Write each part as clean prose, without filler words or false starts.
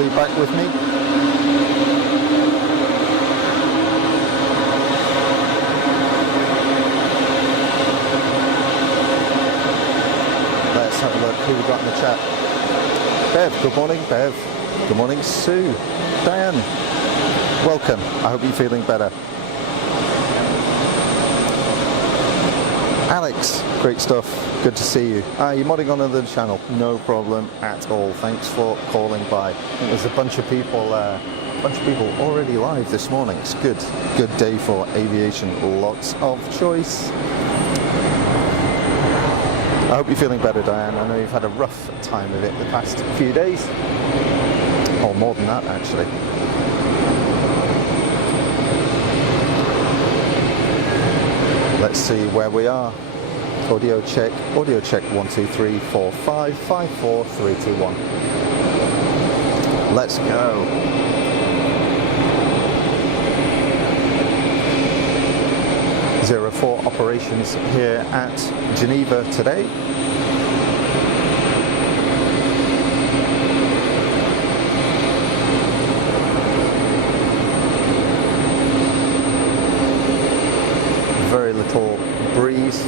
hopefully back with me. Let's have a look who we got in the chat. Bev, good morning, Bev. Good morning, Sue. Diane, welcome. I hope you're feeling better. Alex, great stuff. Good to see you. You're modding on another channel. No problem at all. Thanks for calling by. I think there's a bunch of people already live this morning. It's good day for aviation. Lots of choice. I hope you're feeling better, Diane. I know you've had a rough time of it the past few days. Or more than that, actually. Let's see where we are. Audio check 1 2 3 4 5 5 4 3 2 1. Let's go. Zero 04 operations here at Geneva today. Very little breeze,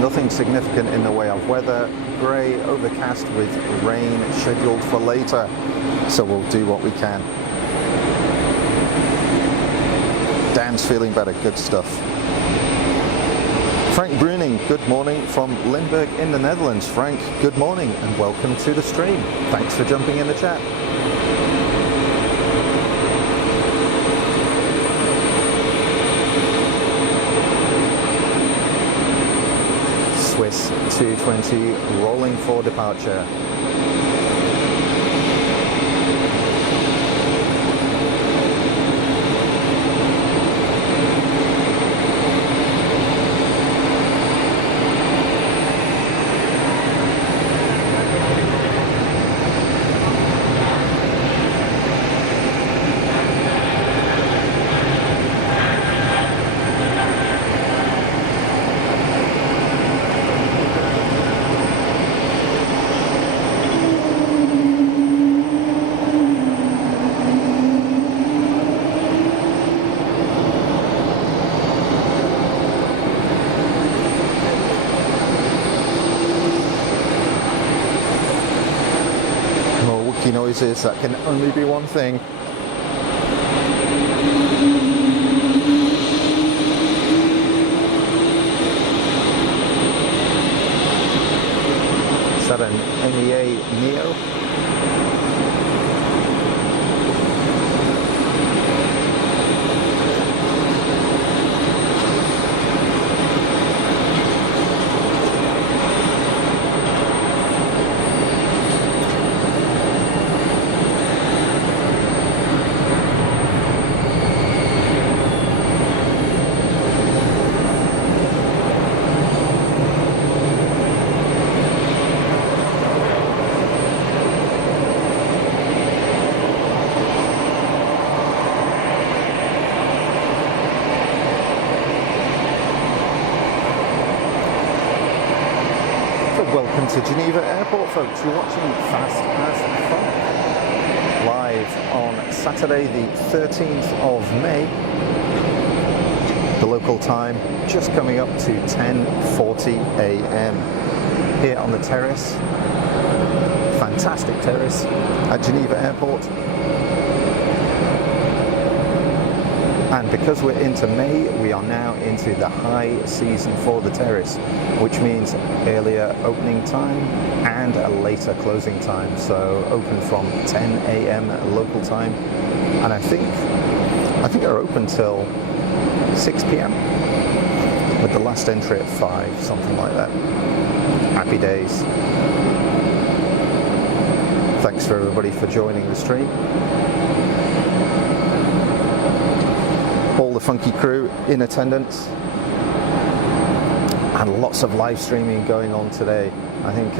nothing significant in the way of weather. Grey, overcast with rain scheduled for later, so we'll do what we can. Dan's feeling better, good stuff. Frank Bruning, good morning from Limburg in the Netherlands. Frank, good morning and welcome to the stream. Thanks for jumping in the chat. Swiss 220 rolling for departure. Noises, that can only be one thing. Is that an NEA Neo? Welcome to Geneva Airport, folks. You're watching Fast as Fun live on Saturday the 13th of May, the local time just coming up to 10:40 a.m. here on the terrace, fantastic terrace at Geneva Airport. And because we're into May, we are now into the high season for the terrace, which means earlier opening time and a later closing time. So open from 10 a.m. local time, and I think they're open till 6 p.m. with the last entry at 5, something like that. Happy days. Thanks for everybody for joining the stream. All the funky crew in attendance, and lots of live streaming going on today. I think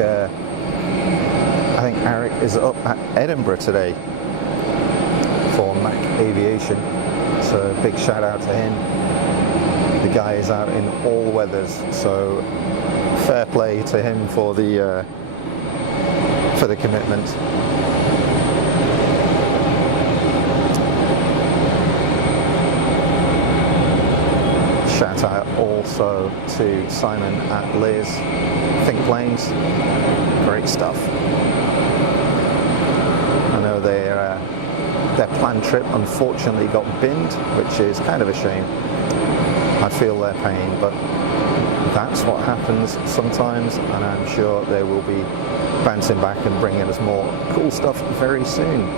Eric is up at Edinburgh today for Mac Aviation, so big shout out to him. The guy is out in all weathers, so fair play to him for the commitment. also to Simon at Liz. Think Planes, great stuff. I know their planned trip unfortunately got binned, which is kind of a shame. I feel their pain, but that's what happens sometimes, and I'm sure they will be bouncing back and bringing us more cool stuff very soon.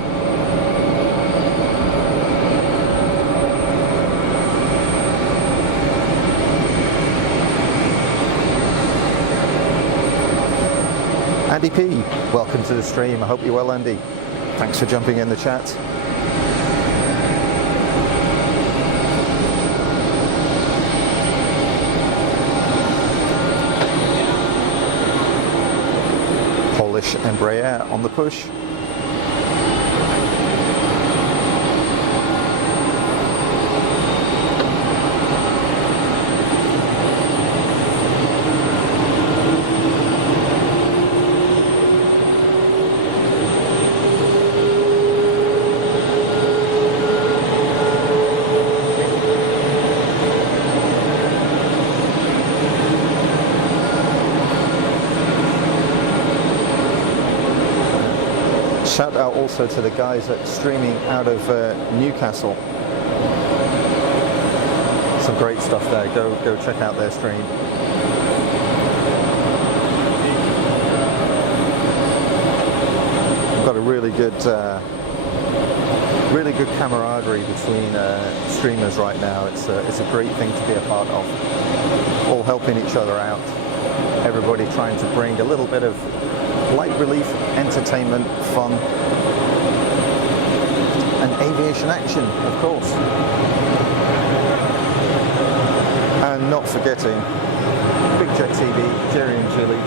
Andy P, welcome to the stream. I hope you're well, Andy. Thanks for jumping in the chat. Polish Embraer on the push. Shout out also to the guys that streaming out of Newcastle. Some great stuff there. Go check out their stream. We've got a really good camaraderie between streamers right now. It's a great thing to be a part of. All helping each other out. Everybody trying to bring a little bit of light relief, entertainment, fun, and aviation action, of course. And not forgetting bizjet TV, Jerry and Julie,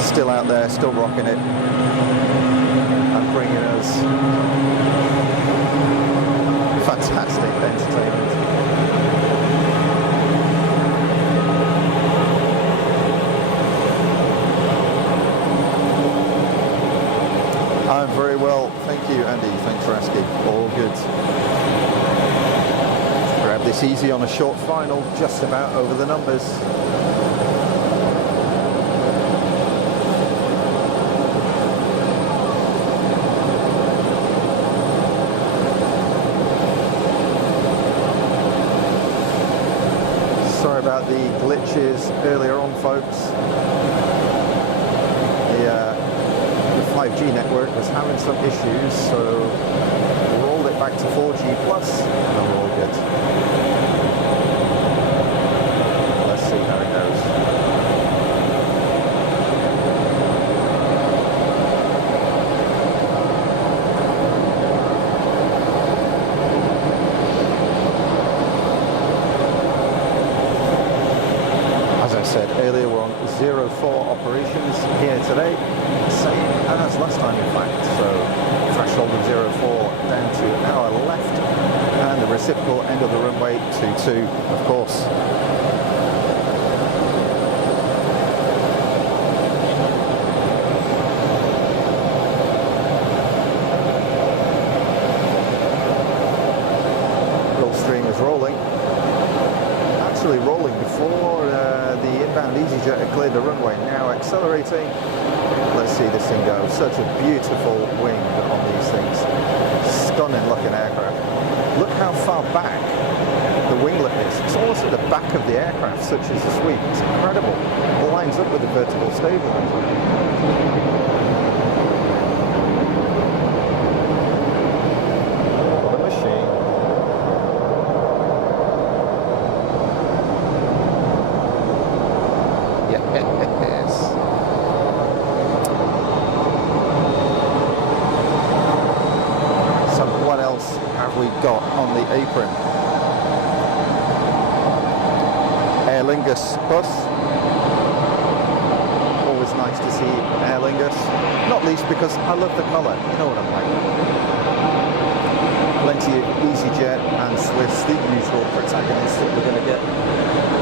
still out there, still rocking it, and bringing us fantastic entertainment. I'm very well, thank you, Andy. Thanks for asking. All good. Grab this easy on a short final, just about over the numbers. Sorry about the glitches earlier on, folks. The 5G network was having some issues, so rolled it back to 4G plus, and we're all good. Let's see how it goes. As I said earlier, we're on 04 operations here today, same as last time in fact, so threshold of 04 down to our left, and the reciprocal end of the runway 22, of course. Gulfstream is rolling. Actually rolling before the inbound easyJet had cleared the runway, now accelerating. Let's see this thing go. Such a beautiful wing on these things. Stunning looking aircraft. Look how far back the winglet is. It's almost at the back of the aircraft, such as the sweep. It's incredible. It lines up with the vertical stabilizer. Got on the apron. Aer Lingus bus. Always nice to see Aer Lingus. Not least because I love the colour. You know what I'm like. Plenty of easyJet and Swiss, the usual protagonists that we're going to get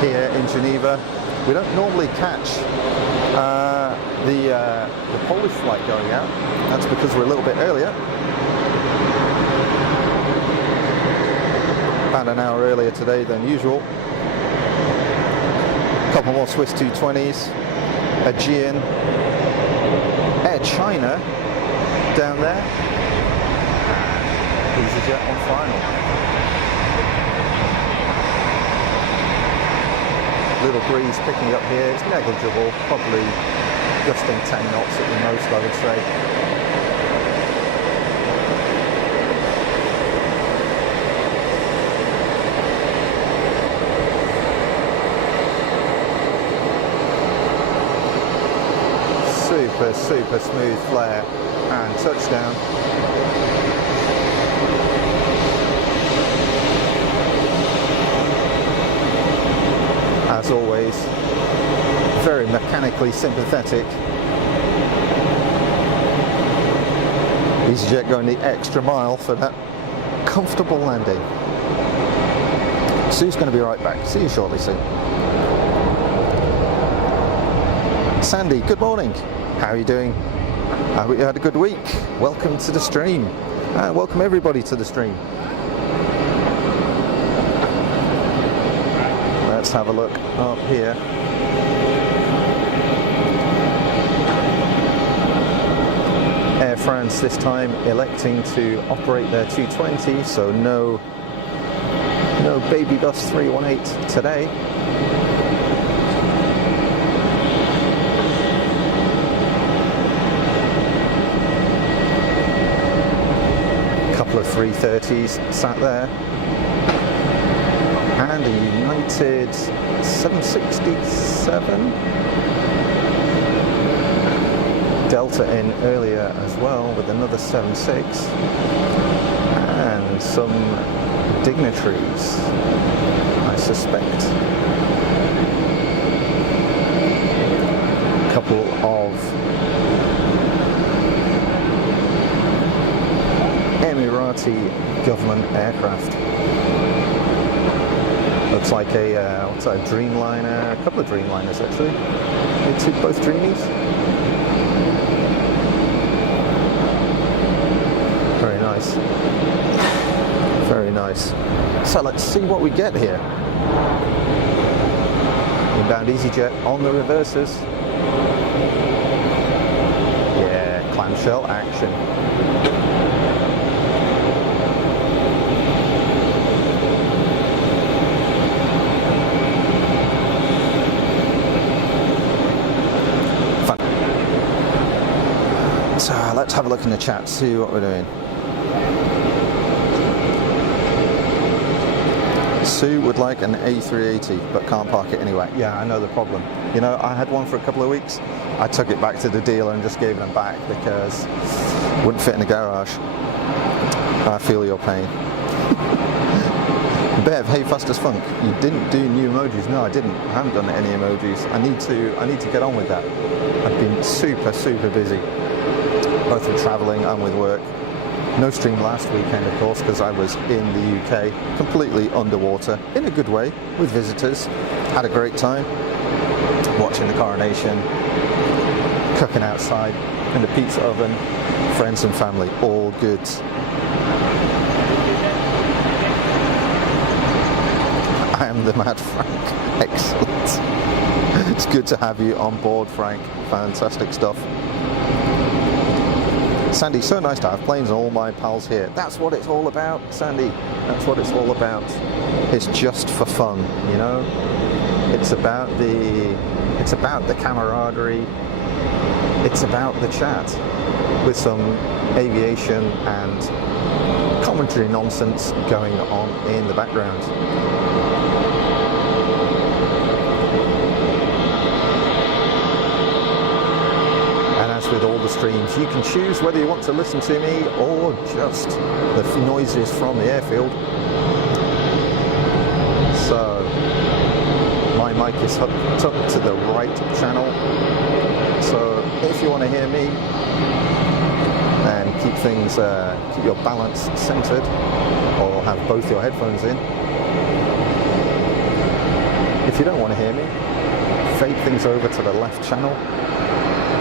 here in Geneva. We don't normally catch the Polish flight going out. That's because we're a little bit earlier. About an hour earlier today than usual. couple more Swiss 220s, Aegean, Air China down there, and easyJet on final. Little breeze picking up here, it's negligible, probably gusting 10 knots at the most, I would say. Super smooth flare and touchdown. As always, very mechanically sympathetic. easyJet going the extra mile for that comfortable landing. Sue's going to be right back. See you shortly, Sue. Sandy, good morning. How are you doing? I hope you had a good week. Welcome to the stream. Welcome everybody to the stream. Let's have a look up here. Air France this time electing to operate their 220, so no baby bus 318 today. Couple of 330s sat there, and a United 767, Delta in earlier as well with another 76, and some dignitaries, I suspect. A couple of Emirati government aircraft. Looks like a what's that, a Dreamliner, a couple of Dreamliners actually. Both Dreamies. Very nice. Very nice. So let's see what we get here. Inbound easyJet on the reversers. Yeah, clamshell action. So let's have a look in the chat, see what we're doing. Sue would like an A380 but can't park it anywhere. Yeah, I know the problem. You know, I had one for a couple of weeks. I took it back to the dealer and just gave them back because it wouldn't fit in the garage. I feel your pain. Bev, hey, fast as funk. You didn't do new emojis? No, I didn't. I haven't done any emojis. I need to get on with that. I've been super busy, both with traveling and with work. No stream last weekend, of course, because I was in the UK, completely underwater, in a good way, with visitors. Had a great time watching the coronation, cooking outside in the pizza oven, friends and family, all good. I am the Mad Frank. Excellent. It's good to have you on board, Frank. Fantastic stuff. Sandy, so nice to have planes and all my pals here. That's what it's all about, Sandy. That's what it's all about. It's just for fun, you know. It's about the camaraderie. It's about the chat with some aviation and commentary nonsense going on in the background. With all the streams, you can choose whether you want to listen to me or just the noises from the airfield. So my mic is hooked up to the right channel, so if you want to hear me and keep your balance centered, or have both your headphones in. If you don't want to hear me, fade things over to the left channel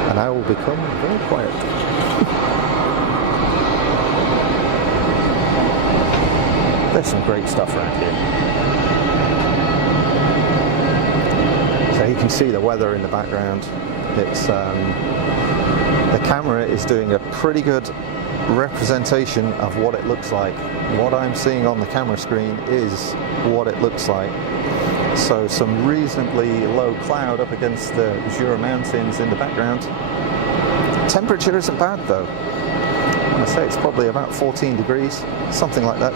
and I will become very quiet. There's some great stuff around here. So you can see the weather in the background. It's the camera is doing a pretty good representation of what it looks like. What I'm seeing on the camera screen is what it looks like. So some reasonably low cloud up against the Jura Mountains in the background. Temperature isn't bad though. I say it's probably about 14 degrees, something like that.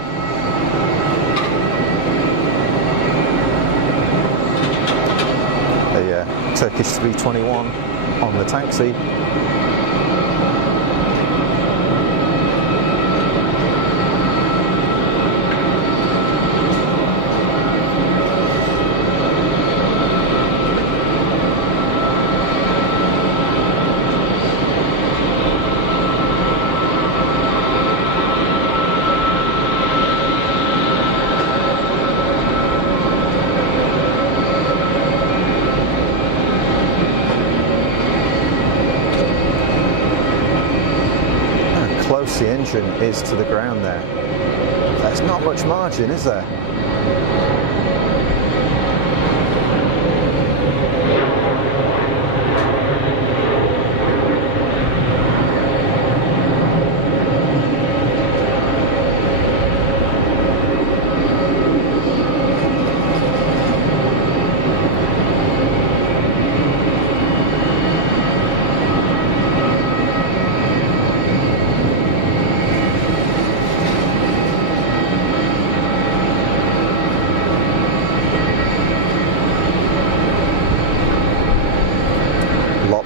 A Turkish 321 on the taxi. The engine is to the ground there. There's not much margin, is there?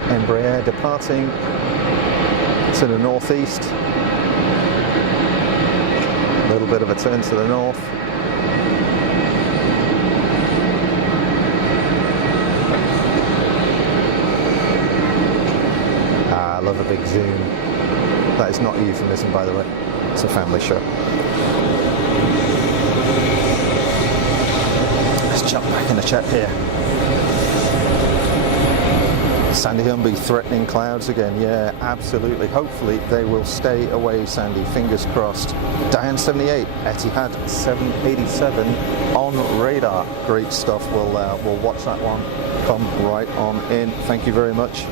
Embraer departing to the northeast, a little bit of a turn to the north. I love a big zoom. That is not a euphemism, by the way. It's a family show. Let's jump back in the chat here. Sandy Humby threatening clouds again. Yeah, absolutely. Hopefully they will stay away, Sandy. Fingers crossed. Diane 78, Etihad 787 on radar. Great stuff. We'll watch that one come right on in. Thank you very much.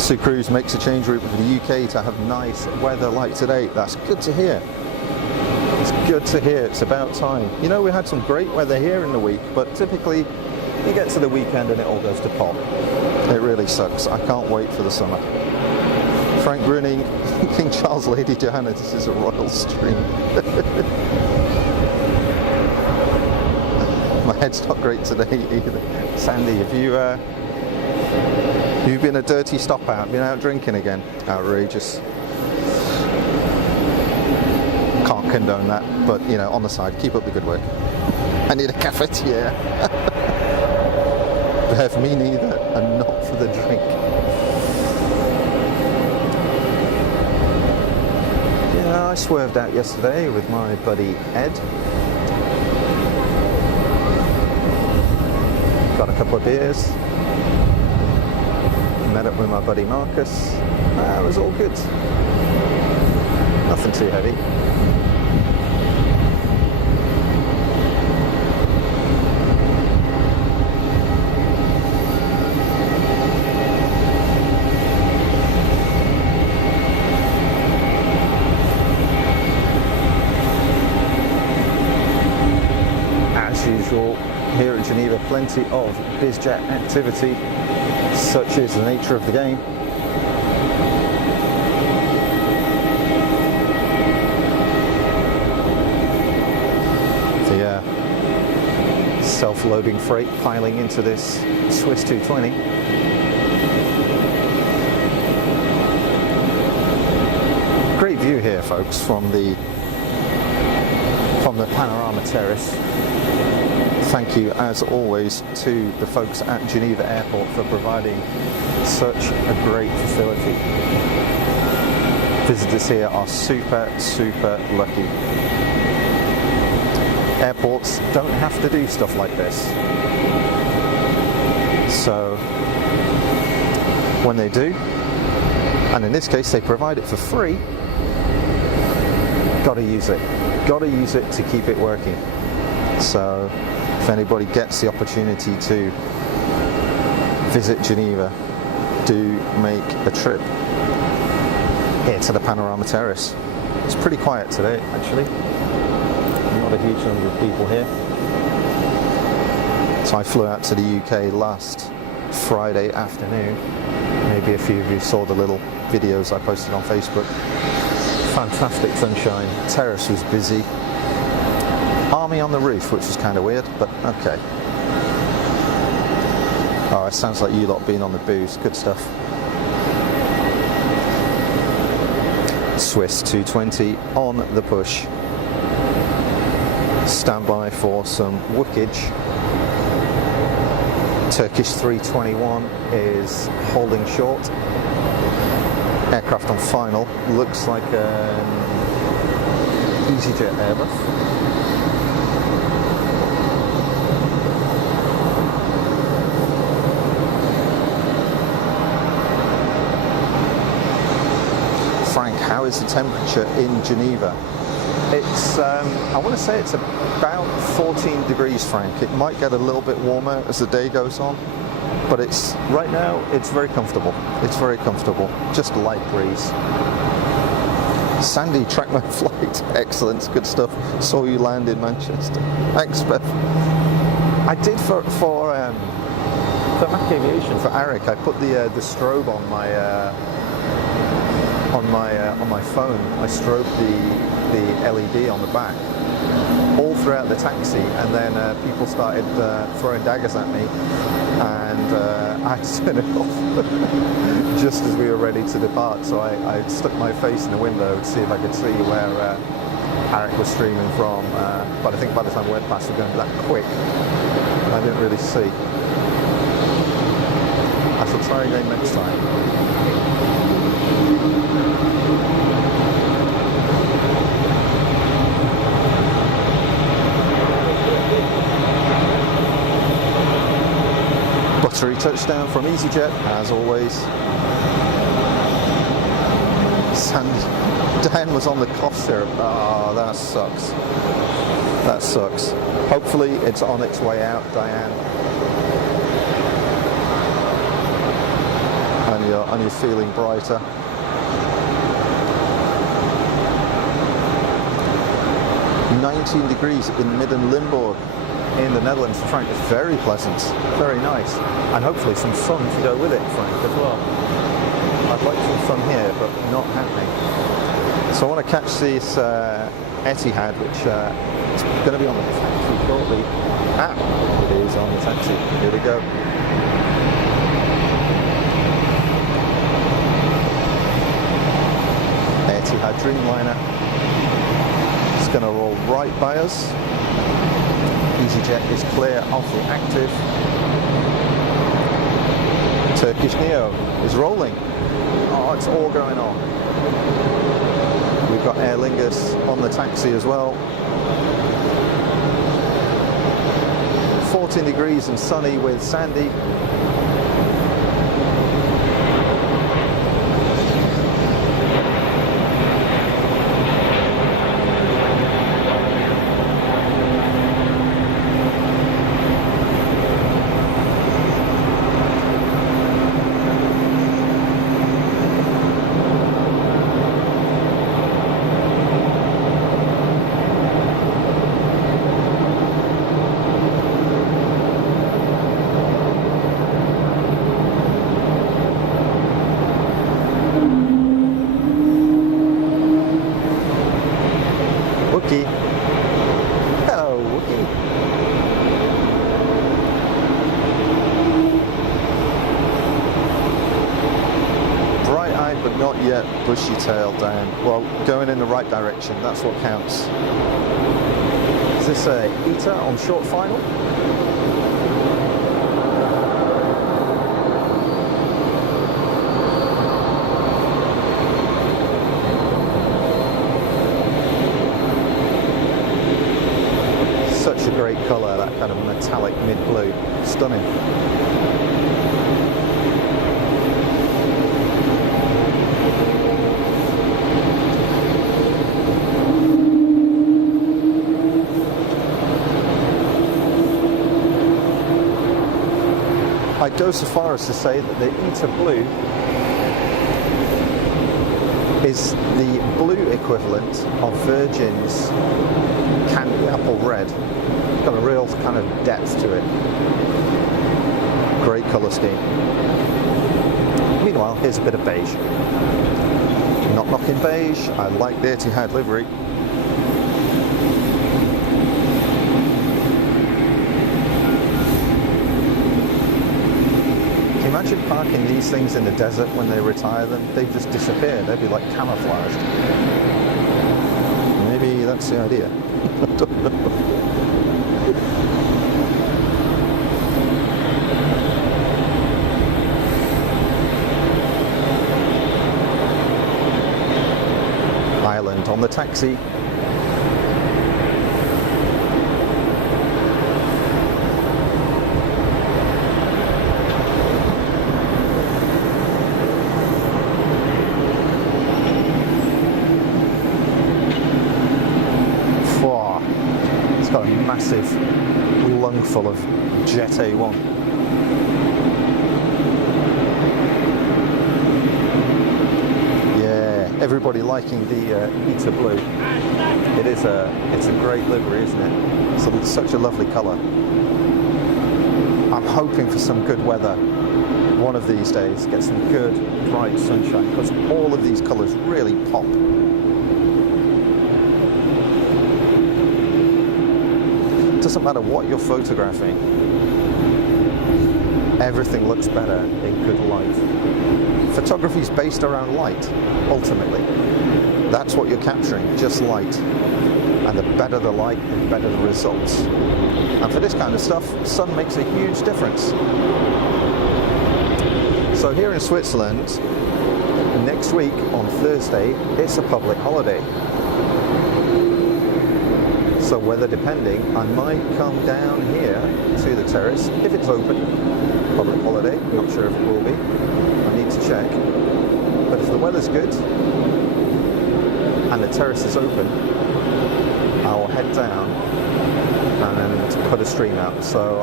Sue Cruise makes a change route with the UK to have nice weather like today. That's good to hear. It's good to hear. It's about time. You know, we had some great weather here in the week, but typically you get to the weekend and it all goes to pot. It really sucks. I can't wait for the summer. Frank Bruning, King Charles, Lady Johanna, this is a royal stream. My head's not great today either. Sandy, have you been a dirty stop out? Been out drinking again? Outrageous. Can't condone that, but you know, on the side, keep up the good work. I need a cafetiere. Bev, me neither, and not for the drink. Yeah, I swerved out yesterday with my buddy Ed. Got a couple of beers. Met up with my buddy Marcus. It was all good. Nothing too heavy. Here at Geneva, plenty of bizjet activity, such is the nature of the game. The self-loading freight piling into this Swiss 220. Great view here, folks, from the panorama terrace. Thank you, as always, to the folks at Geneva Airport for providing such a great facility. Visitors here are super, super lucky. Airports don't have to do stuff like this. So, when they do, and in this case they provide it for free, gotta use it. Gotta use it to keep it working. So, if anybody gets the opportunity to visit Geneva, do make a trip here to the Panorama Terrace. It's pretty quiet today, actually. Not a huge number of people here. So I flew out to the UK last Friday afternoon. Maybe a few of you saw the little videos I posted on Facebook. Fantastic sunshine. Terrace was busy. Army on the roof, which was kind of weird, but okay. Oh, it sounds like you lot being on the booze. Good stuff. Swiss 220 on the push. Stand by for some whookage. Turkish 321 is holding short. Aircraft on final. Looks like an easyJet Airbus. Frank, how is the temperature in Geneva? It's, I want to say it's about 14 degrees, Frank. It might get a little bit warmer as the day goes on, but it's, right now, it's very comfortable. It's very comfortable. Just a light breeze. Sandy, track my flight. Excellent, good stuff. Saw you land in Manchester. Thanks, Beth. I did for Mac Aviation, for Arik, I put the strobe on my phone. I strobed the LED on the back all throughout the taxi, and then people started throwing daggers at me, and I had to turn it off just as we were ready to depart. So I stuck my face in the window to see if I could see where Arik was streaming from, but I think by the time we went past, we were going that quick, I didn't really see. I shall try again next time. Buttery touchdown from easyJet, as always. Dan was on the cough syrup. Oh, that sucks. That sucks. Hopefully it's on its way out, Diane. And you're feeling brighter. "19 degrees in Midden-Limburg in the Netherlands, Frank. Very pleasant, very nice, and hopefully some sun to go with it, Frank, as well. I'd like some sun here, but not happening. So I want to catch this Etihad, which is going to be on the taxi shortly. It is on the taxi. Here we go. Etihad Dreamliner. It's going to roll right by us. easyJet is clear of the active. Turkish Neo is rolling. Oh, it's all going on. We've got Aer Lingus on the taxi as well. 14 degrees and sunny with Sandy. Hello, Wookie. Bright-eyed but not yet bushy-tailed, Dan. Well, going in the right direction, that's what counts. Is this a ETA on short final? Such a great colour, that kind of metallic mid-blue. Stunning. I'd go so far as to say that the ITA Blue is the blue equivalent of Virgin's Candy Apple Red. It's got a real kind of depth to it. Great colour scheme. Meanwhile, here's a bit of beige. Not knocking beige, I like the Etihad livery. Imagine parking these things in the desert when they retire them. They just disappear. They'd be like camouflaged. Maybe that's the idea. I don't know. Island on the taxi. Massive lungful of Jet A1. Yeah, everybody liking the ITA Blue. It's a great livery, isn't it? It's such a lovely colour. I'm hoping for some good weather one of these days, get some good bright sunshine, because all of these colours really pop. Doesn't matter what you're photographing, everything looks better in good light. Photography is based around light, ultimately. That's what you're capturing, just light. And the better the light, the better the results. And for this kind of stuff, sun makes a huge difference. So here in Switzerland, next week on Thursday, it's a public holiday. So weather depending, I might come down here to the terrace if it's open. Public holiday, not sure if it will be. I need to check. But if the weather's good and the terrace is open, I'll head down and then put a stream out. So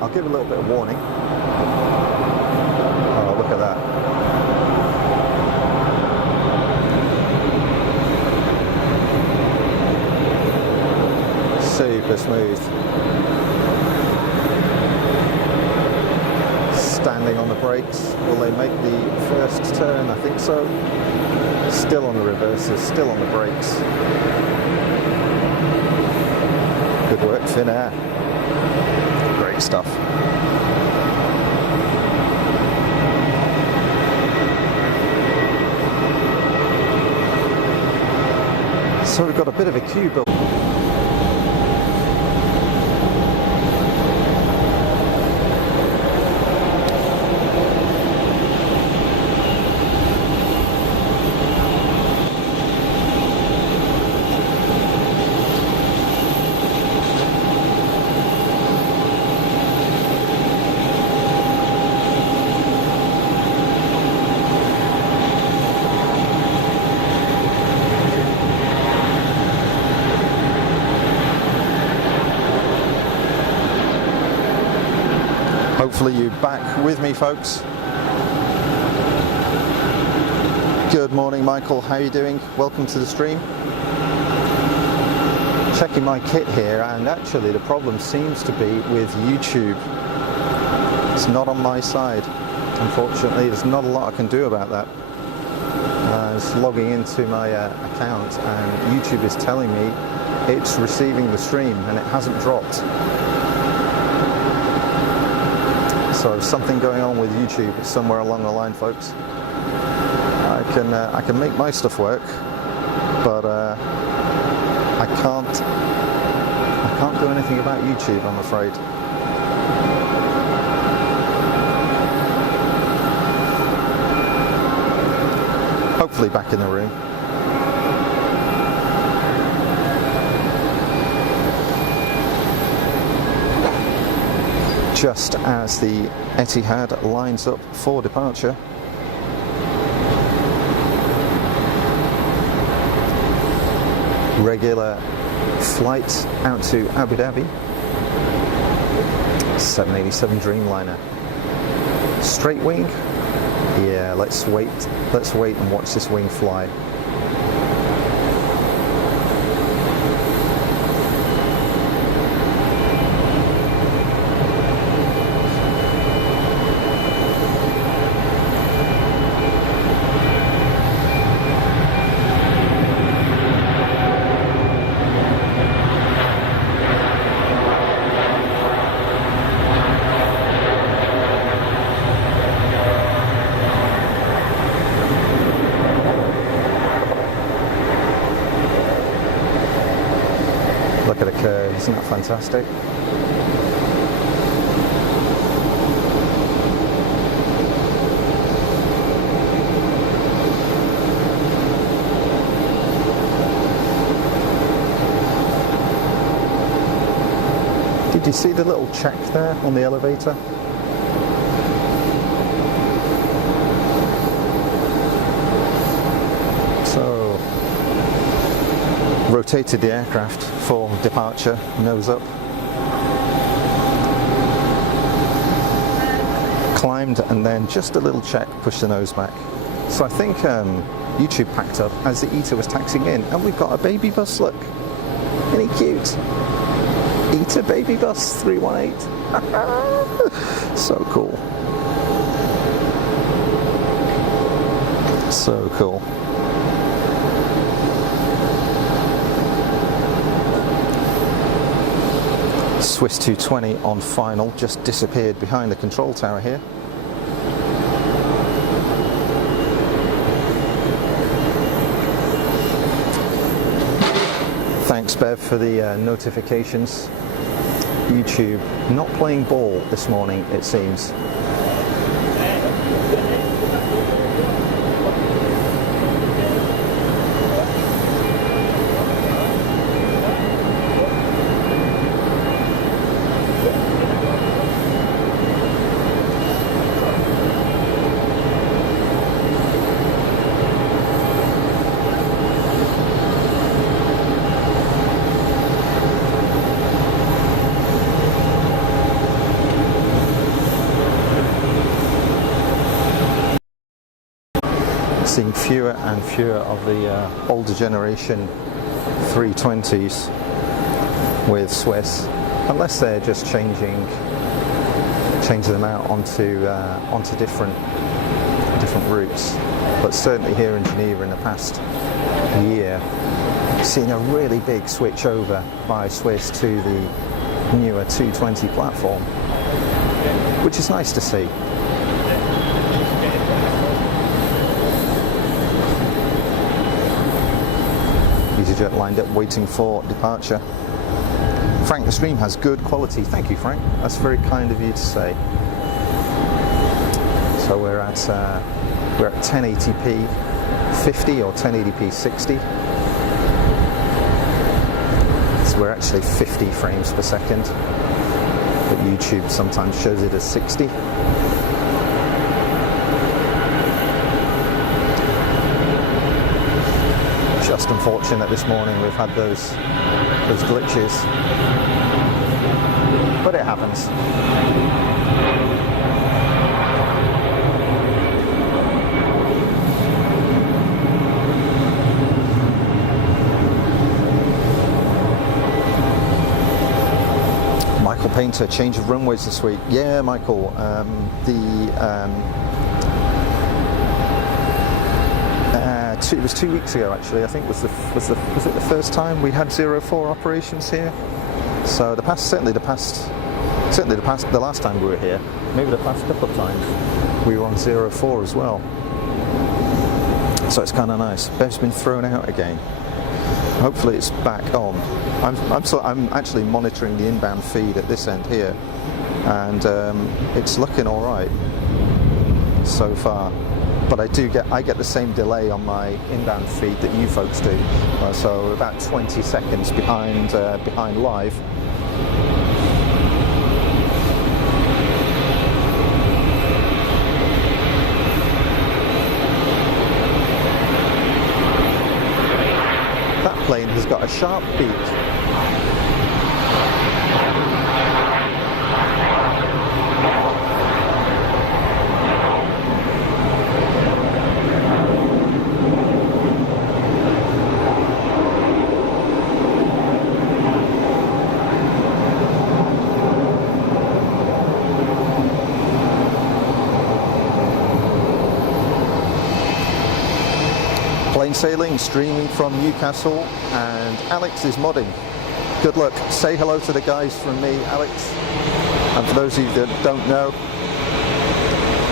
I'll give a little bit of warning. Oh, look at that. Super smooth. Standing on the brakes. Will they make the first turn? I think so. Still on the reverses, still on the brakes. Good work, Finnair. Great stuff. So we've got a bit of a queue built. Hopefully you're back with me, folks. Good morning, Michael. How are you doing? Welcome to the stream. Checking my kit here, and actually the problem seems to be with YouTube. It's not on my side. Unfortunately, there's not a lot I can do about that. I was logging into my account, and YouTube is telling me it's receiving the stream, and it hasn't dropped. So something going on with YouTube somewhere along the line, folks. I can make my stuff work, but I can't do anything about YouTube, I'm afraid. Hopefully back in the room. Just as the Etihad lines up for departure. Regular flight out to Abu Dhabi. 787 Dreamliner. Straight wing? Yeah, let's wait and watch this wing fly. Look at the curve, isn't that fantastic? Did you see the little check there on the elevator? So, rotated the aircraft for departure, nose up. Climbed and then just a little check, push the nose back. So I think YouTube packed up as the ETA was taxiing in, and we've got a baby bus, look. Isn't he cute? ETA baby bus 318. So cool. So cool. Swiss 220 on final, just disappeared behind the control tower here. Thanks Bev for the notifications. YouTube not playing ball this morning, it seems. Seeing fewer and fewer of the older generation 320s with Swiss, unless they're just changing them out onto different routes. But certainly here in Geneva in the past year, seeing a really big switch over by Swiss to the newer 220 platform, which is nice to see. easyJet lined up waiting for departure. Frank, the stream has good quality. Thank you, Frank. That's very kind of you to say. So we're at 1080p 50 or 1080p 60. So we're actually 50 frames per second, but YouTube sometimes shows it as 60. Just unfortunate this morning we've had those glitches, but it happens. Michael Painter, change of runways this week. Yeah, Michael, it was 2 weeks ago actually. I think was it the first time we had 04 operations here? So the last time we were here, maybe the past couple of times we were on 04 as well. So it's kind of nice. Bev's been thrown out again. Hopefully it's back on. I'm actually monitoring the inbound feed at this end here, and it's looking all right so far. But I get the same delay on my inbound feed that you folks do, so about 20 seconds behind live. That plane has got a sharp beak. sailing, streaming from Newcastle, and Alex is modding. Good luck. Say hello to the guys from me, Alex. And for those of you that don't know,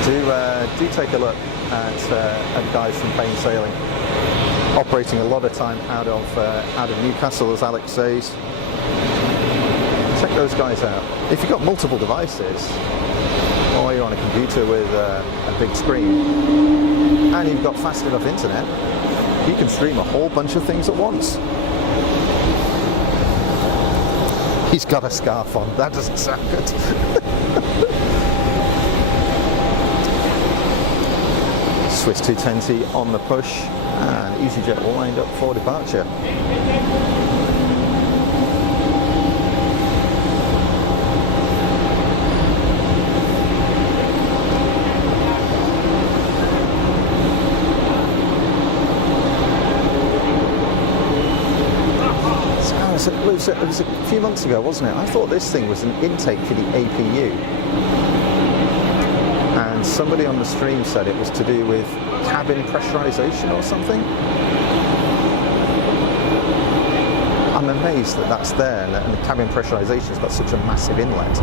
do take a look at guys from Plain Sailing, operating a lot of time out of Newcastle, as Alex says. Check those guys out. If you've got multiple devices, or you're on a computer with a big screen, and you've got fast enough internet, you can stream a whole bunch of things at once. He's got a scarf on. That doesn't sound good. Swiss 220 on the push, and easyJet lined up for departure. It was a few months ago, wasn't it? I thought this thing was an intake for the APU. And somebody on the stream said it was to do with cabin pressurization or something. I'm amazed that that's there, and the cabin pressurization's got such a massive inlet.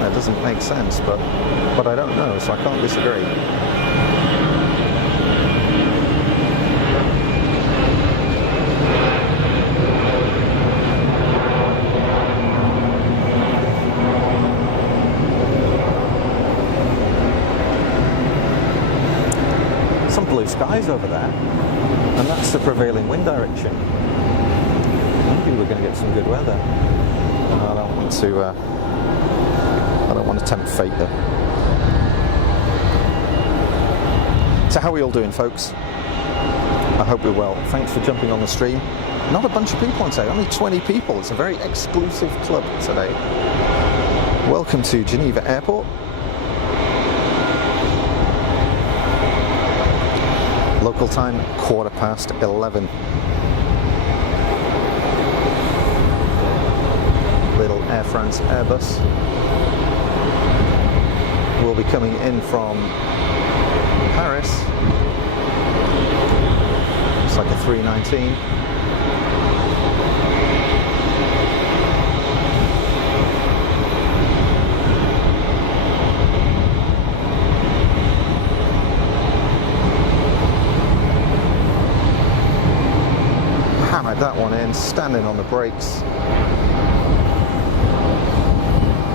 That doesn't make sense, but I don't know, so I can't disagree. Blue skies over there, and that's the prevailing wind direction. Maybe we're going to get some good weather. I don't want to tempt fate though. So how are we all doing, folks? I hope we're well. Thanks for jumping on the stream. Not a bunch of people on today, only 20 people. It's a very exclusive club today. Welcome to Geneva Airport. Local time, 11:15. Little Air France Airbus will be coming in from Paris. It's like a 319. That one in, standing on the brakes,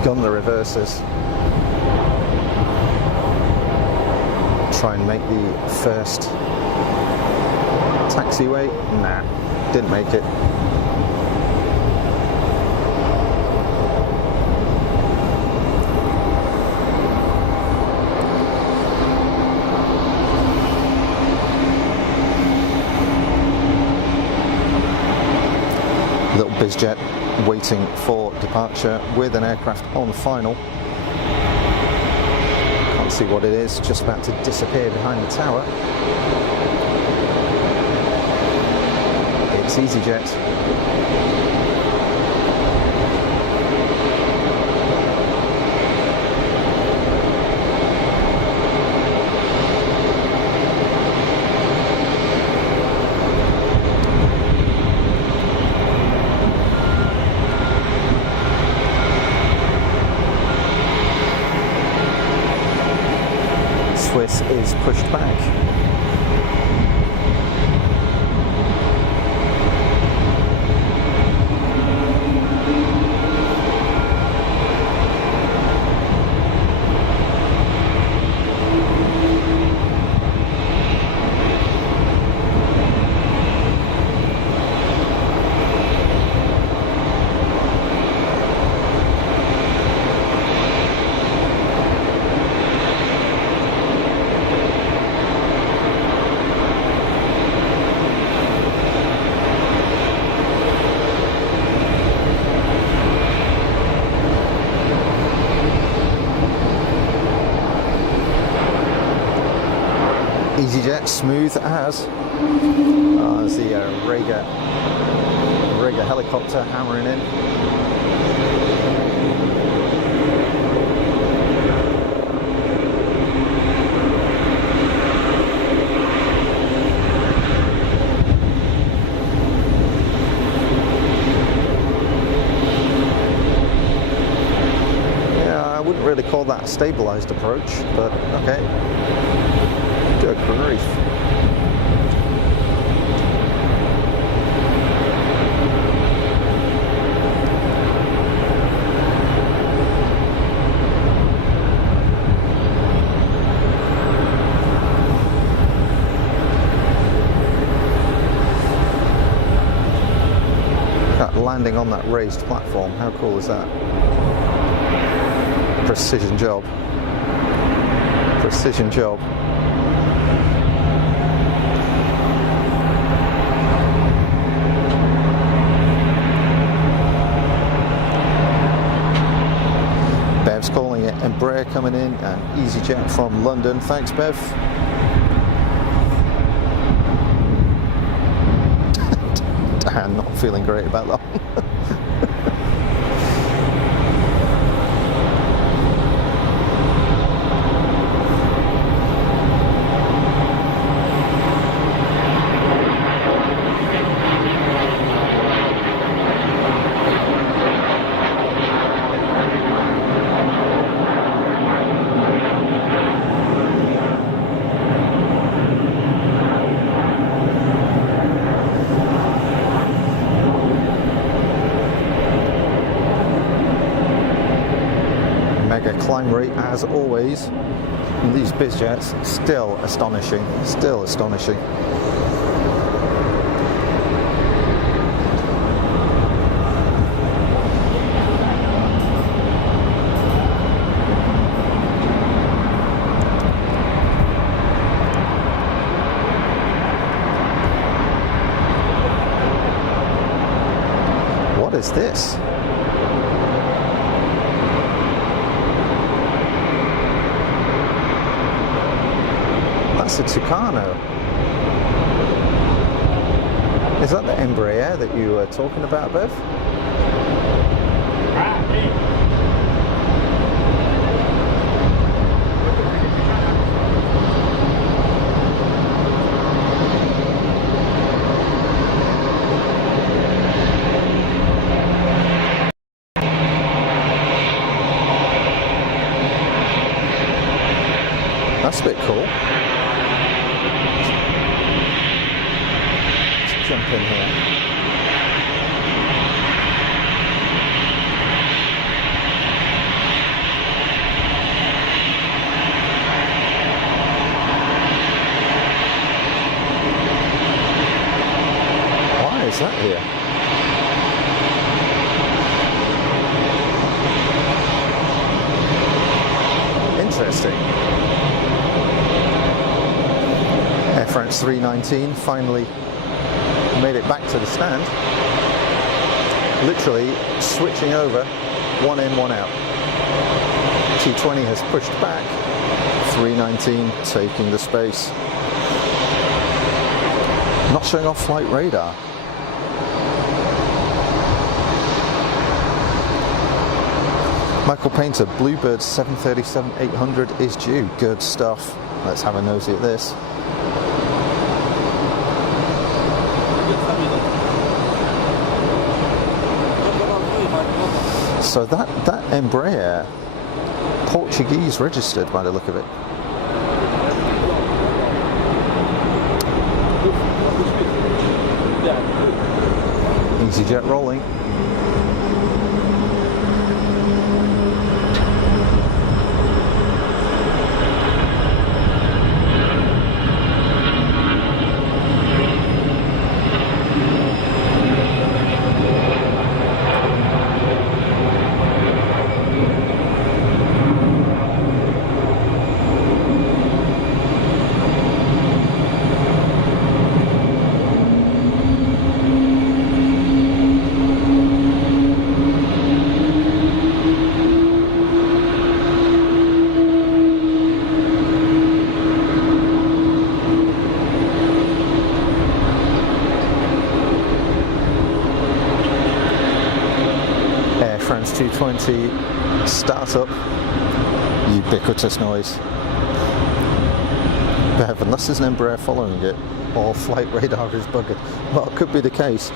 gun the reversers, try and make the first taxiway. Nah, didn't make it. Little bizjet waiting for departure with an aircraft on final. Can't see what it is, just about to disappear behind the tower. It's easyJet. Swiss is pushed back. easyJet, smooth as. There's the Rega helicopter hammering in. call that a stabilized approach, but okay. Good grief. Landing on that raised platform, how cool is that? Precision job. Precision job. Bev's calling it Embraer coming in and easyJet from London. Thanks, Bev. I'm not feeling great about that one. Climb rate as always. And these bizjets still astonishing, still astonishing. What is this? It's a Tucano. Is that the Embraer that you were talking about, Bev? That's a bit cool. Jump in here. Why is that here? Interesting. Air France 319 finally made it back to the stand, literally switching over, one in, one out. T20 has pushed back, 319 taking the space. Not showing off flight radar. Michael Painter, Bluebird 737-800 is due. Good stuff. Let's have a nosy at this. So that Embraer, Portuguese registered by the look of it. easyJet rolling. France 220 startup, ubiquitous noise. Bev, unless there's an Embraer following it, or flight radar is buggered. Well, it could be the case.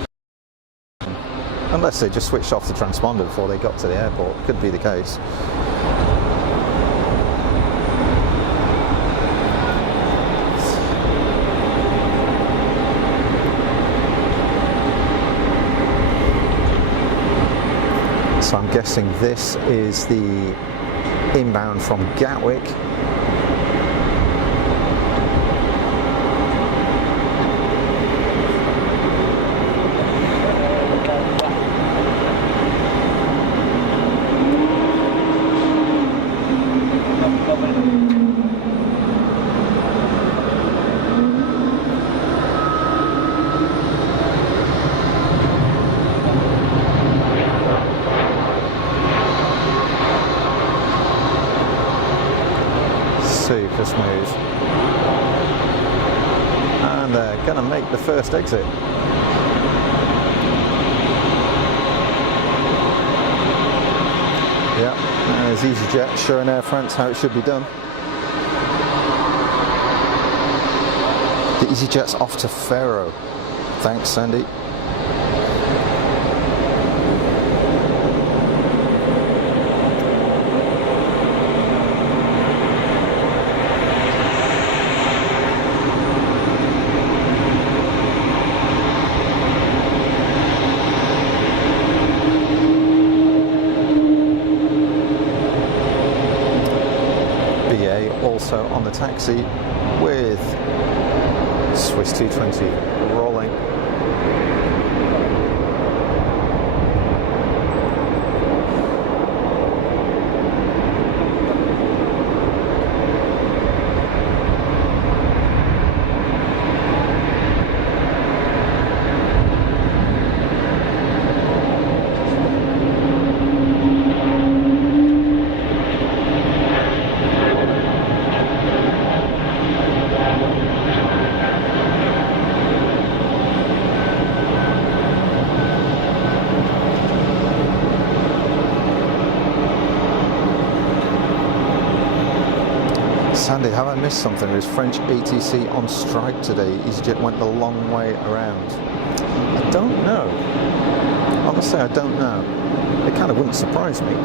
Unless they just switched off the transponder before they got to the airport, could be the case. So I'm guessing this is the inbound from Gatwick. Super smooth. And they're going to make the first exit. Yep, there's easyJet showing Air France how it should be done. The easyJet's off to Faro. Thanks, Sandy. Also on the taxi with Swiss 220 rolling. Sandy, have I missed something? Is French ATC on strike today? easyJet went the long way around. I don't know. Honestly, I don't know. It kind of wouldn't surprise me.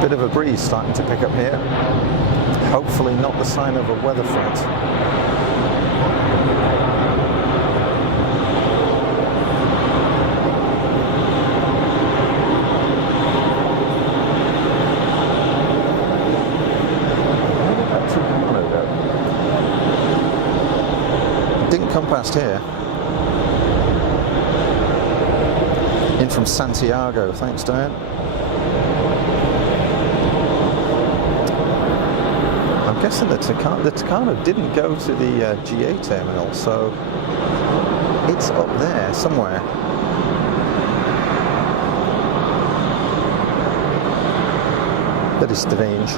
Bit of a breeze starting to pick up here. Hopefully not the sign of a weather front. Didn't come past here. In from Santiago, thanks Diane. I'm guessing the Tucano didn't go to the GA terminal, so it's up there somewhere. That is strange.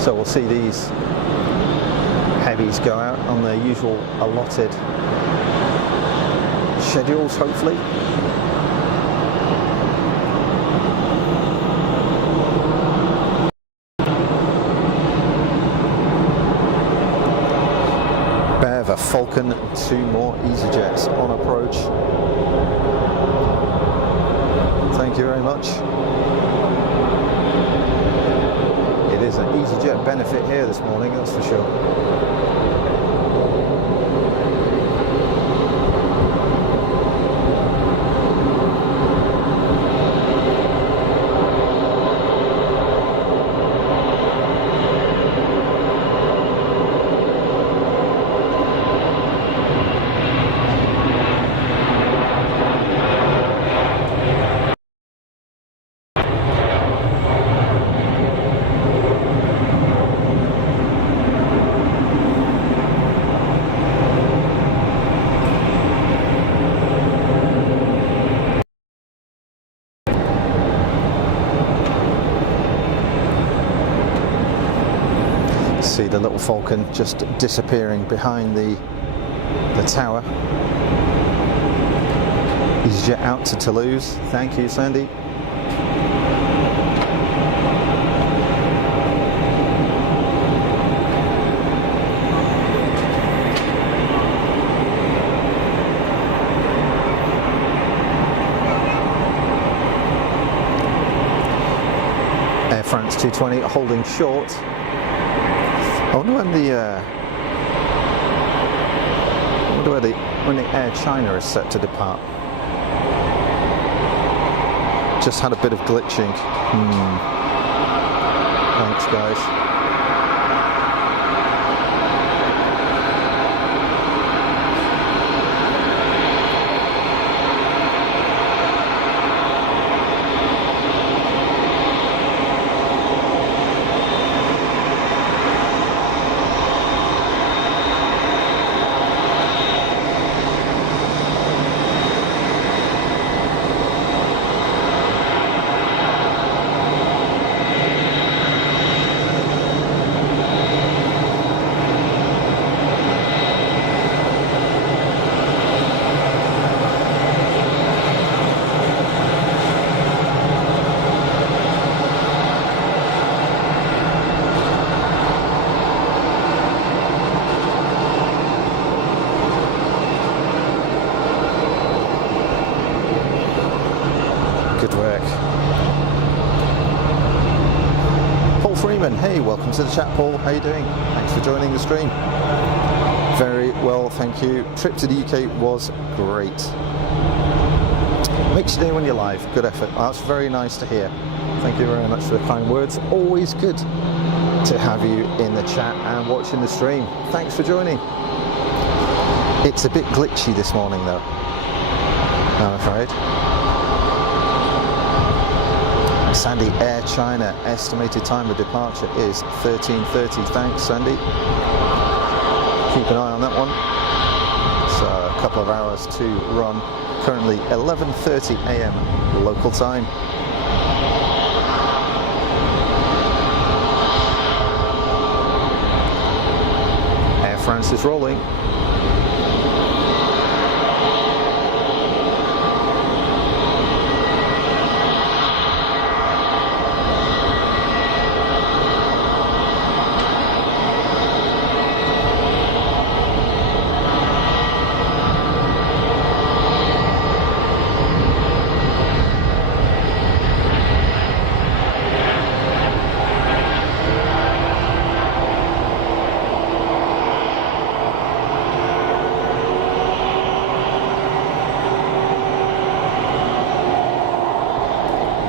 So we'll see these heavies go out on their usual allotted schedules, hopefully. A Falcon, 2 more easyJets on approach. Thank you very much. It is an easyJet benefit here this morning, that's for sure. See the little Falcon just disappearing behind the tower. easyJet out to Toulouse. Thank you, Sandy. Air France 220 holding short. I wonder when the Air China is set to depart. Just had a bit of glitching. Thanks, guys. Hey, welcome to the chat, Paul. How you doing? Thanks for joining the stream. Very well, thank you. Trip to the UK was great. Makes your day when you're live. Good effort. That's very nice to hear. Thank you very much for the kind words. Always good to have you in the chat and watching the stream. Thanks for joining. It's a bit glitchy this morning though, I'm afraid. Sandy, Air China estimated time of departure is 13:30. Thanks, Sandy. Keep an eye on that one. So a couple of hours to run. Currently 11:30 a.m. local time. Air France is rolling.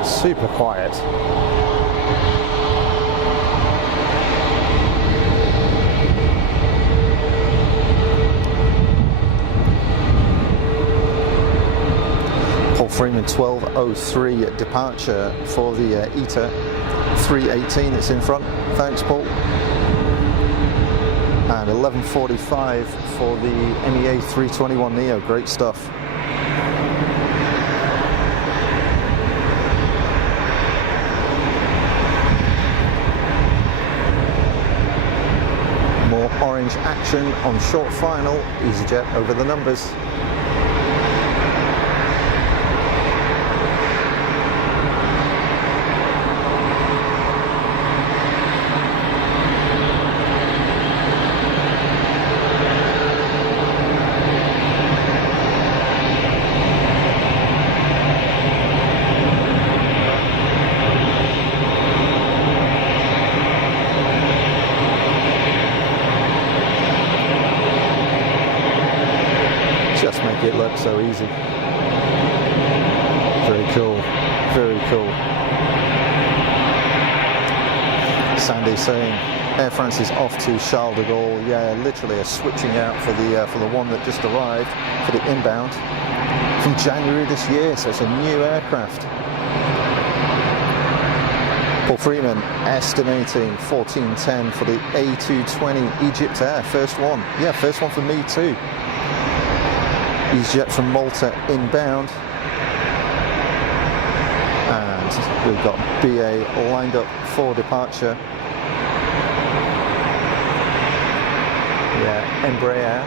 Super quiet. Paul Freeman, 12:03 departure for the ETA 318 that's in front. Thanks, Paul. And 11:45 for the MEA 321 Neo. Great stuff. Orange action on short final, easyJet over the numbers. It looks so easy. Very cool, very cool. Sandy saying Air France is off to Charles de Gaulle. Yeah, literally a switching out for the one that just arrived for the inbound from January this year. So it's a new aircraft. Paul Freeman estimating 14:10 for the A220 Egypt Air. First one. Yeah, first one for me too. easyJet from Malta inbound, and we've got BA lined up for departure. Yeah, Embraer.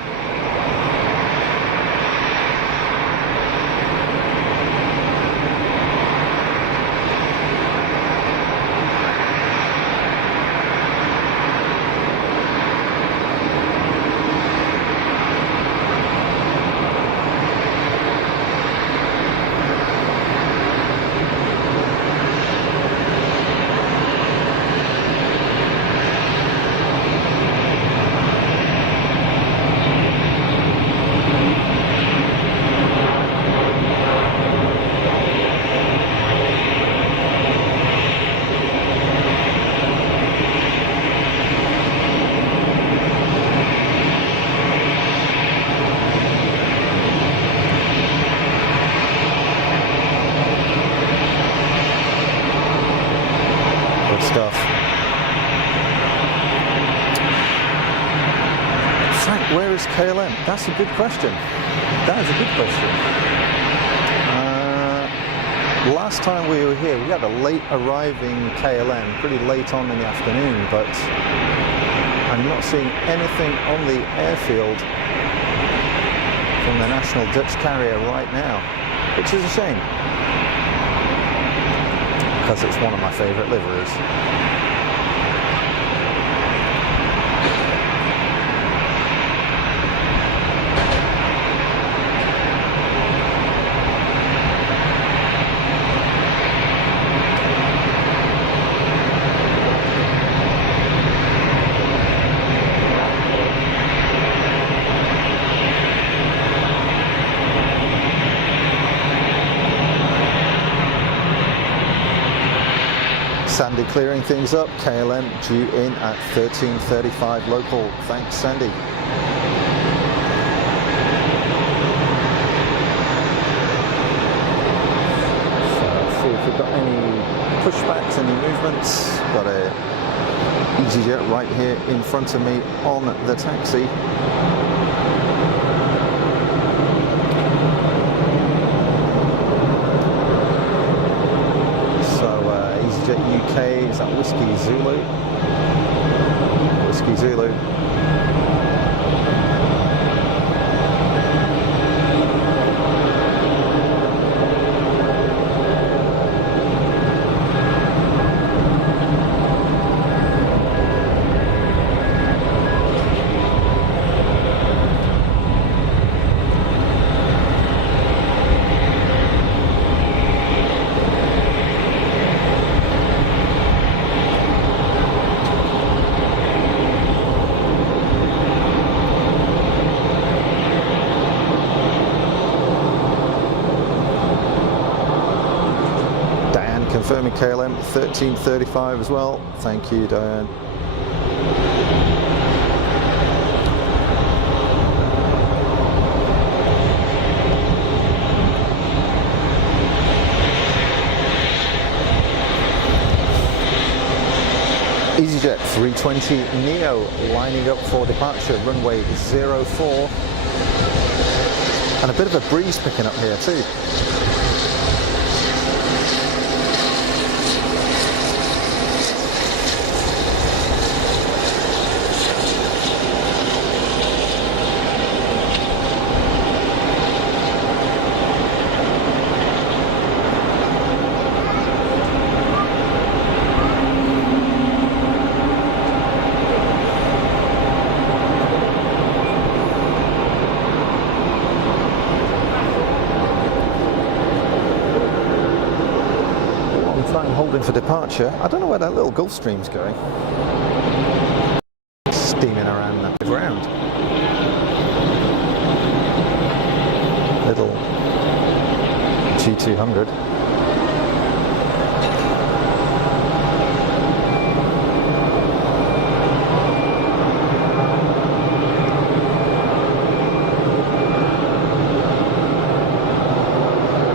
Stuff. Frank, where is KLM? That's a good question. That is a good question. Last time we were here, we had a late arriving KLM, pretty late on in the afternoon, but I'm not seeing anything on the airfield from the national Dutch carrier right now, which is a shame, because it's one of my favourite liveries. Sandy clearing things up. KLM due in at 13:35 local. Thanks, Sandy. So let's see if we've got any pushbacks, any movements. Got a easyJet right here in front of me on the taxi. UK, is that Whiskey Zulu? Whiskey Zulu. Confirming KLM 13:35 as well. Thank you, Diane. easyJet 320 Neo lining up for departure, runway 04. And a bit of a breeze picking up here too. Holding for departure. I don't know where that little Gulfstream's going. Steaming around the ground. Little G200.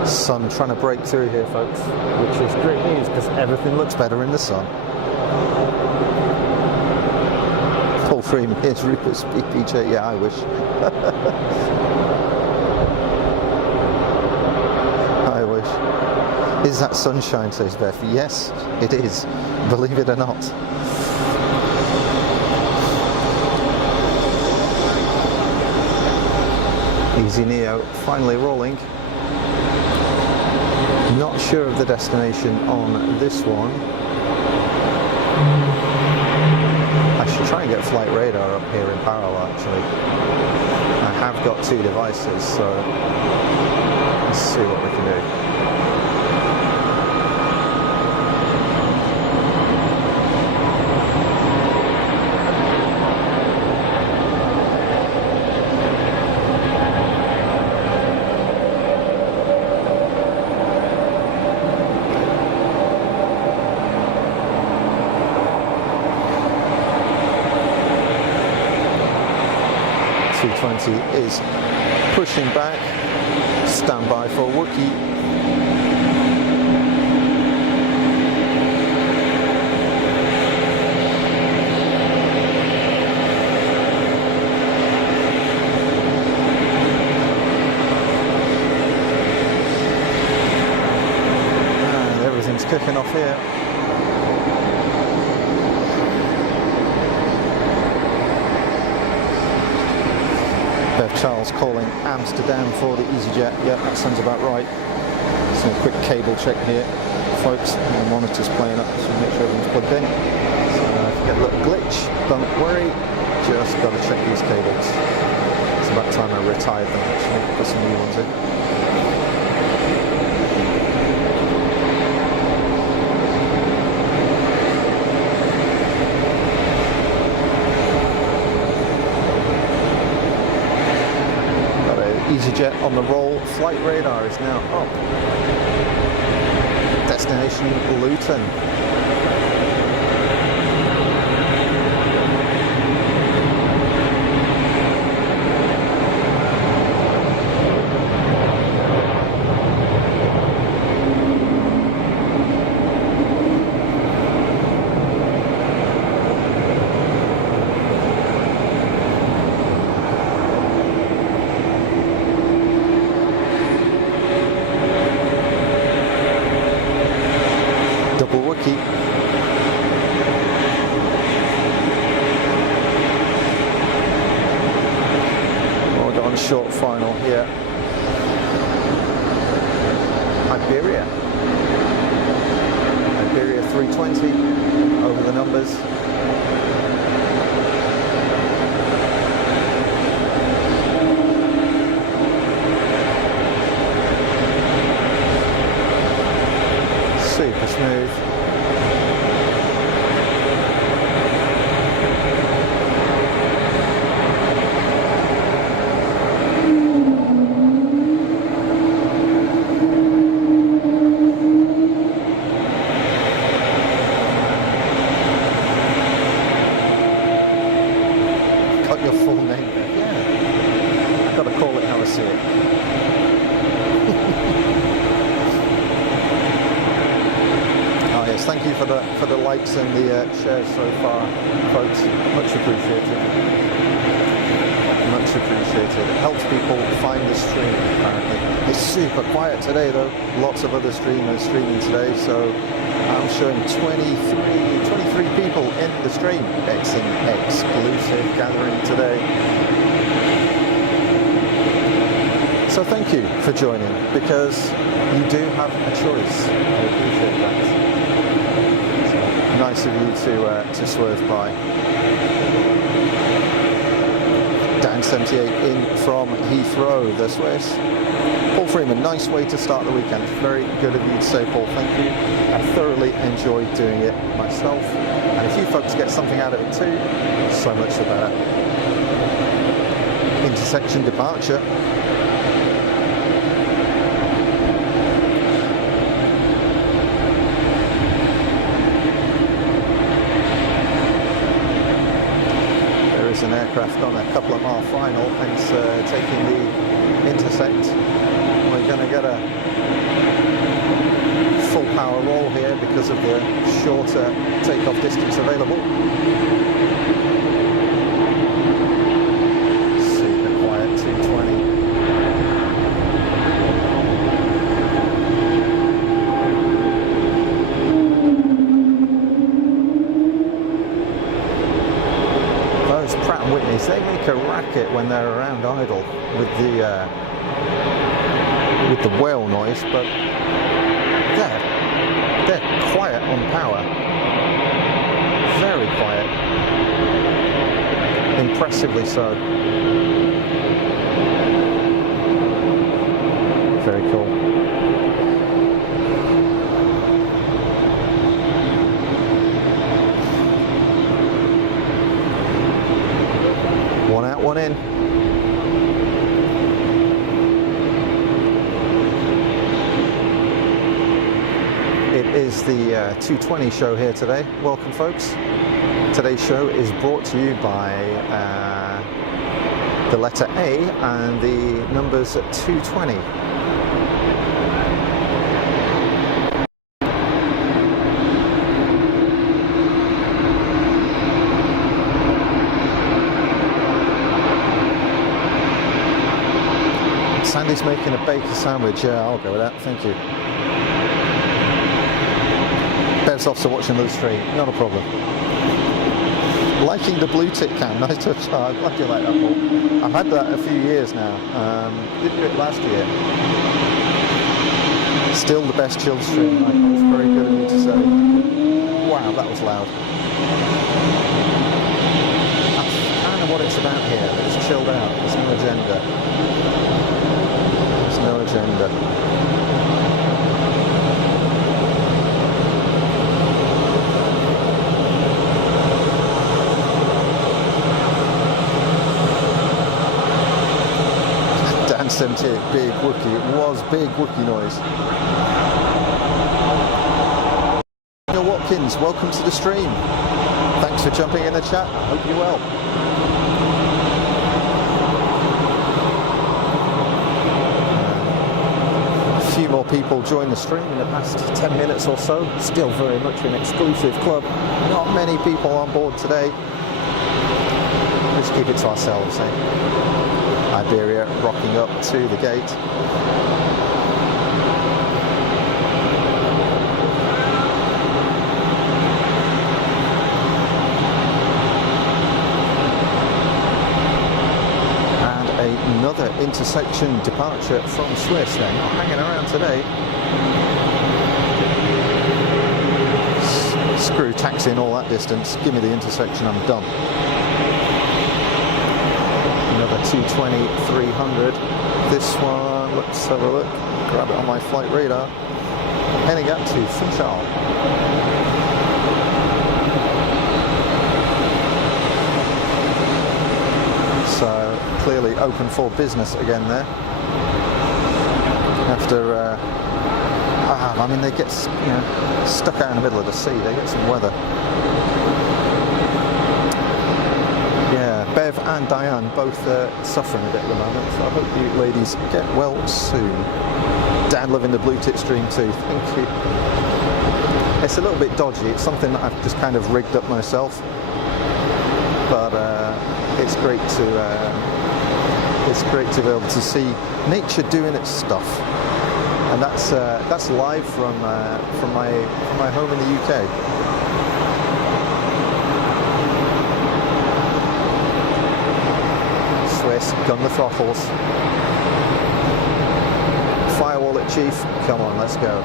Sun trying to break through here, folks, which is great news because everything looks better in the sun. Full frame, here's Rupert's BJ. Yeah, I wish. I wish. Is that sunshine, says Beth? Yes, it is. Believe it or not. Easy Neo finally rolling. Not sure of the destination on this one. I should try and get flight radar up here in parallel actually. I have got two devices, so let's see what we can do. Is pushing back, stand by for Wookie. And everything's kicking off here. Charles calling Amsterdam for the easyJet. Yeah, that sounds about right. So a quick cable check here, folks. The monitor's playing up, so make sure everything's plugged in. So if you get a little glitch, don't worry. Just got to check these cables. It's about time I retired them actually, put some new ones in. easyJet on the roll. Flight radar is now up. Destination Luton. Short final here. Iberia 320 over the numbers. Super smooth. Thank you for the likes and the shares so far, folks. Much appreciated. Much appreciated. It helps people find the stream, apparently. It's super quiet today, though. Lots of other streamers streaming today, so I'm showing 23 people in the stream. It's an exclusive gathering today. So thank you for joining, because you do have a choice. I appreciate that. Nice of you to swerve by. Dan 78 in from Heathrow, the Swiss. Paul Freeman, nice way to start the weekend. Very good of you to say, Paul, thank you. I thoroughly enjoyed doing it myself. And if you folks get something out of it too, so much the better. Intersection departure. An aircraft on a couple of mile final, hence taking the intersect. We're going to get a full power roll here because of the shorter takeoff distance available. Super quiet 220. Heavies, they make a racket when they're around idle with the whale noise, but they're quiet on power. Very quiet. Impressively so. Very cool. One out, one in. It is the 220 show here today. Welcome, folks. Today's show is brought to you by the letter A and the numbers 220. Sandy's making a bacon sandwich. Yeah, I'll go with that. Thank you. Bev's off to watching the stream. Not a problem. Liking the blue tick cam. Nice touch. Oh, I'm glad you like that, Paul. I've had that a few years now. Didn't do it last year. Still the best chill stream. It's very good of you to say. Wow, that was loud. That's kind of what it's about here. It's chilled out. There's no agenda. No agenda. Dan 78, big Wookie. It was big Wookie noise. Neil Watkins, welcome to the stream. Thanks for jumping in the chat. I hope you're well. A few more people joined the stream in the past 10 minutes or so. Still very much an exclusive club. Not many people on board today. Just keep it to ourselves, eh? Iberia rocking up to the gate. Another intersection departure from Swiss. They're not hanging around today. Screw taxiing all that distance. Give me the intersection, I'm done. Another 220, 300. This one, let's have a look. Grab it on my flight radar. Heading up to Funchal. So clearly open for business again there. After, I mean, they get stuck out in the middle of the sea. They get some weather. Yeah, Bev and Diane both suffering a bit at the moment. So I hope you ladies get well soon. Dan loving the blue tit stream too. Thank you. It's a little bit dodgy. It's something that I've just kind of rigged up myself. But it's great to be able to see nature doing its stuff, and that's live from my home in the UK. Swiss, gun the throttles. Firewall it, Chief. Come on, let's go.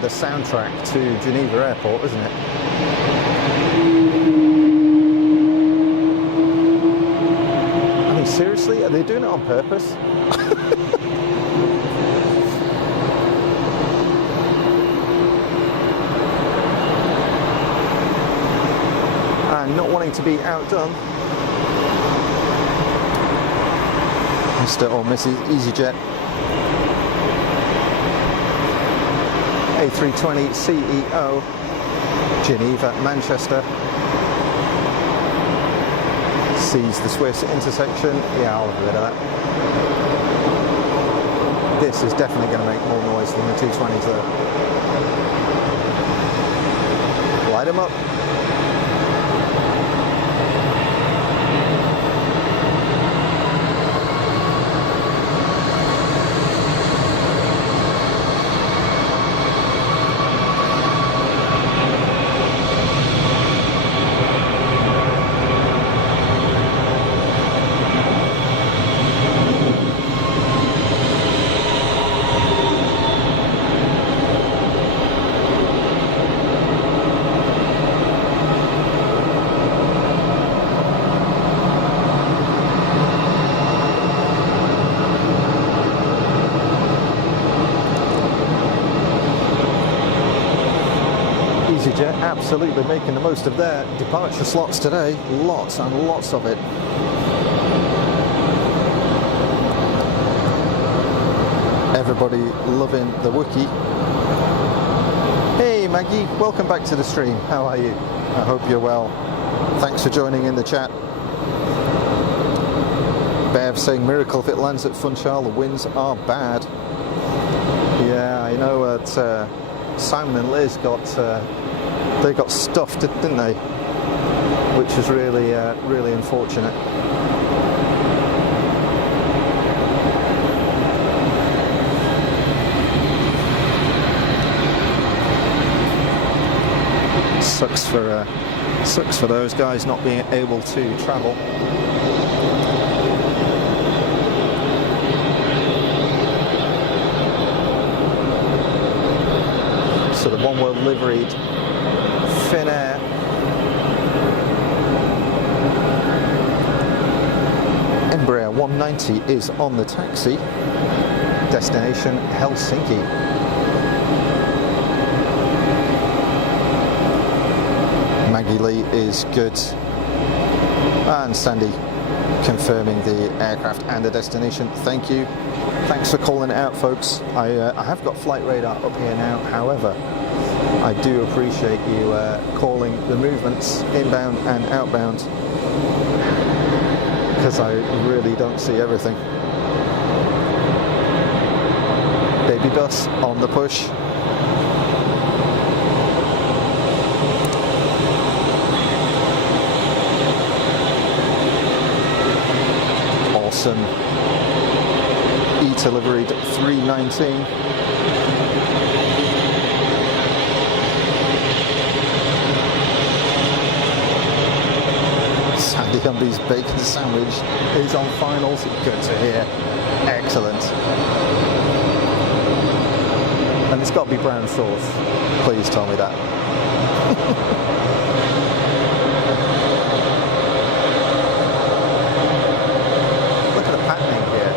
The soundtrack to Geneva Airport, isn't it? I mean, seriously, are they doing it on purpose? And not wanting to be outdone, I'm Mr. or Mrs. easyJet. A320 CEO, Geneva, Manchester. Sees the Swiss intersection. Yeah, I'll have a bit of that. This is definitely going to make more noise than the 220s though. Light them up. easyJet absolutely making the most of their departure slots today. Lots and lots of it. Everybody loving the Wookiee. Hey Maggie, welcome back to the stream. How are you? I hope you're well. Thanks for joining in the chat. Bev saying miracle if it lands at Funchal, the winds are bad. Yeah, I know that Simon and Liz got they got stuffed, didn't they? Which is really really unfortunate. Sucks for those guys not being able to travel. So the One World liveried Finnair Embraer 190 is on the taxi. Destination Helsinki. Maggie Lee is good. And Sandy confirming the aircraft and the destination. Thank you. Thanks for calling it out, folks. I have got flight radar up here now. However, I do appreciate you calling the movements inbound and outbound, because I really don't see everything. Baby bus on the push. Awesome. E-deliveried 319. Sandy Humby's bacon sandwich is on finals. Good to hear. Excellent. And it's got to be brown sauce. Please tell me that. Look at the patterning here.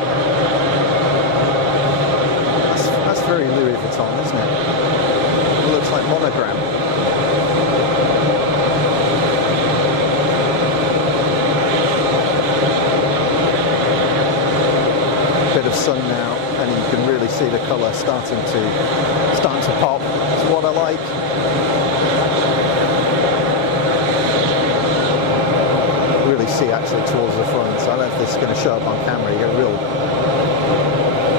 That's very Louis Vuitton, isn't it? It looks like monogram. Bit of sun now, and you can really see the colour starting to pop. It's what I like. Really see actually towards the front. So I don't know if this is going to show up on camera. You get a real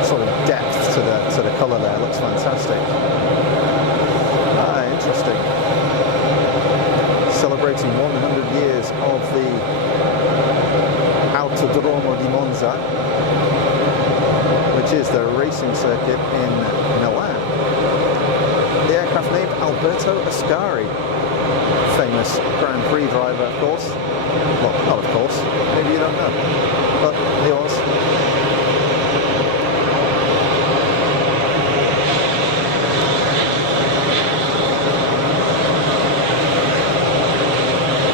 sort of depth to the colour there. It looks fantastic. Interesting. Celebrating 100 years of the Autodromo di Monza, which is the racing circuit in Milan. The aircraft named Alberto Ascari, famous Grand Prix driver, of course. Well, not of course, maybe you don't know, but he was.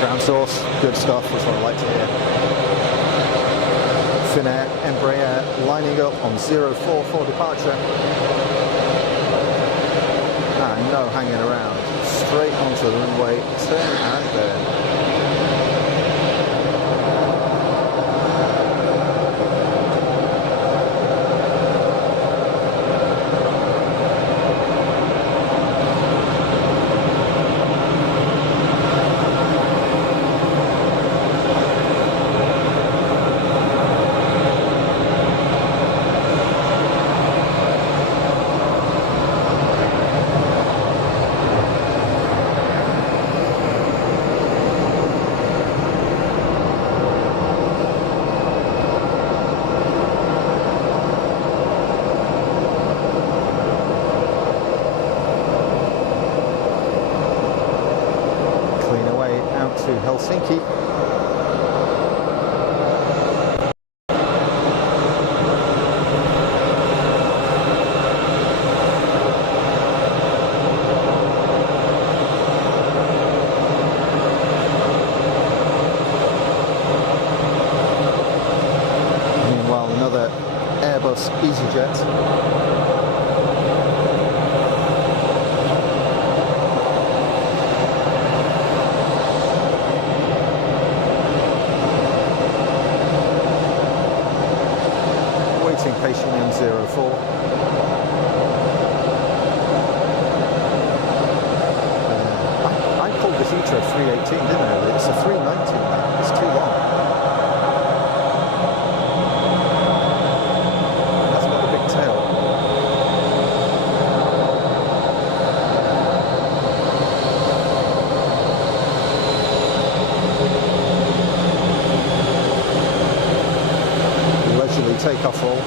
Ground source, good stuff, that's what I like to hear. Finnair, Embraer lining up on 044 departure. And no hanging around. Straight onto the runway, turn and burn. Helsinki. Meanwhile, another Airbus easyJet. Patient M04. I pulled this Heathrow 318, didn't I? It's a 319 now. It's too long. That's got a big tail. Leisurely takeoff roll.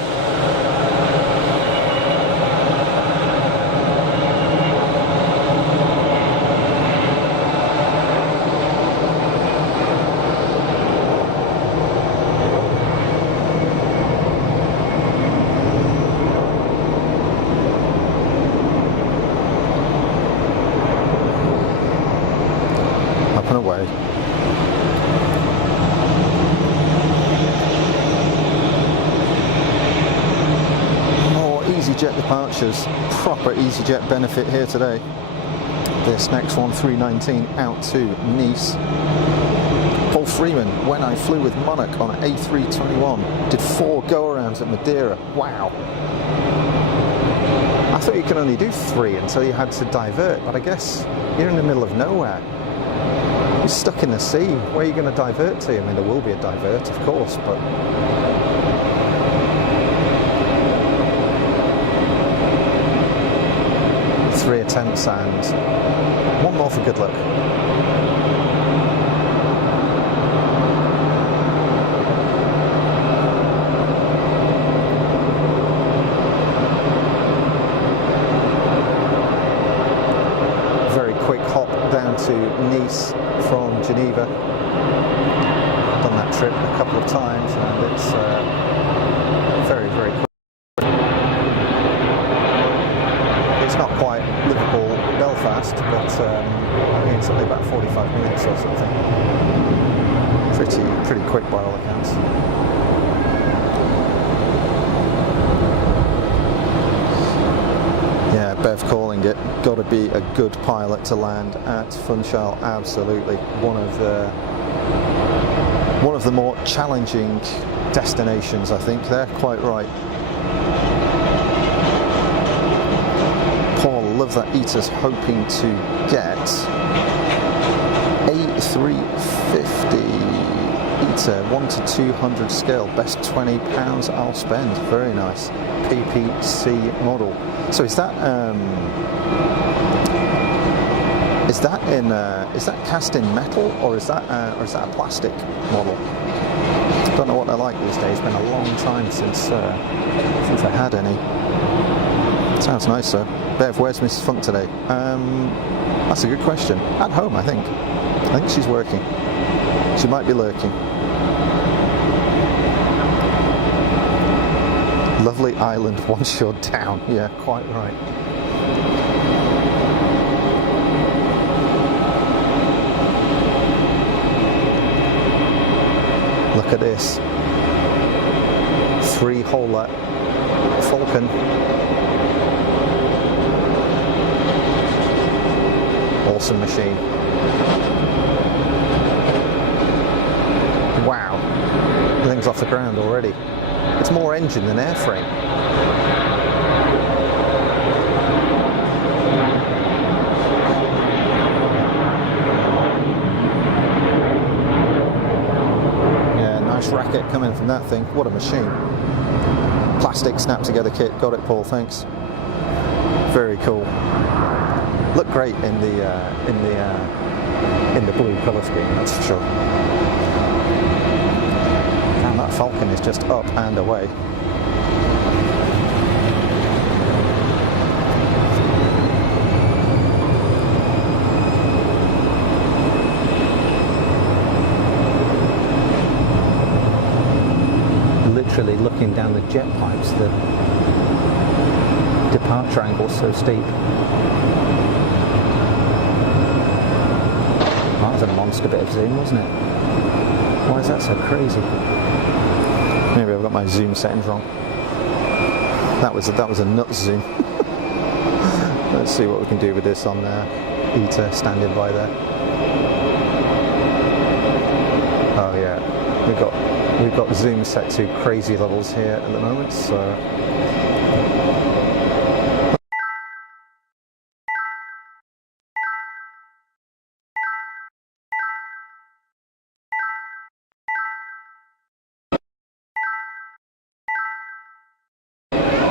Up and away. More easyJet departures. Proper easyJet benefit here today. This next one, 319, out to Nice. Paul Freeman, when I flew with Monarch on A321, did 4 go-arounds at Madeira. Wow. I thought you could only do 3 until you had to divert, but I guess you're in the middle of nowhere. You're stuck in the sea. Where are you going to divert to? I mean, there will be a divert, of course, but... Three attempts and one more for good luck. Very quick hop down to Nice from Geneva. Done that trip a couple of times and it's very, very quick. It's not quite Liverpool, Belfast, but I think it's only about 45 minutes or something. Pretty quick by all accounts. Yeah, Bev calling it. Got to be a good pilot to land at Funchal. Absolutely, one of the more challenging destinations. I think they're quite right. Paul, love that Ita's hoping to get A350 Ita 1 to 200 scale, best £20 I'll spend. Very nice. PPC model. So is that cast in metal or is that a plastic model? Don't know what they're like these days. It's been a long time since I had any. Sounds nice though. Bev, where's Mrs. Funk today? That's a good question. At home, I think. I think she's working. She might be lurking. Lovely island once you're down. Yeah, quite right. Look at this. 3-holer Falcon. Awesome machine. Wow. The thing's off the ground already. It's more engine than airframe. Yeah, nice racket coming from that thing. What a machine. Plastic snap together kit. Got it, Paul, thanks. Very cool. Look great in the blue colour scheme, that's for sure. And that Falcon is just up and away. literally looking down the jet pipes, the departure angle's so steep. That was a monster bit of zoom, wasn't it? Why is that so crazy? Maybe I've got my zoom settings wrong. That was a nuts zoom. Let's see what we can do with this on ETA standing by there. Oh yeah, we've got zoom set to crazy levels here at the moment, so.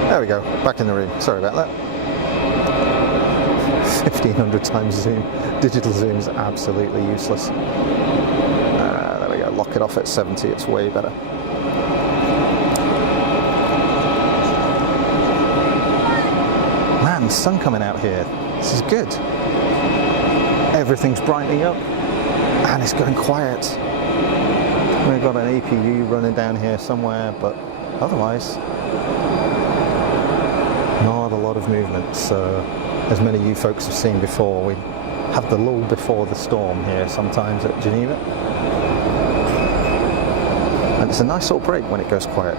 There we go, back in the room. Sorry about that. 1500 times zoom. Digital zoom is absolutely useless. There we go, lock it off at 70, it's way better. Man, sun coming out here. This is good. Everything's brightening up and it's going quiet. We've got an APU running down here somewhere, but otherwise not a lot of movement. So as many of you folks have seen before, we have the lull before the storm here sometimes at Geneva, and it's a nice little break when it goes quiet.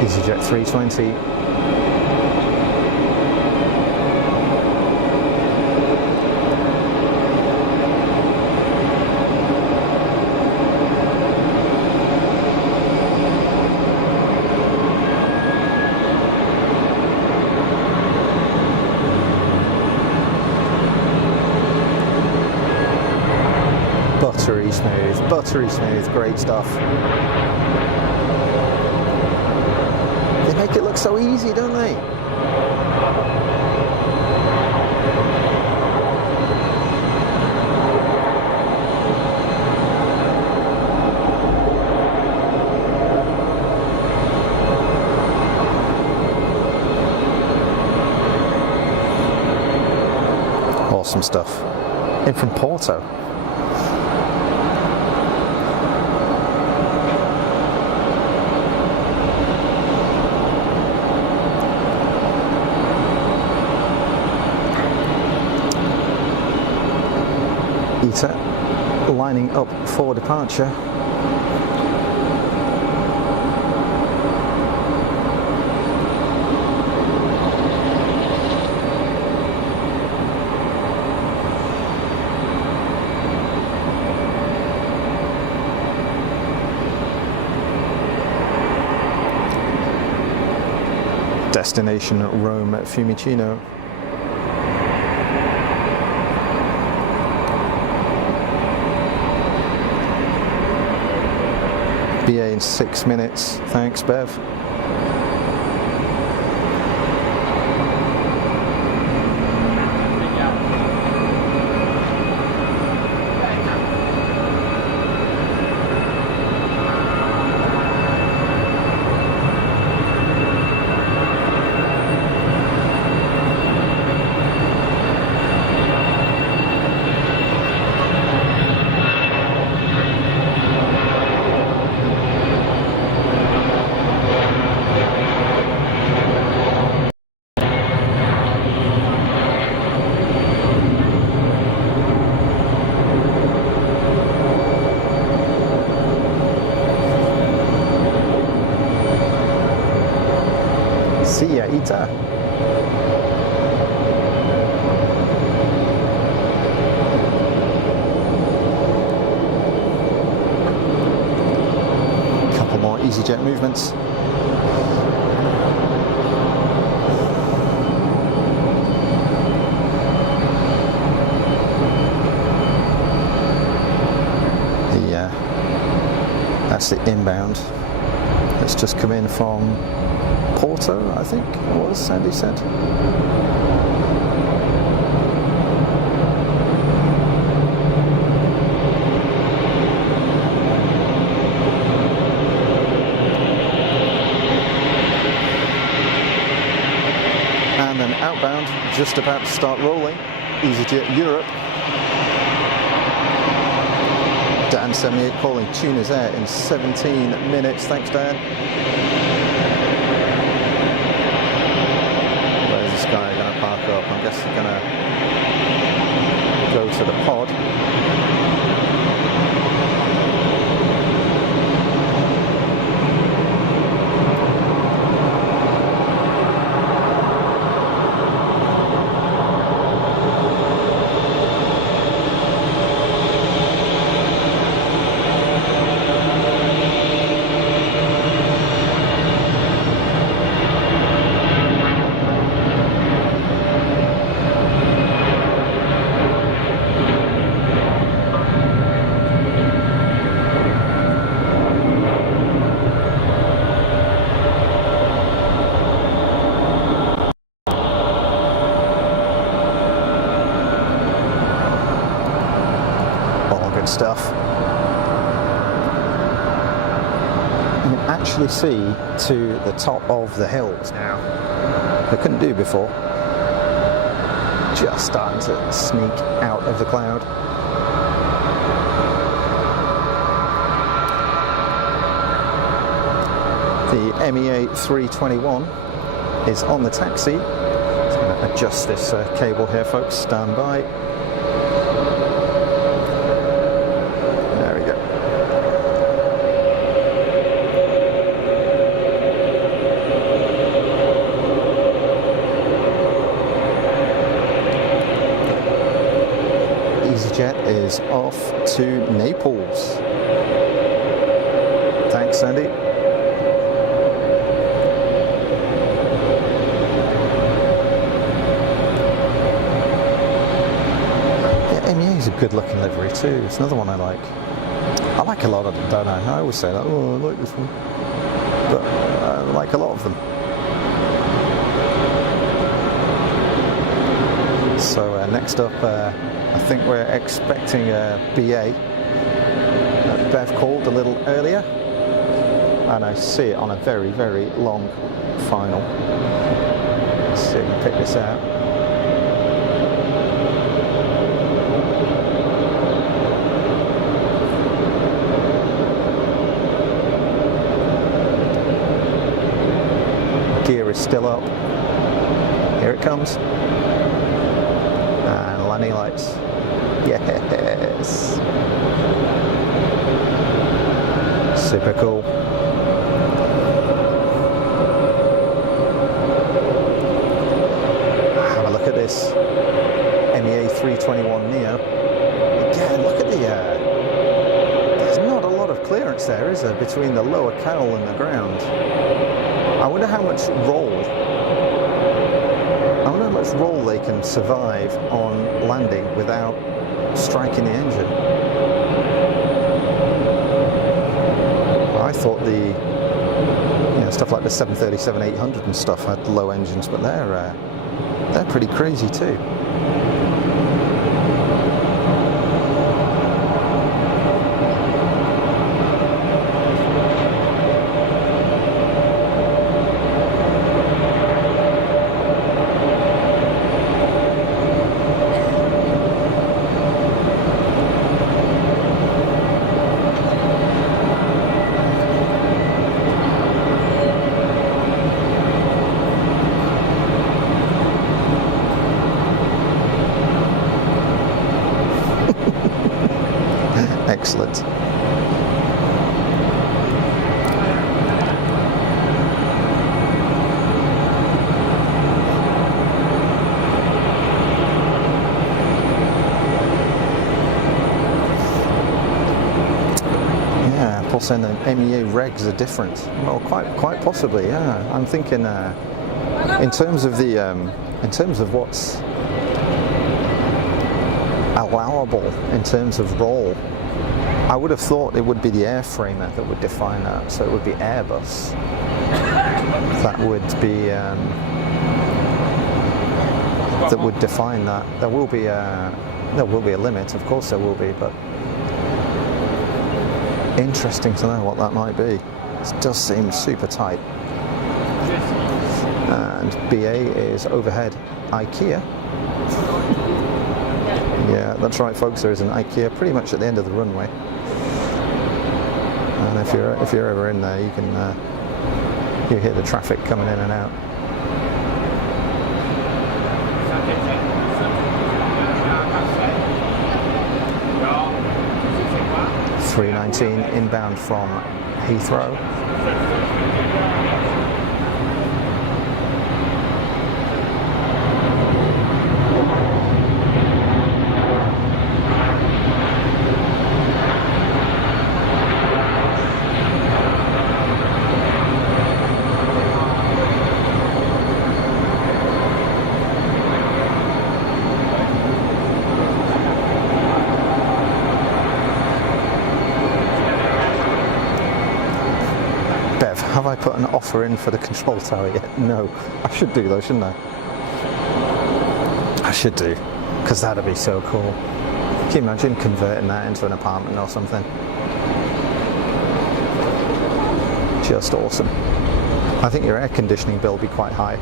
easyJet 320. Buttery smooth, great stuff. They make it look so easy, don't they? Awesome stuff. In from Porto. ETA lining up for departure. Destination Rome at Fiumicino. BA in 6 minutes. Thanks, Bev. See ya, ETA. Couple more easyJet movements. That's the inbound. It's just come in from Porto, I think it was, Sandy said. And then outbound, just about to start rolling, easyJet Europe. Dan78 calling Tunis Air in 17 minutes. Thanks, Dan. Where's this guy going to park up? I guess he's going to go to the pod. Stuff. You can actually see to the top of the hills now. I couldn't do before. Just starting to sneak out of the cloud. The MEA 321 is on the taxi. So I'm going to adjust this cable here, folks. Stand by. EasyJet is off to Naples. Thanks, Sandy. Yeah, MEA is a good looking livery too. It's another one I like. I like a lot of them, don't I? I always say that, oh, I like this one. But I like a lot of them. So next up, I think we're expecting a BA. Bev called a little earlier, and I see it on a very, very long final. Let's see if we can pick this out. Gear is still up. Here it comes. And landing lights. Yes. Super cool. Have a look at this MEA 321 Neo. Again, look at the there's not a lot of clearance there, is there, between the lower cowl and the ground. I wonder how much roll they can survive on landing without striking the engine. I thought the stuff like the 737-800 and stuff had low engines, but they're pretty crazy too. Excellent. Yeah, Paul saying the MEA regs are different. Well, quite possibly. Yeah, I'm thinking in terms of what's allowable in terms of roll. I would have thought it would be the airframer that would define that, so it would be Airbus. That would be that would define that. There will be a limit, of course there will be, but interesting to know what that might be. It does seem super tight. And BA is overhead IKEA. Yeah, that's right, folks. There is an IKEA pretty much at the end of the runway. And if you're ever in there, you can you hear the traffic coming in and out. 319 inbound from Heathrow. Have I put an offer in for the control tower yet? No. I should do though, shouldn't I? I should do, because that'd be so cool. Can you imagine converting that into an apartment or something? Just awesome. I think your air conditioning bill will be quite high.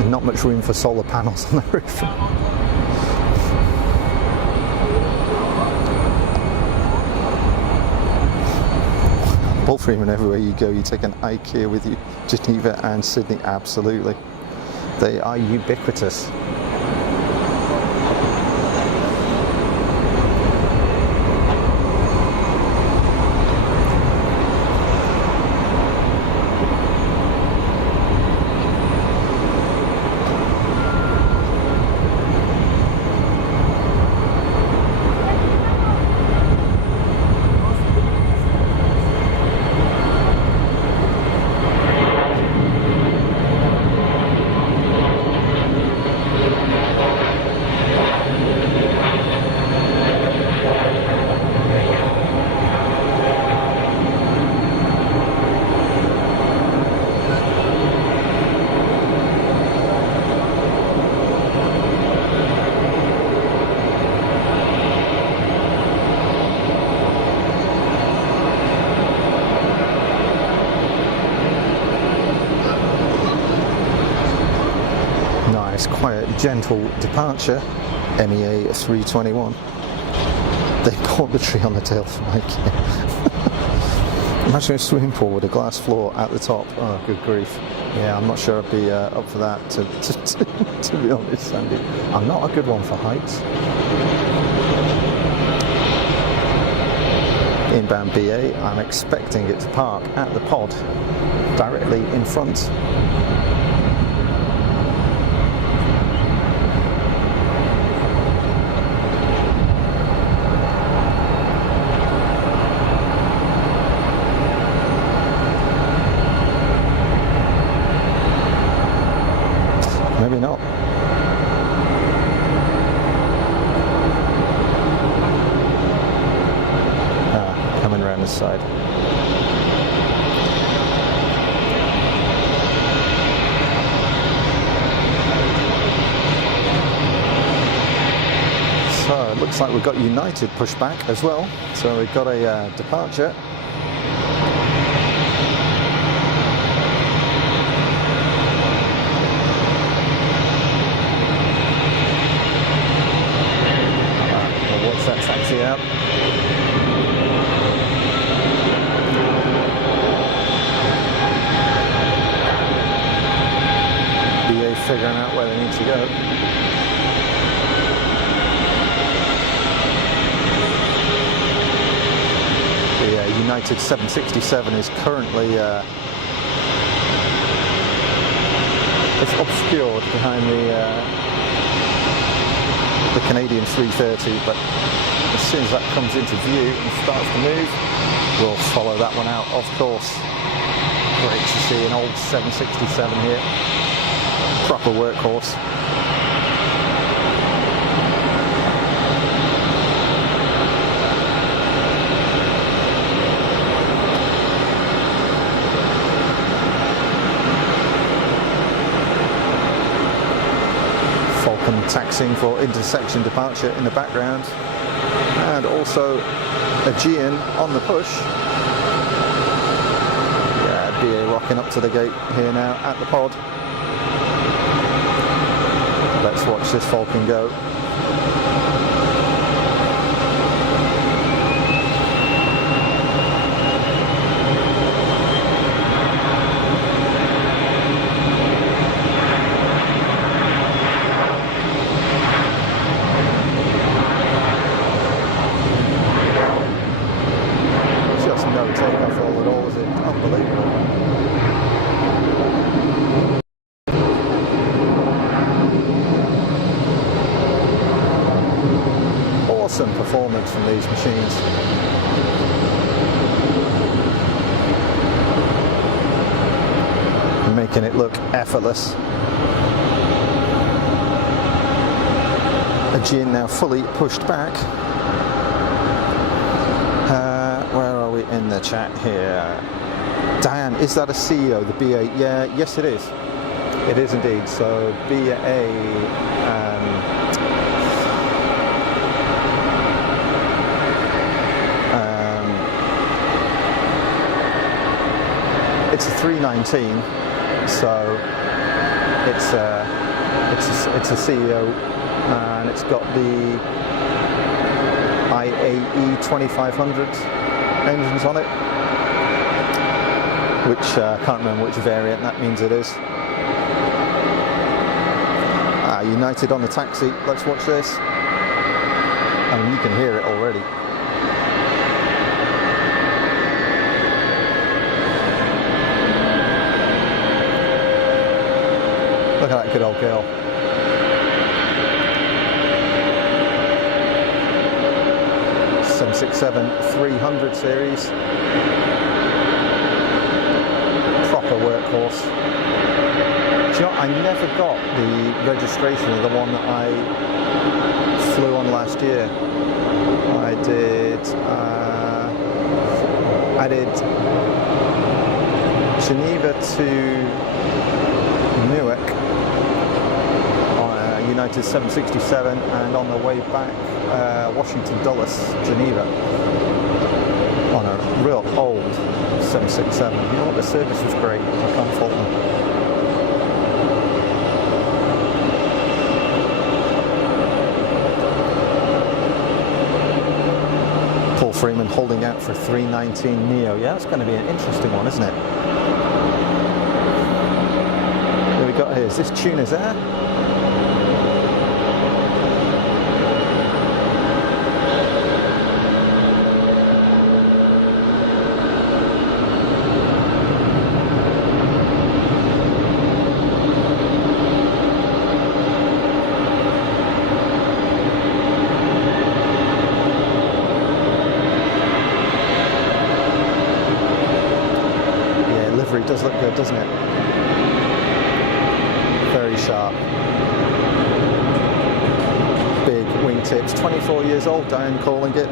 And not much room for solar panels on the roof. Paul Freeman, everywhere you go, you take an IKEA with you. Geneva and Sydney, absolutely. They are ubiquitous. Quiet, gentle departure, MEA 321. They bought the tree on the tail from IKEA. Imagine a swimming pool with a glass floor at the top. Oh, good grief. Yeah, I'm not sure I'd be up for that, to be honest, Sandy. I'm not a good one for heights. Inbound BA, I'm expecting it to park at the pod, directly in front. Maybe not. Coming around this side. So it looks like we've got United pushback as well. So we've got a departure. That taxi out. BA figuring out where they need to go. The United 767 is currently it's obscured behind the Canadian 330, but as soon as that comes into view and starts to move, we'll follow that one out, of course. Great to see an old 767 here. Proper workhorse. Taxiing for intersection departure in the background, and also Aegean on the push. Yeah, BA rocking up to the gate here now at the pod. Let's watch this Falcon go. awesome performance from these machines. Making it look effortless. Aegean now fully pushed back. Where are we in the chat here? Diane, is that a CEO, the B8? Yeah, yes it is. It is indeed. So BA, it's a 319, so it's a CEO, and it's got the IAE 2500 engines on it, which I can't remember which variant that means it is. United on the taxi. Let's watch this. I mean, you can hear it already. Look at that good old girl. (767-300) series. Proper workhorse. Do you know, I never got the registration of the one that I flew on last year. I did Geneva to Newark on a United 767, and on the way back Washington Dulles, Geneva, on a real old 767. You know what, the service was great. I can't fault them. Freeman holding out for 319 Neo. Yeah, that's going to be an interesting one, isn't it? What we got here? Is this Tuner's Air? Does look good, doesn't it? Very sharp. Big wingtips. 24 years old, Diane calling it.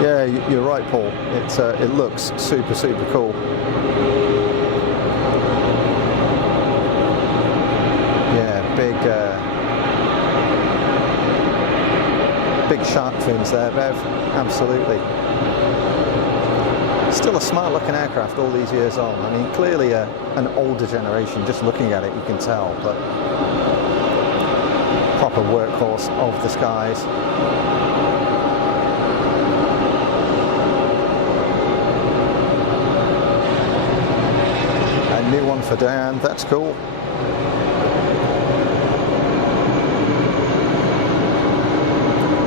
Yeah, you're right, Paul. It looks super, super cool. Yeah, big shark fins there, Bev. Absolutely. Still a smart looking aircraft all these years on. I mean, clearly an older generation, just looking at it you can tell, but proper workhorse of the skies. A new one for Dan, that's cool.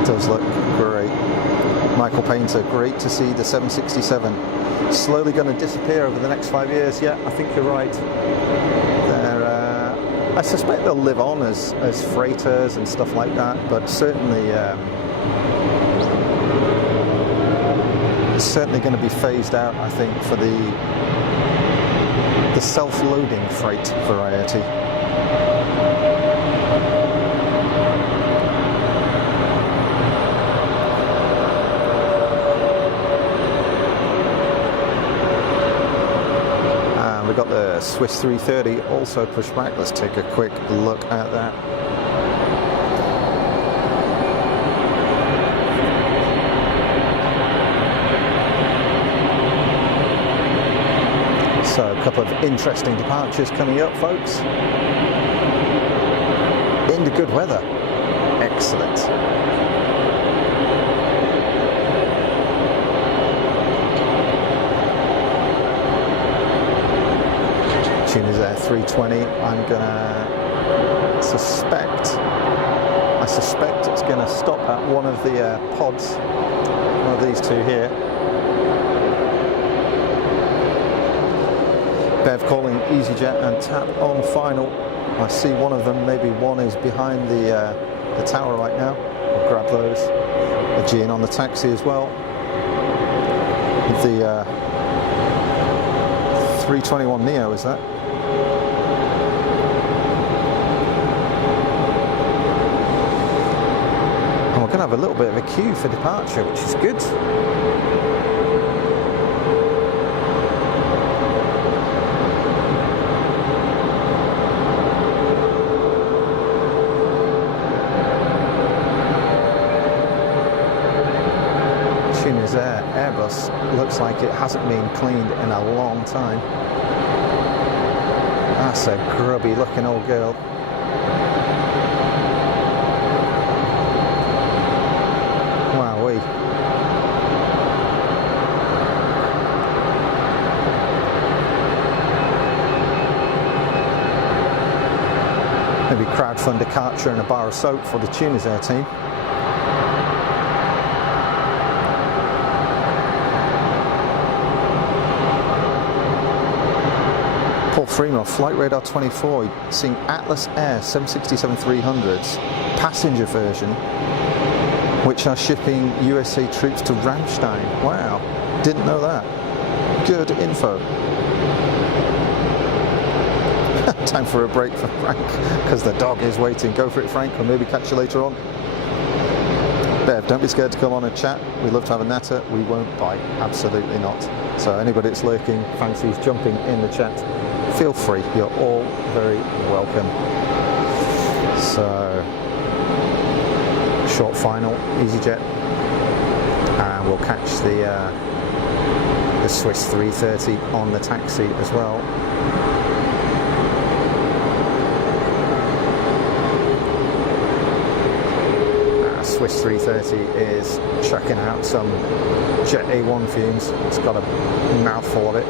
Does look great. Michael Painter, great to see the 767 slowly going to disappear over the next 5 years. Yeah, I think you're right. I suspect they'll live on as freighters and stuff like that, but certainly it's certainly going to be phased out, I think, for the self-loading freight variety. We've got the Swiss 330 also pushed back. Let's take a quick look at that. So a couple of interesting departures coming up, folks. Into good weather. Excellent. Tuner's Air 320. I'm gonna I suspect it's gonna stop at one of the pods, one of these two here. Bev calling easyJet and tap on final. I see one of them, maybe one is behind the tower right now. I'll grab those. A G in on the taxi as well. The 321 Neo, is that? And we're going to have a little bit of a queue for departure, which is good. Airbus looks like it hasn't been cleaned in a long time. That's a grubby looking old girl. Wowee. Maybe crowdfund a Karcher and a bar of soap for the Tuners Air team. Freeman, Flight Radar 24, seeing Atlas Air 767-300s, passenger version, which are shipping USA troops to Ramstein. Wow, didn't know that. Good info. Time for a break for Frank, because the dog is waiting. Go for it, Frank, or maybe catch you later on. Bev, don't be scared to come on and chat. We'd love to have a natter. We won't bite, absolutely not. So anybody that's lurking, fancies jumping in the chat, feel free, you're all very welcome. So, short final, easyJet, and we'll catch the Swiss 330 on the taxi as well. Swiss 330 is chucking out some Jet A1 fumes. It's got a mouthful of it.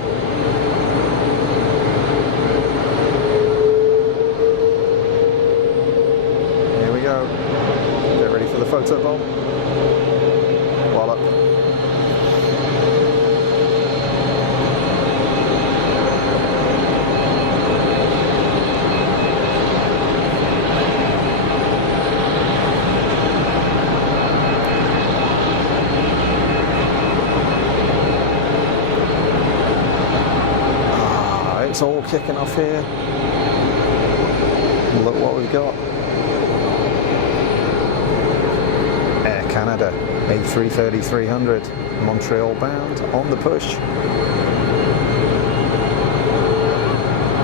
Get ready for the photo bomb. Wallop. It's all kicking off here. Look what we've got. Canada, A330-300, Montreal bound, on the push.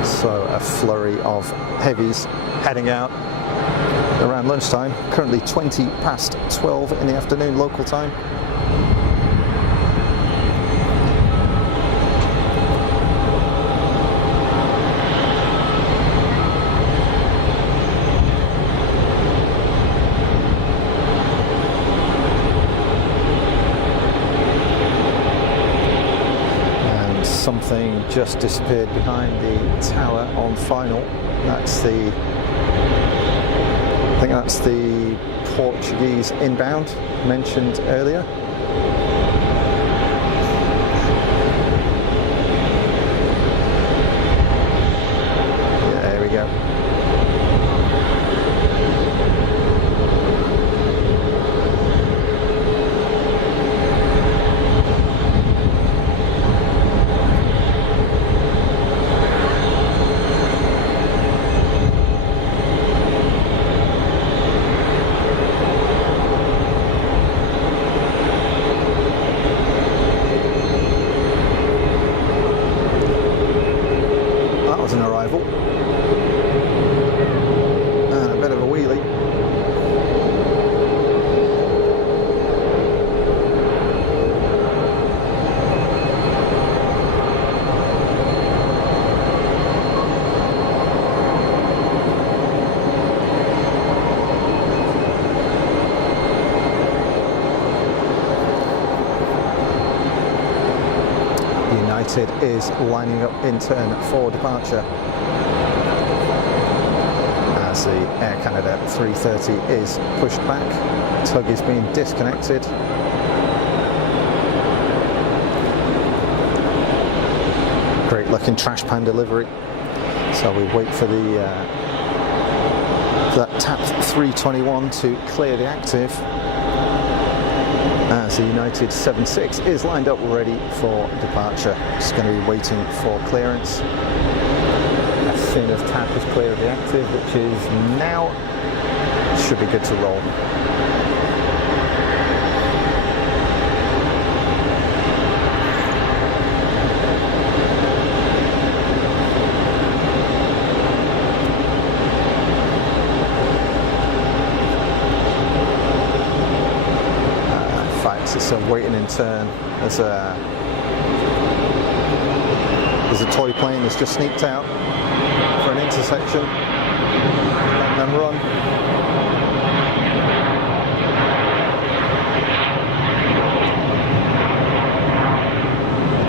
So a flurry of heavies heading out around lunchtime, currently 20 past 12 in the afternoon local time. Something just disappeared behind the tower on final. That's the, I think that's the Portuguese inbound mentioned earlier. Yeah, there we go. Is lining up in turn for departure as the Air Canada 330 is pushed back. Tug is being disconnected. Great looking trash pan delivery. So we wait for the that TAP 321 to clear the active. As the United 76 is lined up ready for departure. It's going to be waiting for clearance. As soon as tap is clear of the active, which is now, should be good to roll. It's a waiting in turn. There's a toy plane that's just sneaked out for an intersection. Letting them run.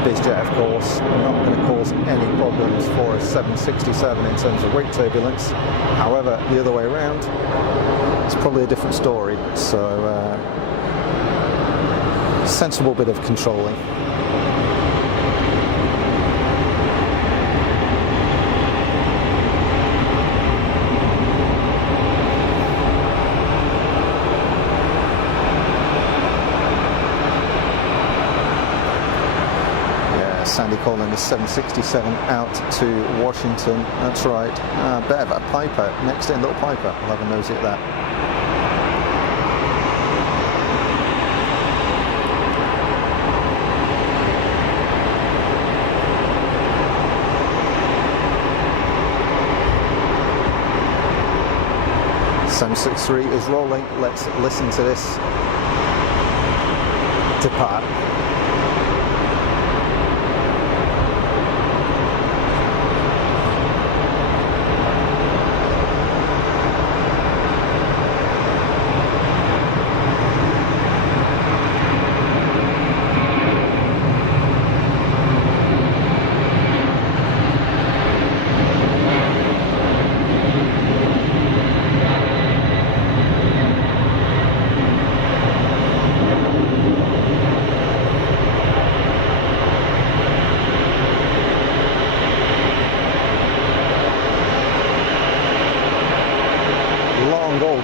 Bizjet, of course, not going to cause any problems for a 767 in terms of wake turbulence. However, the other way around, it's probably a different story. So. Sensible bit of controlling. Yeah, Sandy calling the 767 out to Washington. That's right. Bev, a Piper, next in, little Piper. We'll have a nosy at that. .763 is rolling. Let's listen to this depart.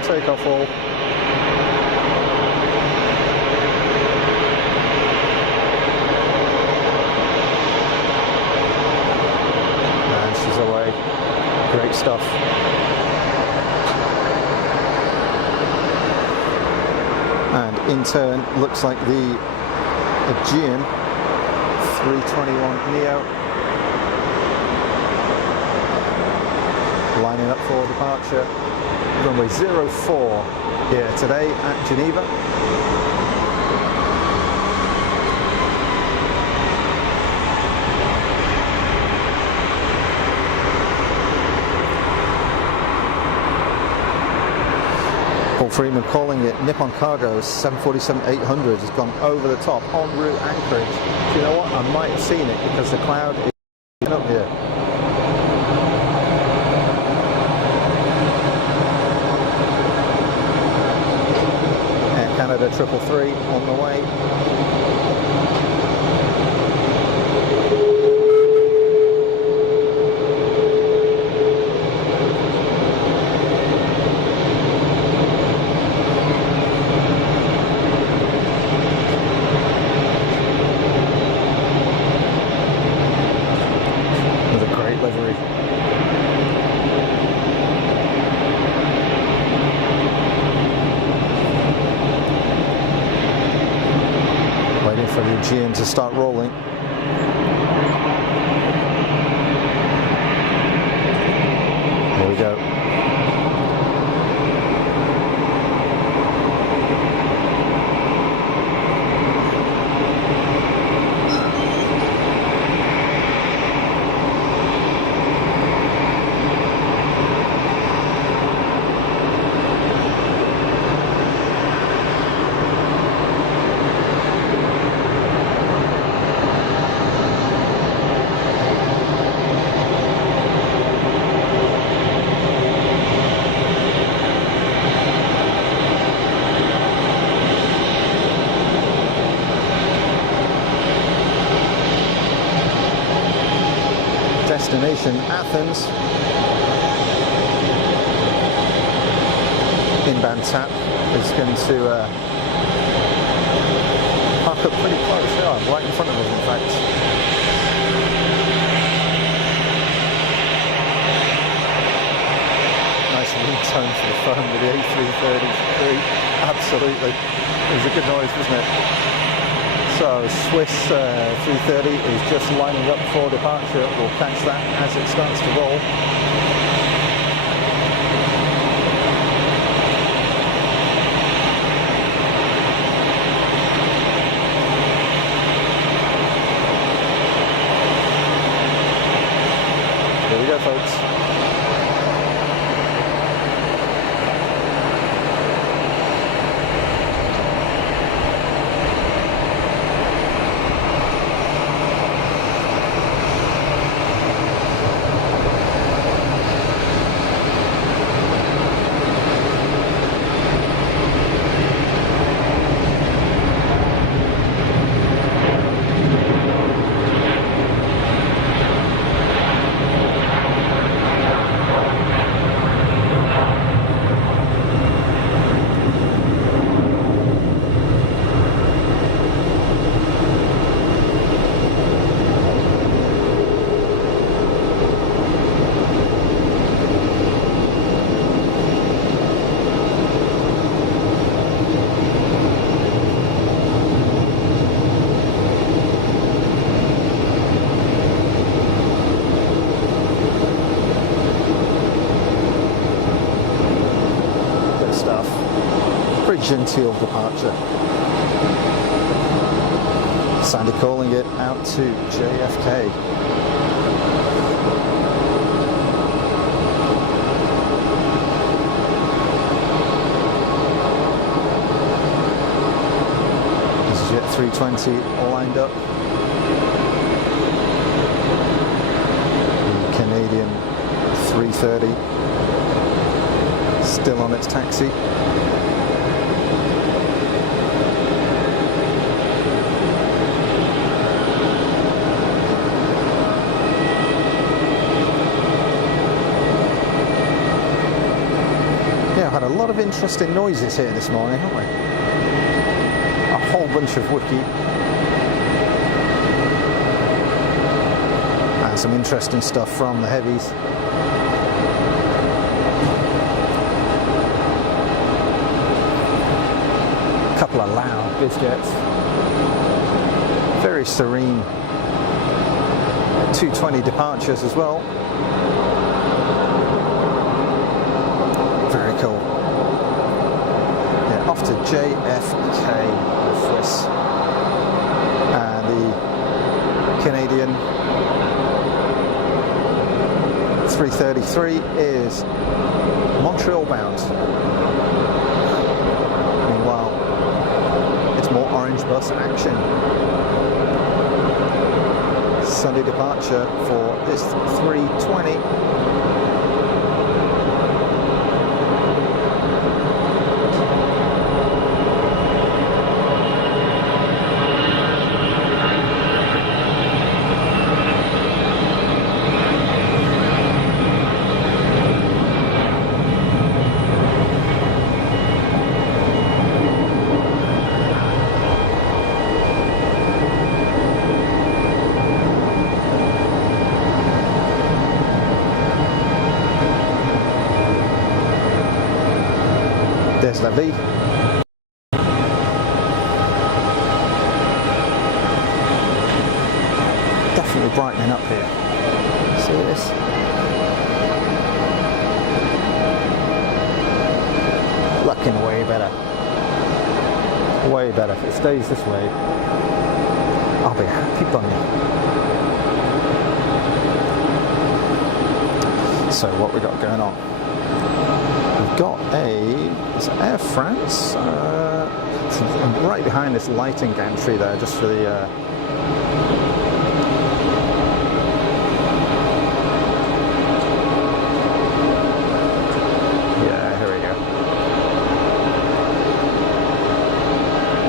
Takeoff all. And she's away. Great stuff. And in turn, looks like the Aegean 321 Neo lining up for departure. Runway 04 here today at Geneva. Paul Freeman calling it Nippon Cargo's 747-800 has gone over the top en route anchorage. Do you know what? I might have seen it because the cloud is up here. Canada 333 on the way. With a great livery. For the Aegean to start rolling. Here we go. Destination Athens. Inbound tap is going to we're pretty close, yeah, right in front of us in fact. Nice ringtone for the phone with the A333, absolutely. It was a good noise, wasn't it? So Swiss 330 is just lining up for departure. We'll catch that as it starts to roll. Here we go, folks. Genteel departure. Sandy calling it out to JFK. easyJet 320 lined up. The Canadian 330 still on its taxi. Had a lot of interesting noises here this morning, haven't we? A whole bunch of wiki and some interesting stuff from the Heavies. A couple of loud bizjets. Very serene 220 departures as well. Very cool. Yeah, off to JFK, the Swiss. And the Canadian 333 is Montreal bound. Meanwhile, it's more orange bus action. Sunday departure for this 320. There's the lead. Definitely brightening up here. See this? Looking way better. Way better. If it stays this way, I'll be a happy bunny. So what we got going on? We've got it's Air France, right behind this lighting gantry there, just for the yeah, here we go.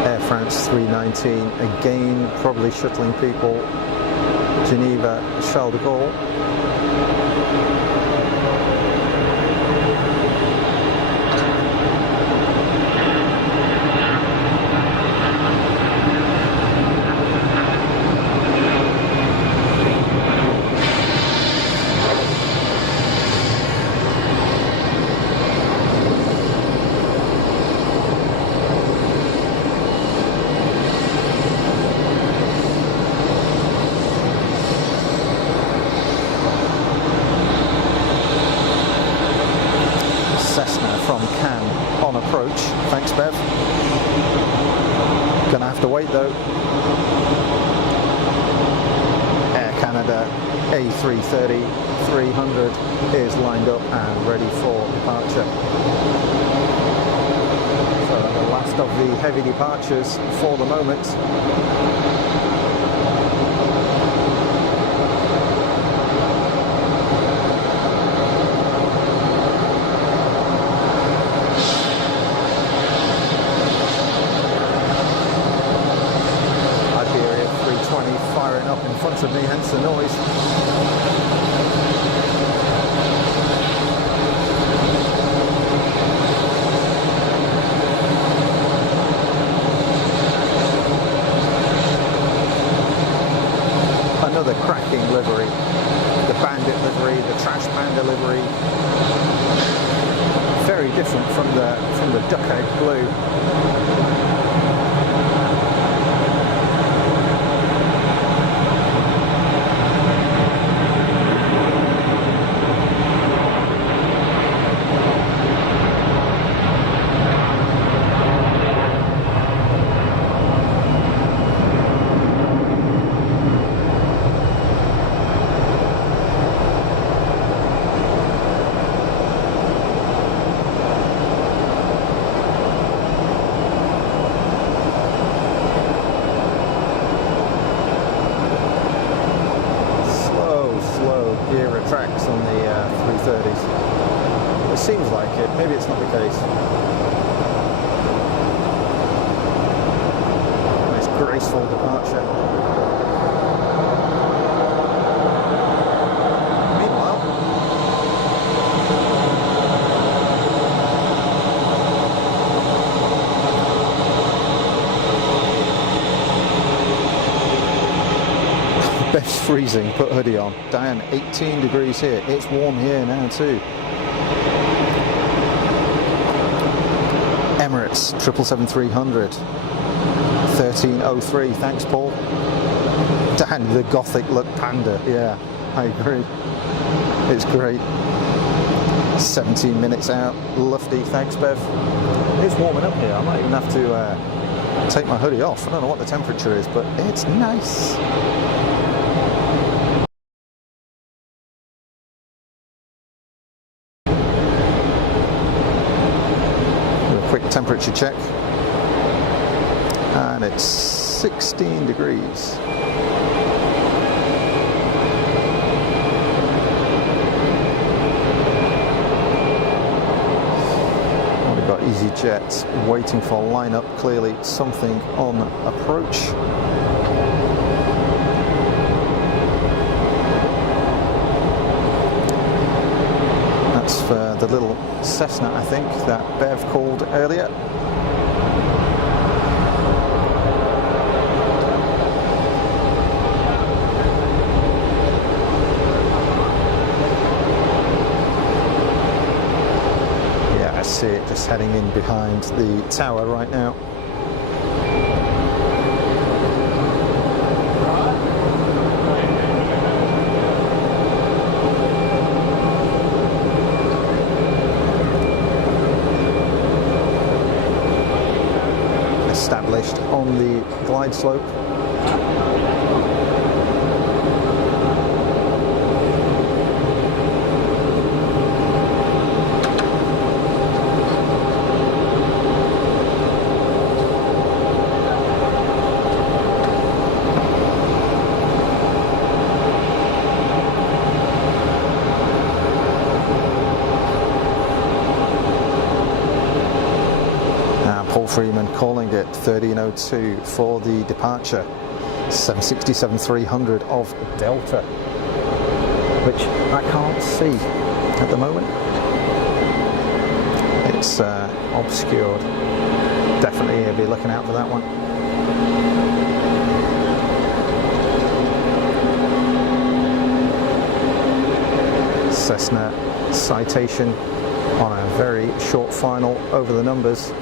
Air France 319, again probably shuttling people Geneva, Charles de Gaulle. can on approach. Thanks, Bev. Gonna have to wait though. Air Canada A330-300 is lined up and ready for departure. So the last of the heavy departures for the moment. Firing up in front of me, hence the noise. Another cracking livery. The Bandit livery, the Trash Panda livery. Very different from the duck egg blue. Tracks on the 330s. It seems like it, maybe it's not the case. Nice graceful departure. Meanwhile, Bev's freezing, put hoodie on. Diane, 18 degrees here. It's warm here now too. Emirates 777-300 1303. Thanks, Paul. Dan, the gothic look panda. Yeah, I agree. It's great. 17 minutes out. Lufty. Thanks, Bev. It's warming up here. I might even have to take my hoodie off. I don't know what the temperature is, but it's nice. Temperature check, and it's 16 degrees. We've got easyJet waiting for lineup, clearly something on approach. That's for the little Cessna, I think, that Bev called earlier. Yeah, I see it just heading in behind the tower right now. Established on the glide slope. Freeman calling it 1302 for the departure. 767-300 of Delta, which I can't see at the moment. It's obscured. Definitely be looking out for that one. Cessna citation on a very short final over the numbers.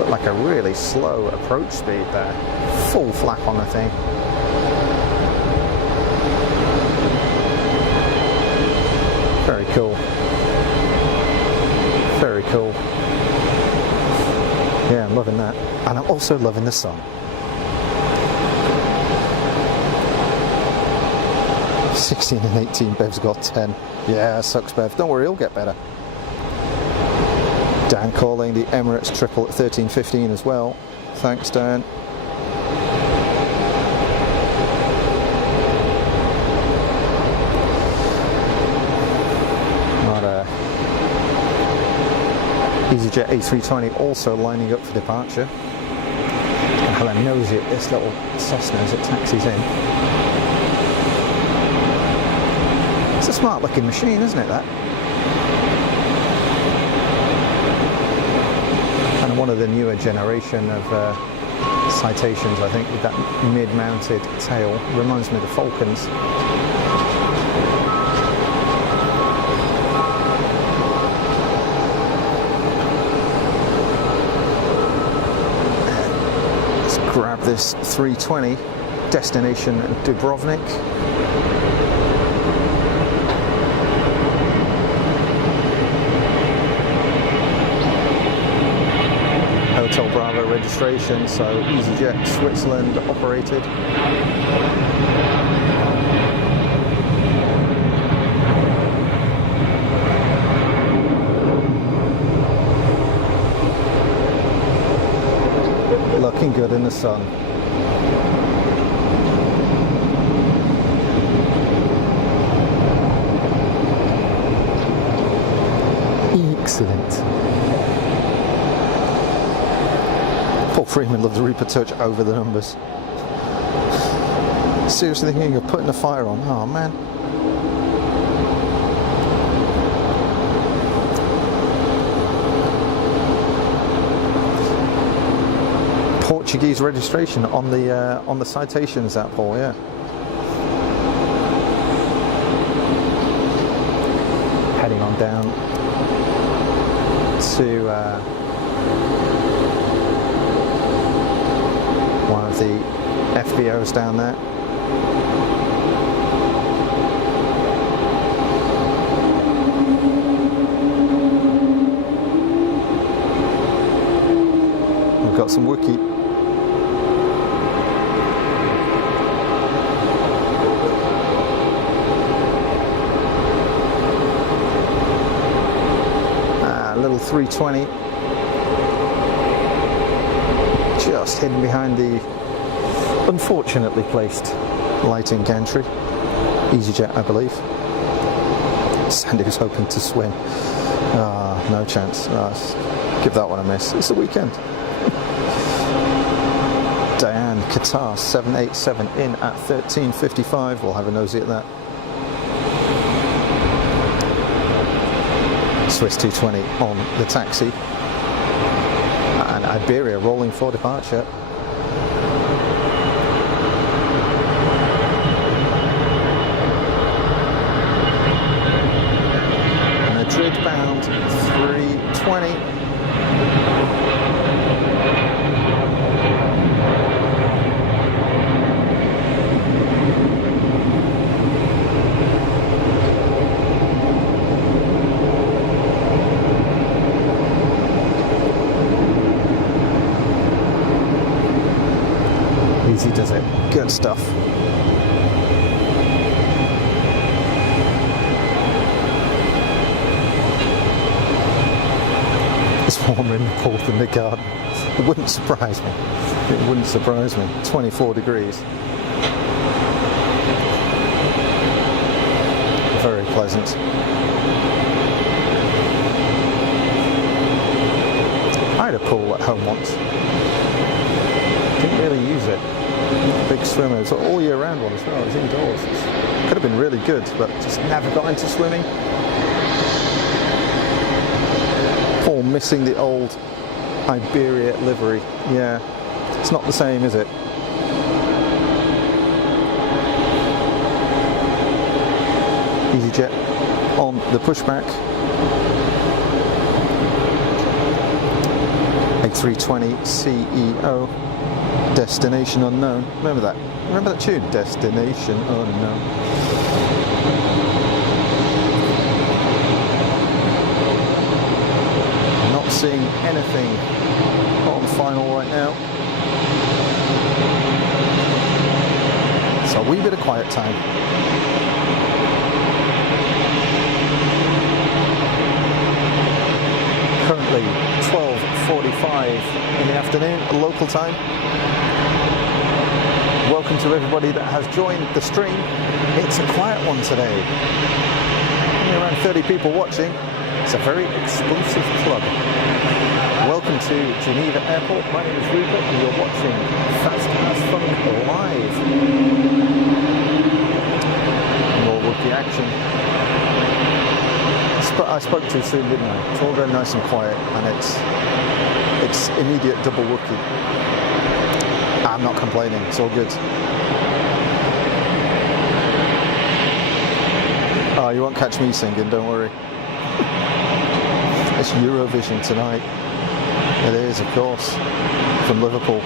Looked like a really slow approach speed there. Full flap on the thing. Very cool. Very cool. Yeah, I'm loving that. And I'm also loving the sun. 16 and 18, Bev's got 10. Yeah, sucks Bev. Don't worry, he'll get better. Dan calling the Emirates triple at 13.15 as well. Thanks, Dan. easyJet A320 also lining up for departure. I'll have a nosy at this little Cessna as it taxis in. It's a smart looking machine, isn't it, that? Kind of one of the newer generation of citations, I think, with that mid-mounted tail. Reminds me of the Falcons. Grab this 320, destination Dubrovnik. Hotel Bravo registration, so easyJet Switzerland operated. Looking good in the sun. Excellent. Paul Freeman loves the Reaper Touch over the numbers. Seriously thinking of putting a fire on? Oh man. Portuguese registration on the citations, that Paul, yeah. Heading on down to one of the FBOs down there. We've got some Wookiee. Little 320 just hidden behind the unfortunately placed lighting gantry. easyJet, I believe. Sandy was hoping to swim. No chance. Give that one a miss. It's the weekend. Diane, Qatar 787 in at 13.55. We'll have a nosy at that. Swiss 220 on the taxi, and Iberia rolling for departure. Madrid bound 320. Easy does it. Good stuff. It's warmer in the port than the garden. It wouldn't surprise me. It wouldn't surprise me. 24 degrees. Very pleasant. I had a pool at home once. Didn't really use it. Big swimmer. It's an all year round one as well. It was indoors. Could have been really good, but just never got into swimming. Paul missing the old Iberia livery. Yeah, it's not the same, is it? easyJet on the pushback. A320 CEO, destination unknown. Remember that? Remember that tune? Destination unknown. Not seeing anything on final right now. So a wee bit of quiet time. Currently 12:45 in the afternoon, local time. Welcome to everybody that has joined the stream. It's a quiet one today. Only around 30 people watching. It's a very exclusive club. Welcome to Geneva Airport. My name is Rupert and you're watching Fast as Fun Live. More rookie action. I spoke too soon, didn't I? It's all very nice and quiet, and it's immediate double rookie. I'm not complaining, it's all good. Oh, you won't catch me singing, don't worry. It's Eurovision tonight. It is, of course, from Liverpool.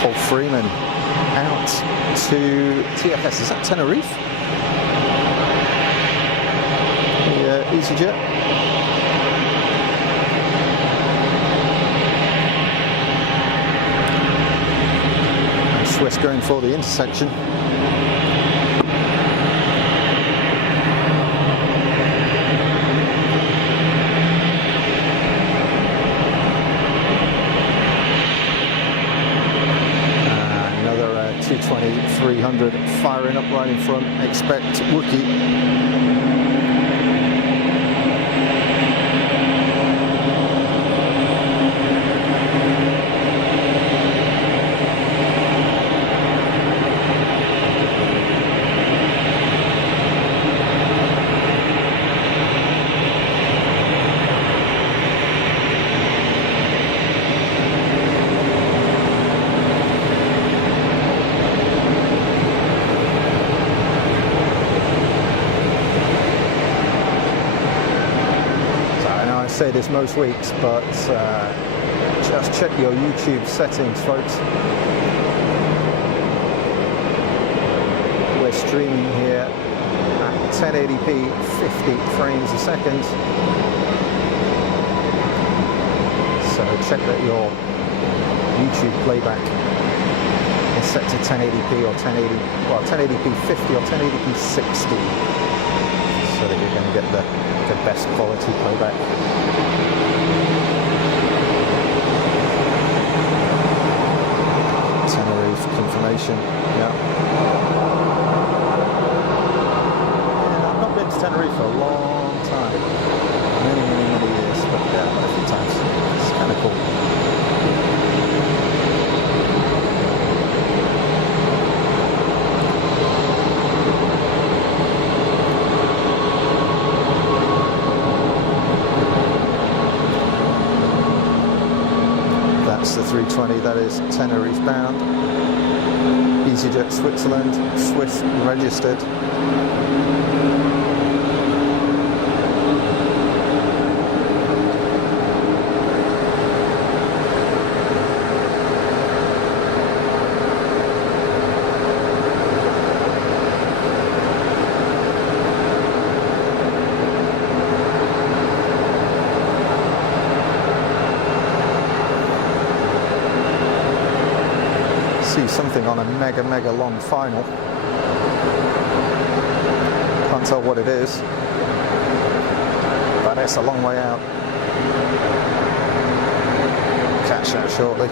Paul Freeman out to TFS. Is that Tenerife? The easyJet. And Swiss going for the intersection. Another 220-300 firing up right in front. Expect rookie. I say this most weeks, but just check your YouTube settings, folks. We're streaming here at 1080p, 50 frames a second. So check that your YouTube playback is set to 1080p or 1080p 50 or 1080p 60, so that you're going to get the best quality playback. Tenerife confirmation, yeah. I've not been to Tenerife for a long time, many years, but yeah, I've been a few times. It's kind of cool. The 320, that is Tenerife bound. easyJet Switzerland, Swiss registered. See something on a mega long final. Can't tell what it is, but it's a long way out. Catch that shortly.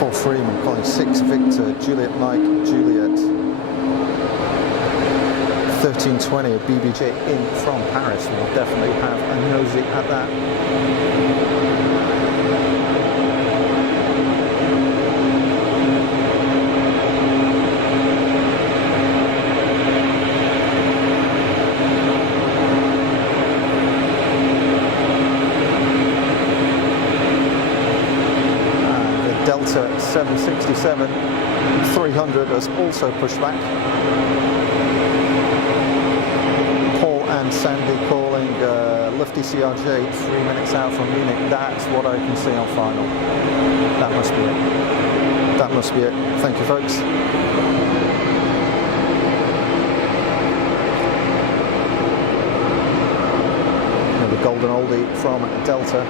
Paul Freeman calling 6 Victor, Juliet Mike, Juliet. 1320, a BBJ in from Paris. We'll definitely have a nosy at that. And the Delta 767. 300 has also pushed back. Paul and Sandy calling Lifty CRJ 3 minutes out from Munich. That's what I can see on final. That must be it. That must be it. Thank you, folks. Another golden oldie from Delta.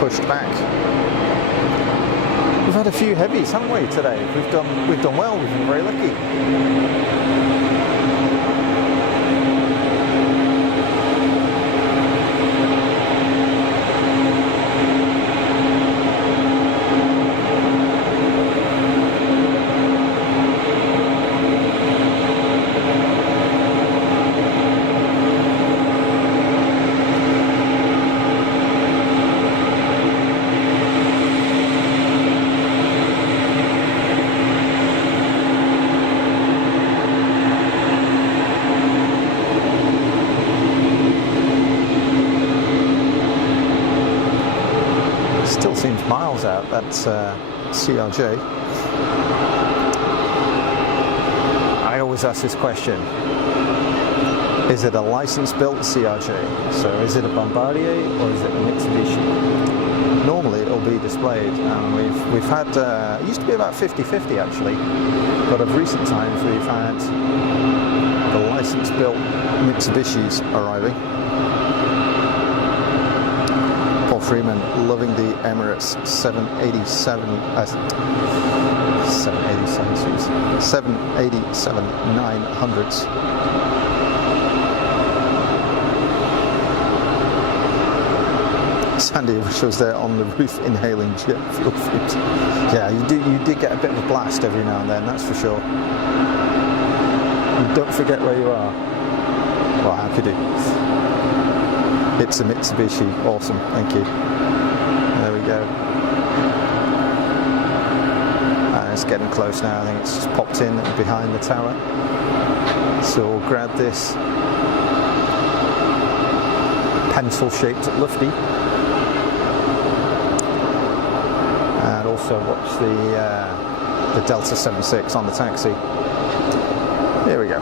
Pushed back. We've had a few heavies, haven't we, today? We've done well. We've been very lucky. Seems miles out, that's CRJ. I always ask this question, is it a license-built CRJ? So is it a Bombardier or is it a Mitsubishi? Normally it'll be displayed, and we've had, it used to be about 50-50 actually, but of recent times we've had the license-built Mitsubishis arriving. Freeman loving the Emirates 787-900s. Sandy wish was there on the roof inhaling jet fuel fumes. Yeah, you did get a bit of a blast every now and then, that's for sure. You don't forget where you are. Well, how could you? It's a Mitsubishi. Awesome, thank you. There we go. And it's getting close now. I think it's just popped in behind the tower. So we'll grab this pencil-shaped lifty. And also watch the Delta 76 on the taxi. Here we go.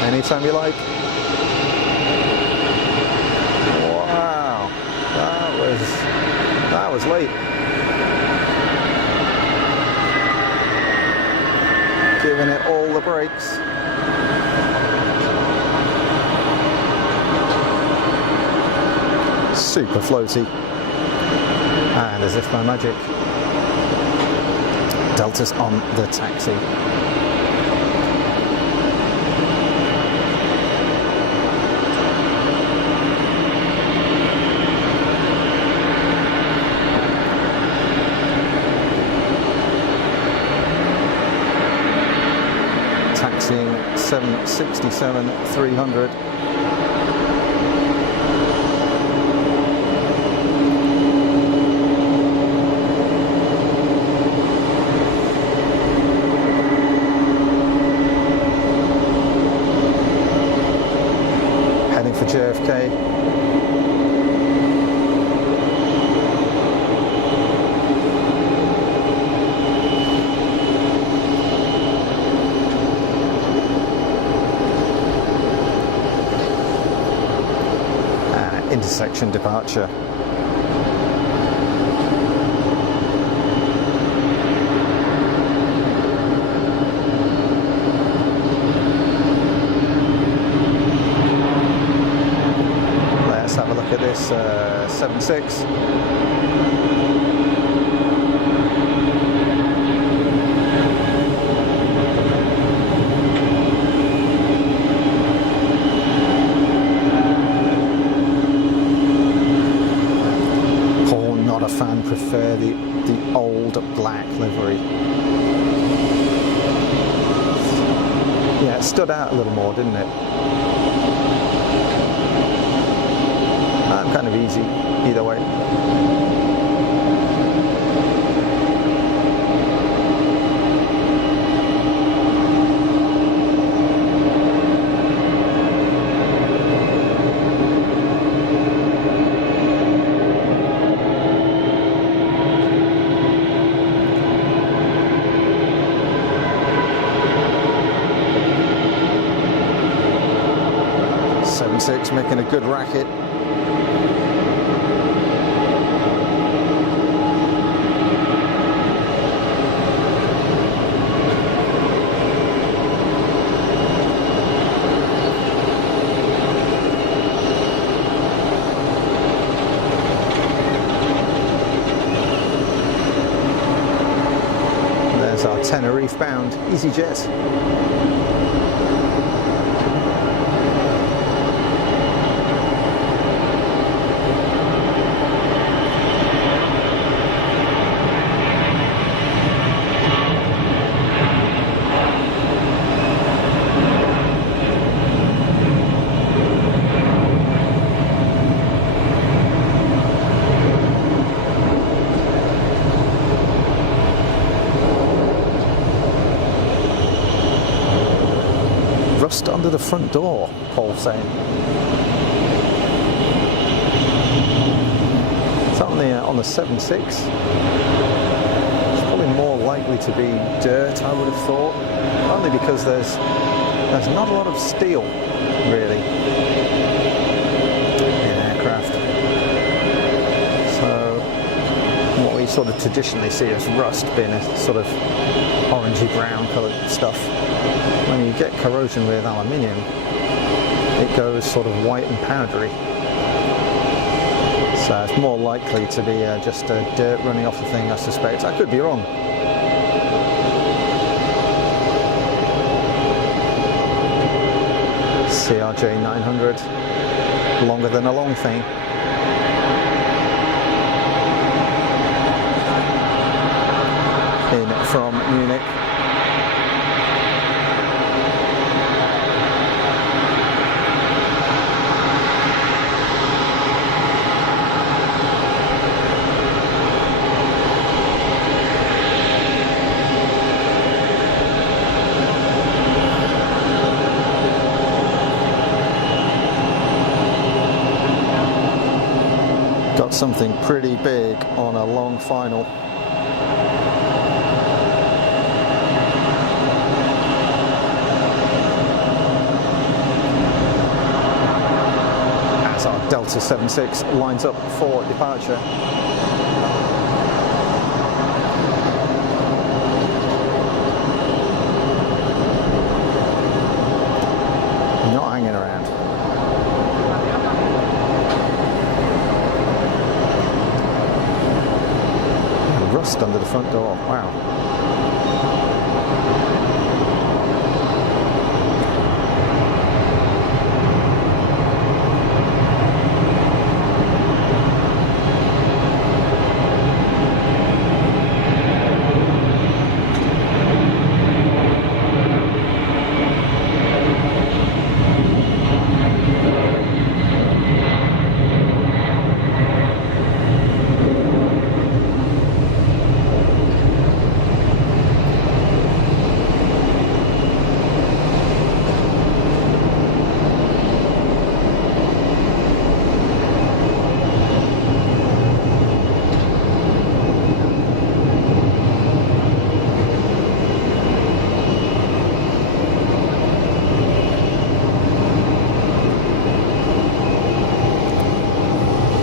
Anytime you like. Wow, that was late. Giving it all the brakes. Super floaty. And as if by magic, Delta's on the taxi. Taxiing 767-300. Heading for JFK. Intersection departure. Let's have a look at this 76. Fan prefer the old black livery. stood out a little more, didn't it? Kind of easy either way. Making a good racket. There's our Tenerife bound easyJet. Under the front door, Paul's saying. It's on the 7.6. It's probably more likely to be dirt, I would have thought, only because there's not a lot of steel really in aircraft. So what we sort of traditionally see as rust being a sort of orangey brown coloured stuff. When you get corrosion with aluminium, it goes sort of white and powdery. So it's more likely to be just dirt running off the thing, I suspect. I could be wrong. CRJ 900, longer than a long thing. In from Munich. Got something pretty big on a long final. As our Delta 76 lines up for departure. Not hanging around. Rust under the front door. Wow.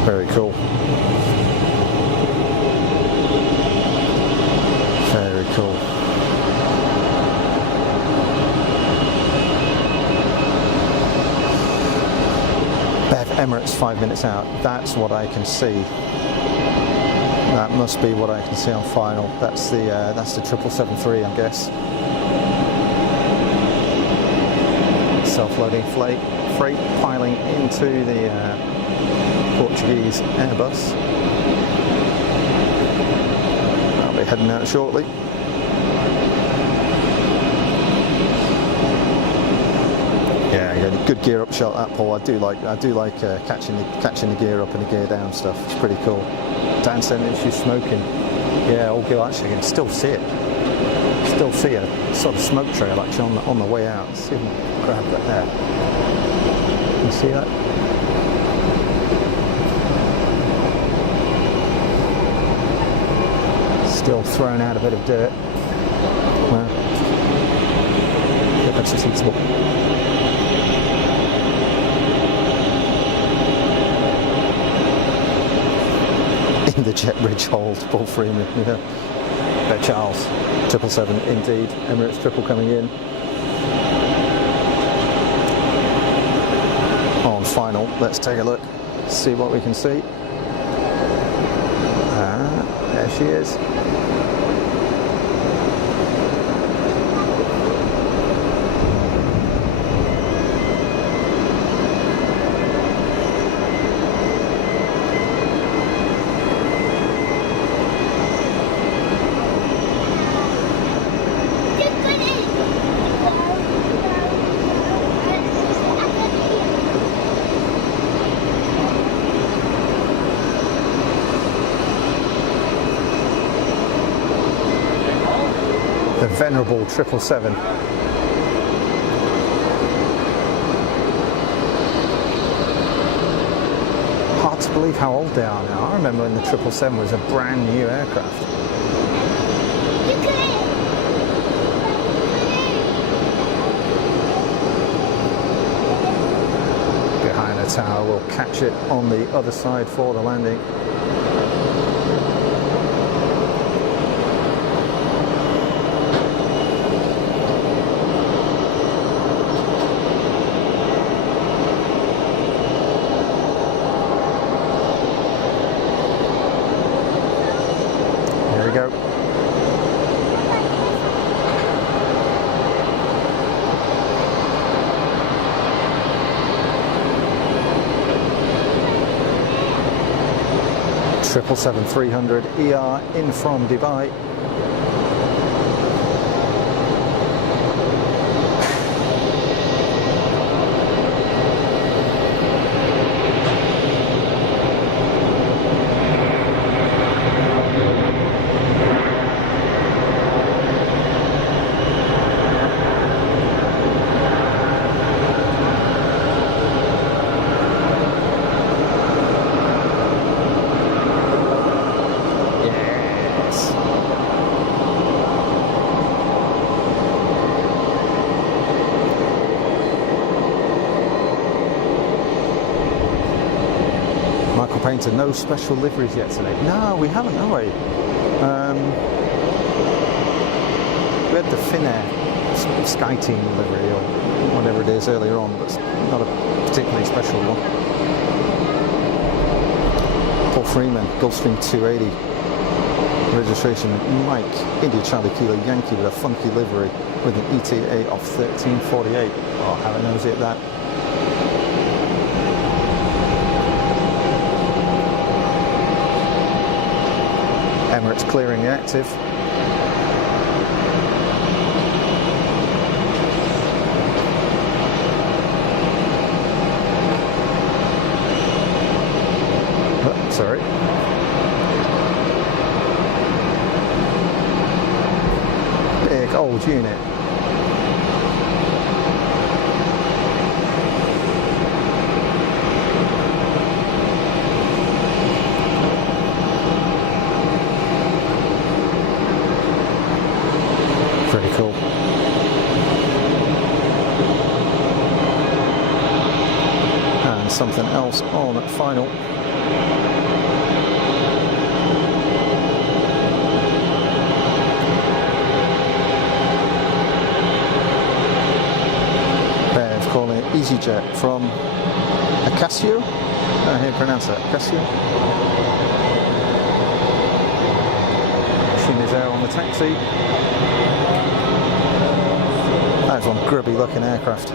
Very cool. Very cool. Bev Emirates 5 minutes out. That's what I can see. That must be what I can see on final. That's the 773, I guess. Self-loading freight piling into the Portuguese Airbus. I'll be heading out shortly. Yeah, good gear up shot that, Paul. I do like catching the gear up and the gear down stuff. It's pretty cool. Down 7 inches smoking. Yeah, all good. Actually, you can still see it. Still see a sort of smoke trail actually on the way out. Let's see if we can grab that there. Can you see that? Still throwing out a bit of dirt. Well, that's just sensible. In the jet bridge hold, Paul Freeman. Yeah. Charles, 777 indeed. Emirates triple coming in. On final, let's take a look, see what we can see. There she is. The venerable 777. Hard to believe how old they are now. I remember when the 777 was a brand new aircraft. Behind the tower, we'll catch it on the other side for the landing. Go. Triple 7-300 ER in from Dubai. Painter, no special liveries yet today. No, we haven't, have we? We had the Finnair Sky Team livery or whatever it is earlier on, but it's not a particularly special one. Paul Freeman, Gulfstream 280. Registration Mike, India Charlie Kilo Yankee with a funky livery with an ETA of 1348. Oh, have a nosy at that. Emirates clearing the active. Oh, sorry. Big old unit. Pretty cool. And something else on at final. Bev calling it easyJet from Acacio. How do you pronounce that? Acacio? Machine is there on the taxi. That's one grubby looking aircraft.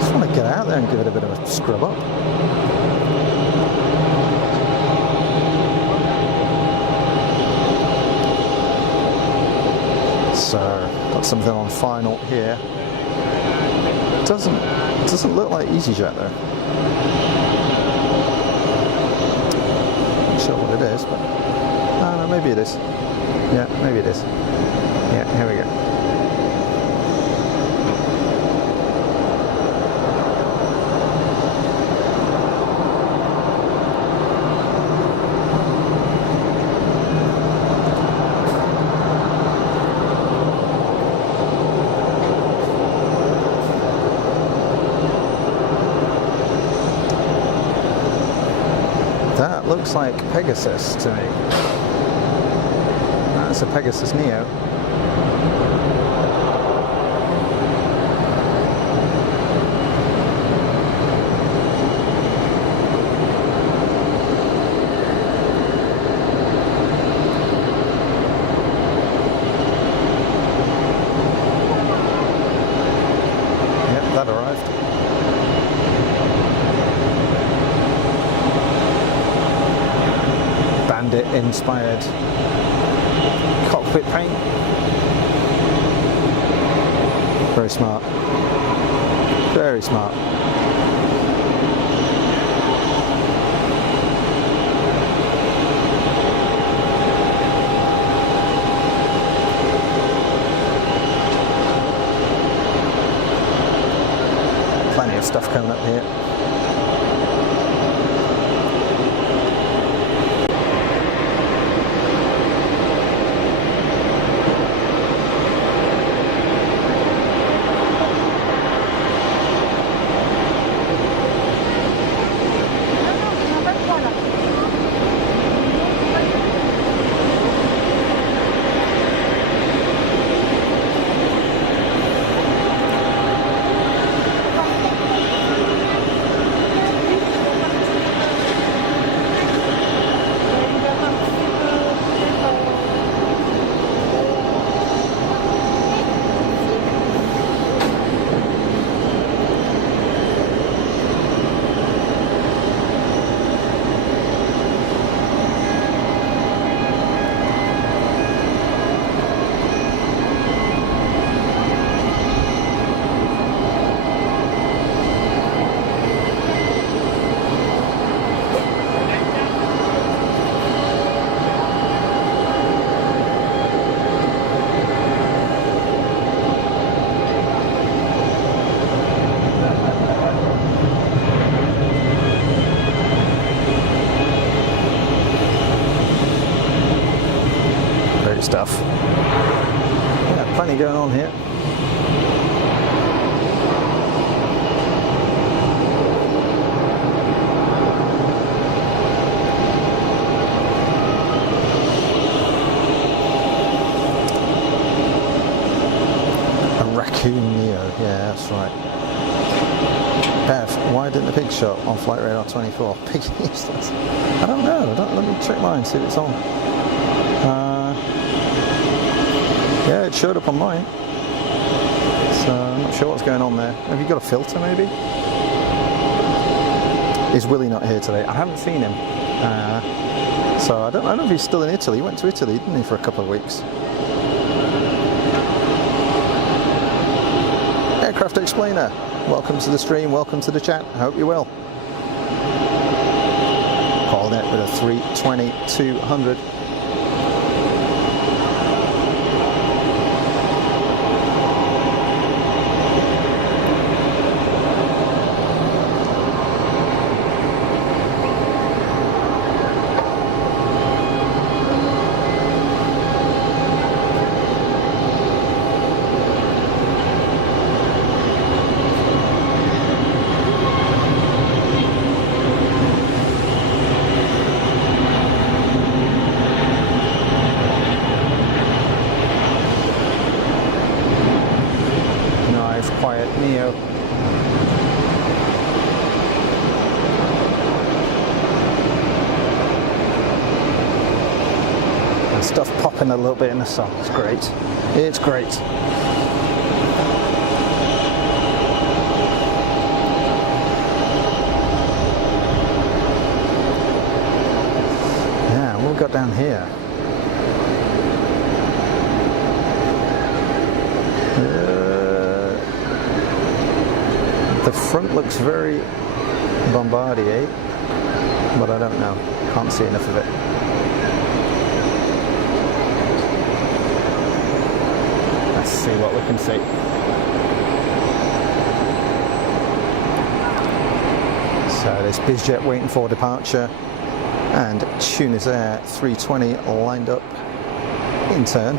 Just want to get out there and give it a bit of a scrub up. So got something on final here. Doesn't look like easyJet though. Not sure what it is, but no, maybe it is. Yeah, maybe it is. Yeah, here we go. That looks like Pegasus to me. That's a Pegasus Neo. Yep, that arrived. Bandit-inspired cockpit paint. Very smart. Very smart. Plenty of stuff coming up here. Stuff. Yeah, plenty going on here. A raccoon Neo, yeah, that's right. Bev, why didn't the pig show up on Flight Radar 24? Pig useless. I don't know. Let me check mine, see if it's on. Yeah, it showed up on mine. So I'm not sure what's going on there. Have you got a filter maybe? Is Willie not here today? I haven't seen him. So I don't know if he's still in Italy. He went to Italy, didn't he, for a couple of weeks? Aircraft Explainer, welcome to the stream, welcome to the chat. I hope you're well. Holding it with a 320-200. Neo. And stuff popping a little bit in the sun. It's great. It's great. Yeah, what have we got down here? The front looks very Bombardier, but I don't know. Can't see enough of it. Let's see what we can see. So there's bizjet waiting for departure, and Tunis Air 320 lined up in turn.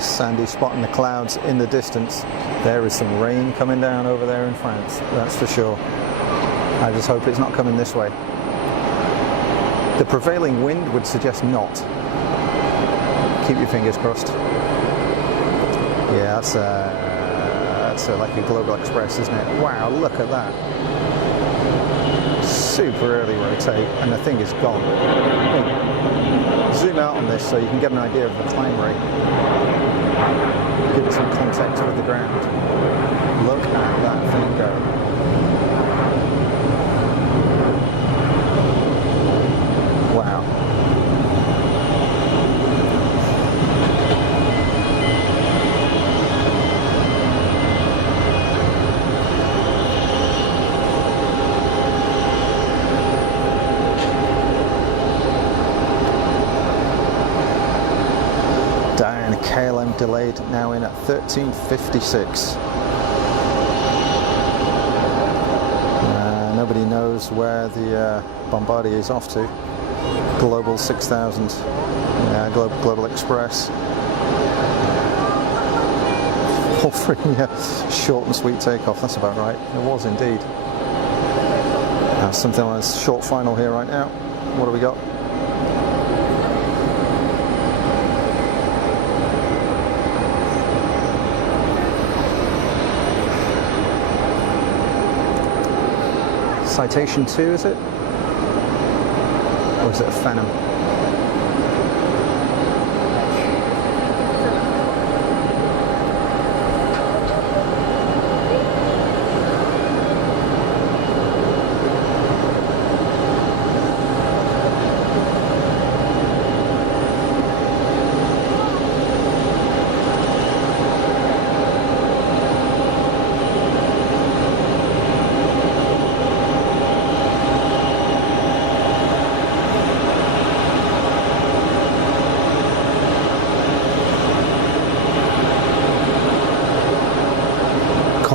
Sandy spot in the clouds in the distance. There is some rain coming down over there in France, that's for sure. I just hope it's not coming this way. The prevailing wind would suggest not. Keep your fingers crossed. Yeah, that's like a Global Express, isn't it? Wow, look at that. Super early rotate, and the thing is gone. Zoom out on this so you can get an idea of the climb rate. Give it some context with the ground. Look at that thing go. Wow. KLM delayed, now in at 13:56. Nobody knows where the Bombardier is off to. Global 6000, Global Express. Offering a short and sweet takeoff, that's about right. It was indeed. Something like a short final here right now. What do we got? Citation 2, is it? Or is it a Phantom?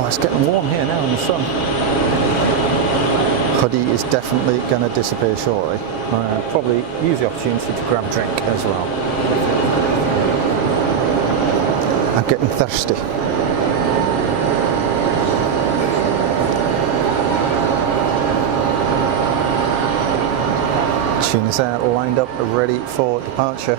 It's getting warm here now in the sun. Hoodie is definitely going to disappear shortly. Probably use the opportunity to grab a drink as well. I'm getting thirsty. Tunis Air lined up ready for departure.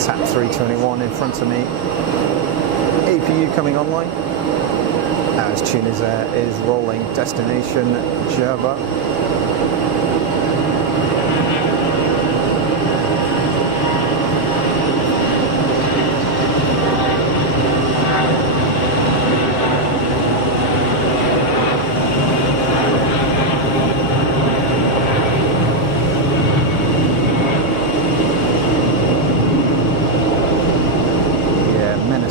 TAP 321 in front of me. APU coming online as Tunis Air is rolling destination Java.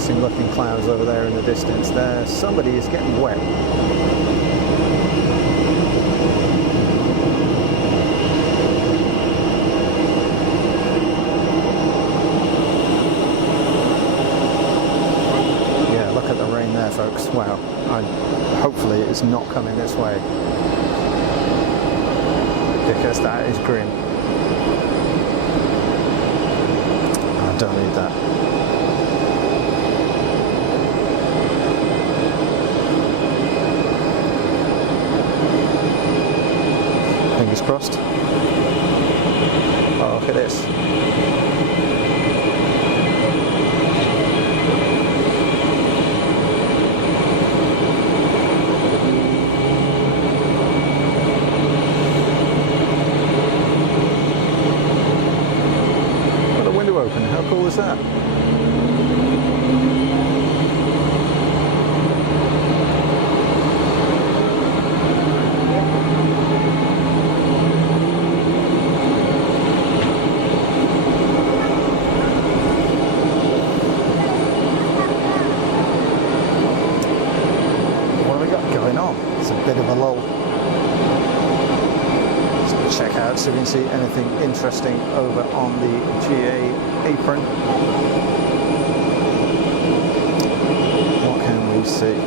Looking clouds over there in the distance. There, somebody is getting wet. Yeah, look at the rain there, folks. Wow. Hopefully it's not coming this way, because that is grim. I don't need that. crossed. Oh, look at this. Got the window open. How cool is that? So we can see anything interesting over on the GA apron. What can we see?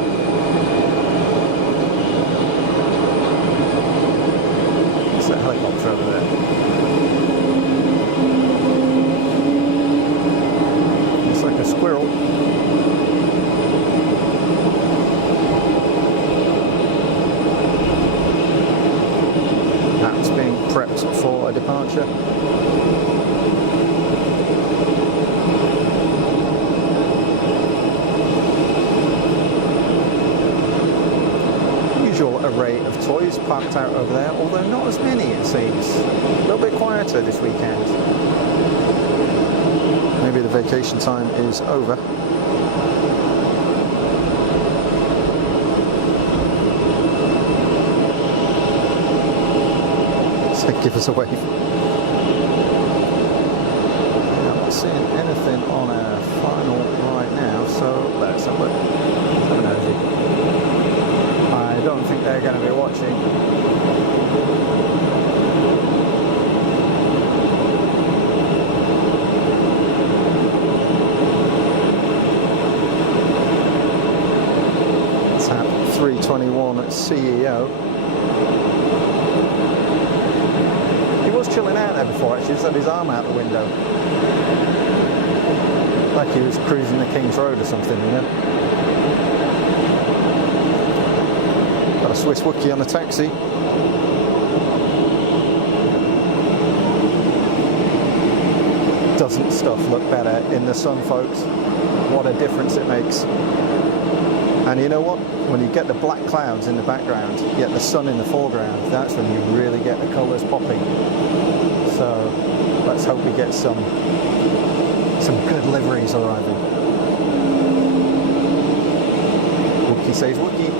It's that helicopter over there. It's like a squirrel. Prepped for a departure. Usual array of toys parked out over there, although not as many it seems. A little bit quieter this weekend. Maybe the vacation time is over. Give us a wave. I'm not seeing anything on our final right now, so let's have a look. I don't think they're going to be watching. Tap 321 at CEO. Chilling out there before, actually. Just had his arm out the window, like he was cruising the King's Road or something, you know. Got a Swiss Wookie on the taxi. Doesn't stuff look better in the sun, folks? What a difference it makes. And you know what? When you get the black clouds in the background, yet the sun in the foreground, that's when you really get the colours popping. So let's hope we get some good liveries arriving. Wookie says Wookie.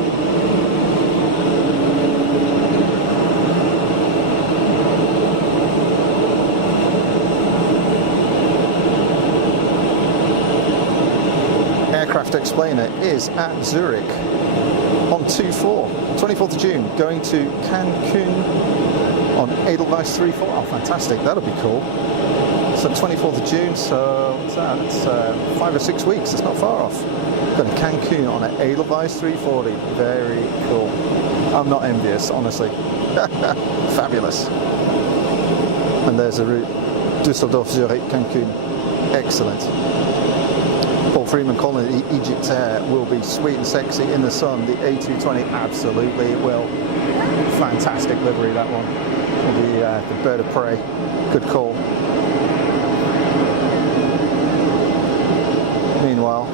Aircraft Explainer is at Zurich on 24th of June, going to Cancun on Edelweiss 34. Oh, fantastic, that'll be cool. So 24th of June, so what's that? It's 5 or 6 weeks, it's not far off. Going to Cancun on an Edelweiss 340, very cool. I'm not envious, honestly. Fabulous. And there's a route, Düsseldorf, Zurich, Cancun, excellent. Paul Freeman calling it the Egypt Air will be sweet and sexy in the sun. The A220 absolutely it will. Fantastic livery, that one. The bird of prey, good call. Meanwhile,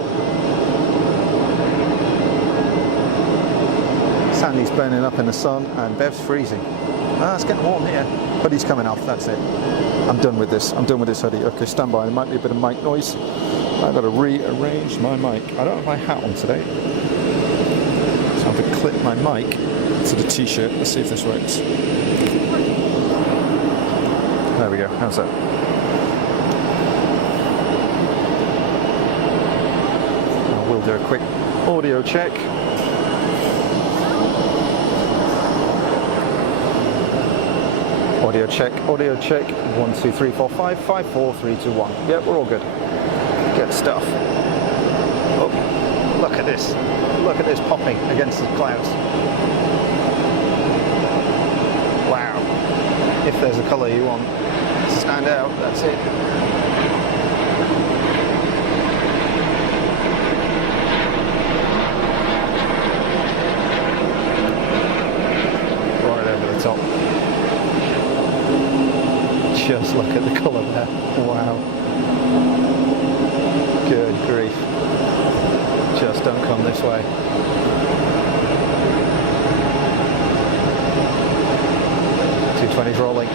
Sandy's burning up in the sun and Bev's freezing. Ah, it's getting warm here. Hoodie's coming off, that's it. I'm done with this. I'm done with this hoodie. Okay, stand by. There might be a bit of mic noise. I've got to rearrange my mic. I don't have my hat on today, so I have to clip my mic to the t-shirt. Let's see if this works. There we go. How's that? We'll do a quick audio check. Audio check, audio check. 1, 2, 3, 4, 5, 5, 4, 3, 2, 1. Yep, we're all good. Good stuff. Oh, look at this. Look at this popping against the clouds. Wow. If there's a colour you want to stand out, that's it. Right over the top. Just look at the colour there. Wow. Good grief. Just don't come this way. 220's rolling.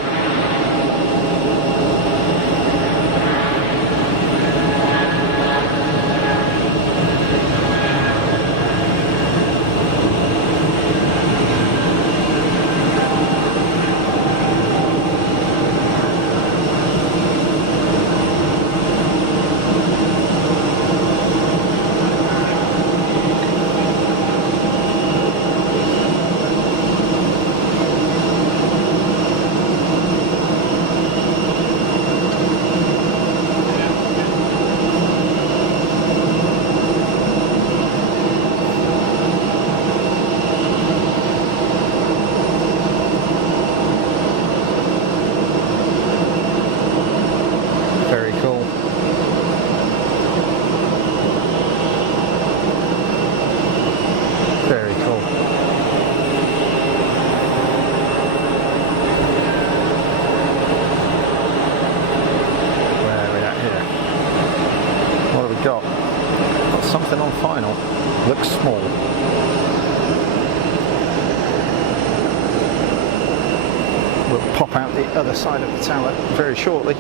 Something on final. Looks small. We'll pop out the other side of the tower very shortly.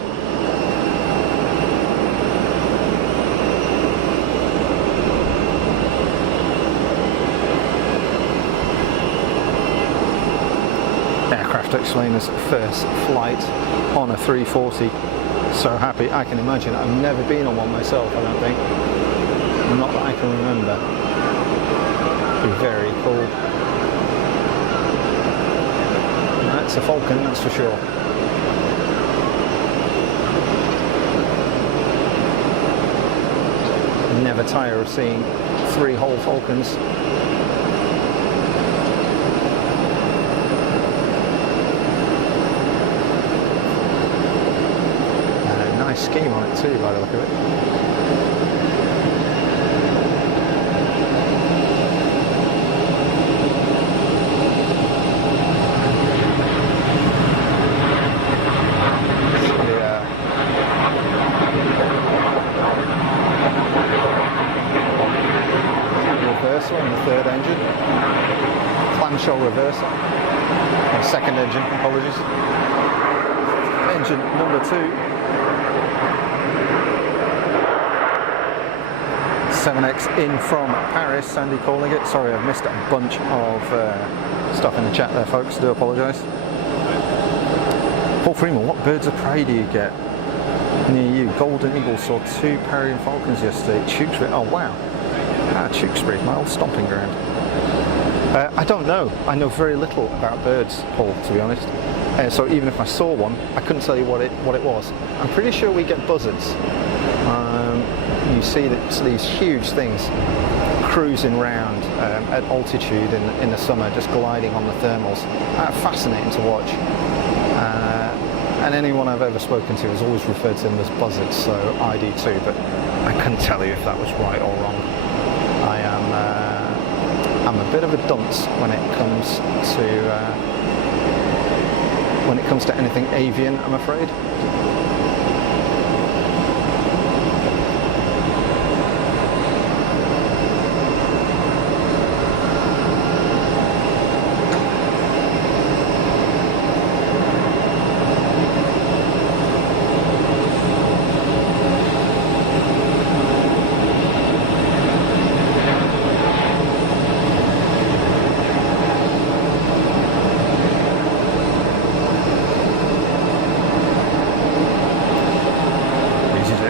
Aircraft explainer's first flight on a 340. So happy. I can imagine. I've never been on one myself, I don't think. Not that I can remember. Very cool. That's a Falcon, that's for sure. Never tire of seeing 3 whole Falcons. Nice scheme on it too, by the look of it. On the third engine, clamshell reversal, or second engine, apologies. Engine number 2, 7X in from Paris, Sandy calling it. Sorry, I've missed a bunch of stuff in the chat there, folks, do apologise. Paul Freeman, what birds of prey do you get near you? Golden Eagle saw 2 Parian Falcons yesterday. Tewkesbury, oh wow. Tewkesbury, my old stomping ground. I don't know. I know very little about birds, Paul, to be honest. So even if I saw one, I couldn't tell you what it was. I'm pretty sure we get buzzards. You see these huge things cruising round at altitude in the summer, just gliding on the thermals. Fascinating to watch. And anyone I've ever spoken to has always referred to them as buzzards, so I do too, but I couldn't tell you if that was right or wrong. I'm a bit of a dunce when it comes to anything avian, I'm afraid.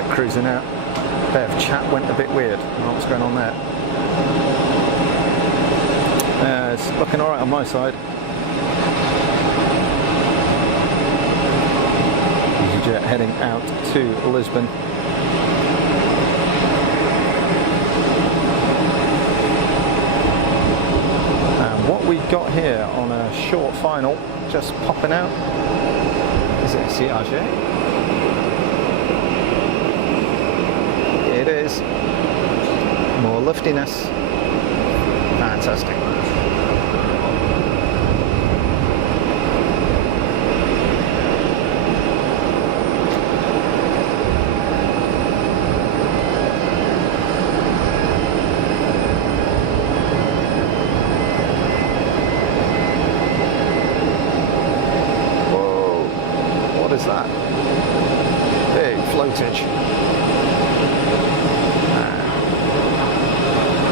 Cruising out. Bit of chat went a bit weird. I don't know what's going on there. It's looking alright on my side. easyJet heading out to Lisbon. And what we got here on a short final, just popping out, is it CRJ? It is. More liftiness. Fantastic. What's that? Big floatage.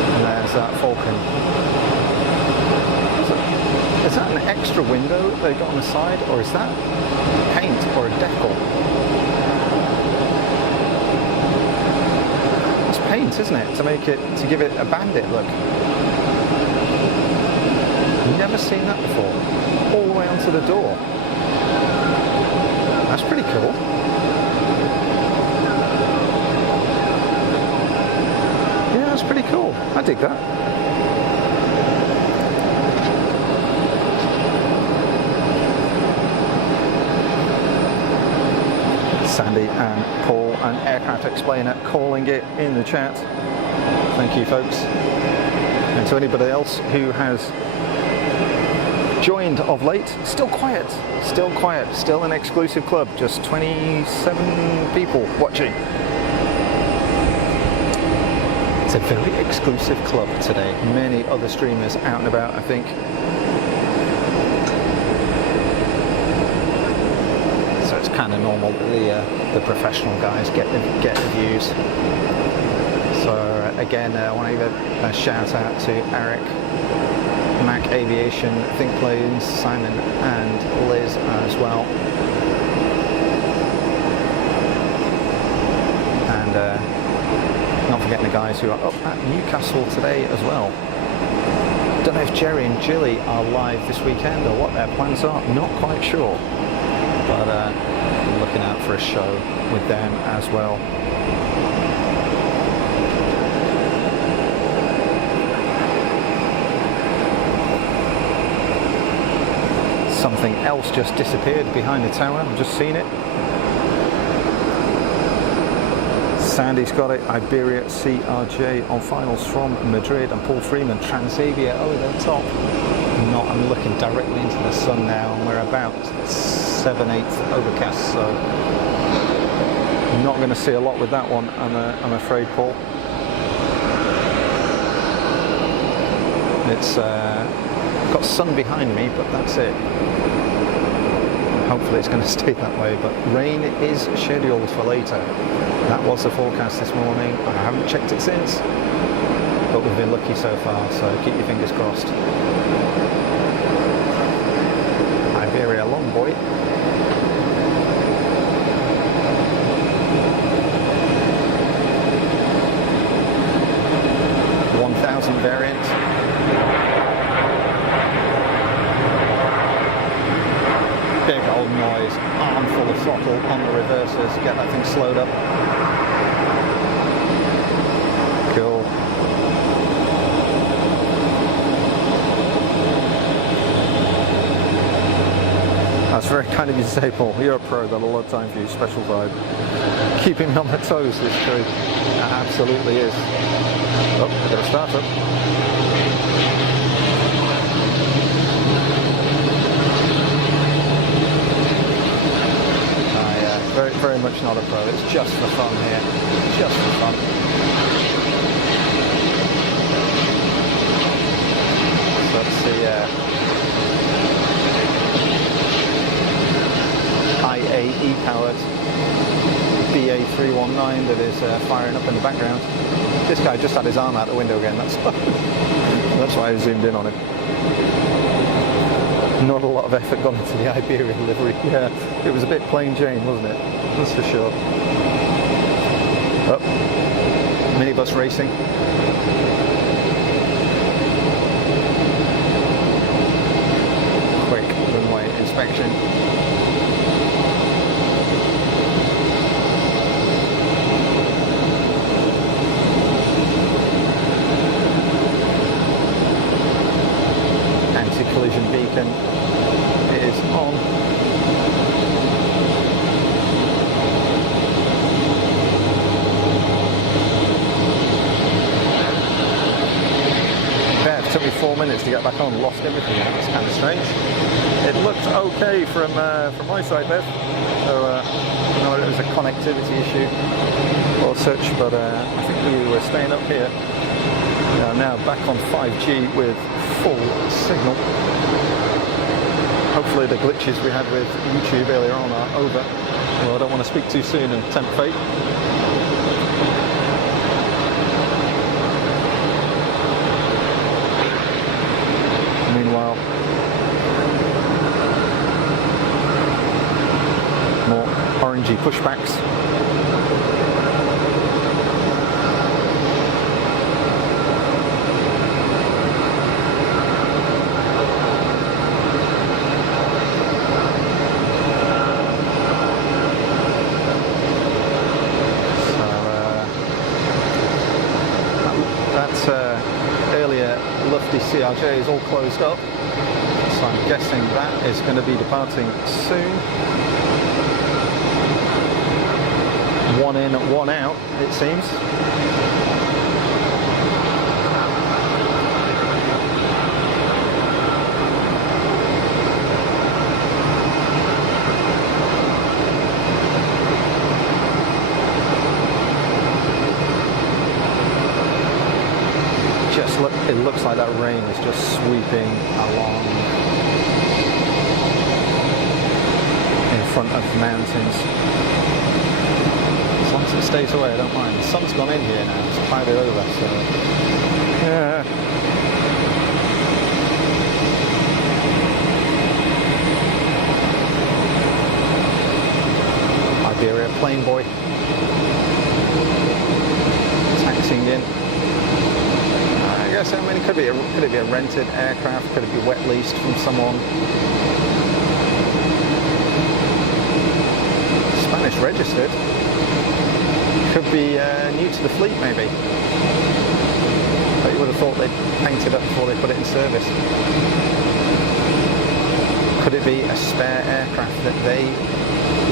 And there's that Falcon. Is that an extra window they've got on the side, or is that paint or a decal? It's paint, isn't it? To give it a bandit look. Never seen that before. All the way onto the door. That's pretty cool. Yeah, that's pretty cool. I dig that. Sandy and Paul, an aircraft explainer, calling it in the chat. Thank you, folks. And to anybody else who has joined of late, still quiet, still an exclusive club, just 27 people watching. It's a very exclusive club today. Many other streamers out and about, I think. So it's kind of normal that the professional guys get the views. So again, I want to give a shout out to Eric, Mac Aviation, Think Planes, Simon and Liz as well. And not forgetting the guys who are up at Newcastle today as well. Don't know if Jerry and Jilly are live this weekend or what their plans are, not quite sure. But I'm looking out for a show with them as well. Something else just disappeared behind the tower. I've just seen it. Sandy's got it. Iberia CRJ on finals from Madrid, and Paul Freeman, Transavia over the top. I'm looking directly into the sun now, and we're about 7/8 overcast, so I'm not going to see a lot with that one, I'm afraid, Paul. It's got sun behind me, but that's it. Hopefully it's going to stay that way, but rain is scheduled for later. That was the forecast this morning. I haven't checked it since, but we've been lucky so far, so keep your fingers crossed. Iberia long boy. Variant. Big old noise, armful of throttle on the reversers, get that thing slowed up. Cool. That's very kind of you to say, Paul. You're a pro, got a lot of time for you, special vibe. Keeping me on my toes, this crew. That absolutely is. Oh, got a start up. Very, very much not a pro. It's just for fun here. Just for fun. So that's the IAE powered BA319 that is firing up in the background. This guy just had his arm out the window again. That's why I zoomed in on him. Not a lot of effort gone into the Iberian livery. Yeah, it was a bit plain Jane, wasn't it? That's for sure. Oh, minibus racing. Quick runway inspection. Anti-collision beacon is on. Yeah, it took me 4 minutes to get back on, lost everything. That's kind of strange. It looked okay from my side, Bev. So I don't know if it was a connectivity issue or such, but I think we were staying up here. We are now back on 5G with full signal. Hopefully Hopefully the glitches we had with YouTube earlier on are over. Well, I don't want to speak too soon and tempt fate. Meanwhile, more orangey pushbacks. CRJ is all closed up, so I'm guessing that is going to be departing soon. One in, one out, it seems. It looks like that rain is just sweeping along in front of the mountains. As long as it stays away, I don't mind. The sun's gone in here now, it's clouded over, so yeah. Iberia plane boy taxiing in. I mean, could it be a rented aircraft? Could it be wet leased from someone? Spanish registered. Could be new to the fleet, maybe. But you would have thought they'd paint it up before they put it in service. Could it be a spare aircraft that they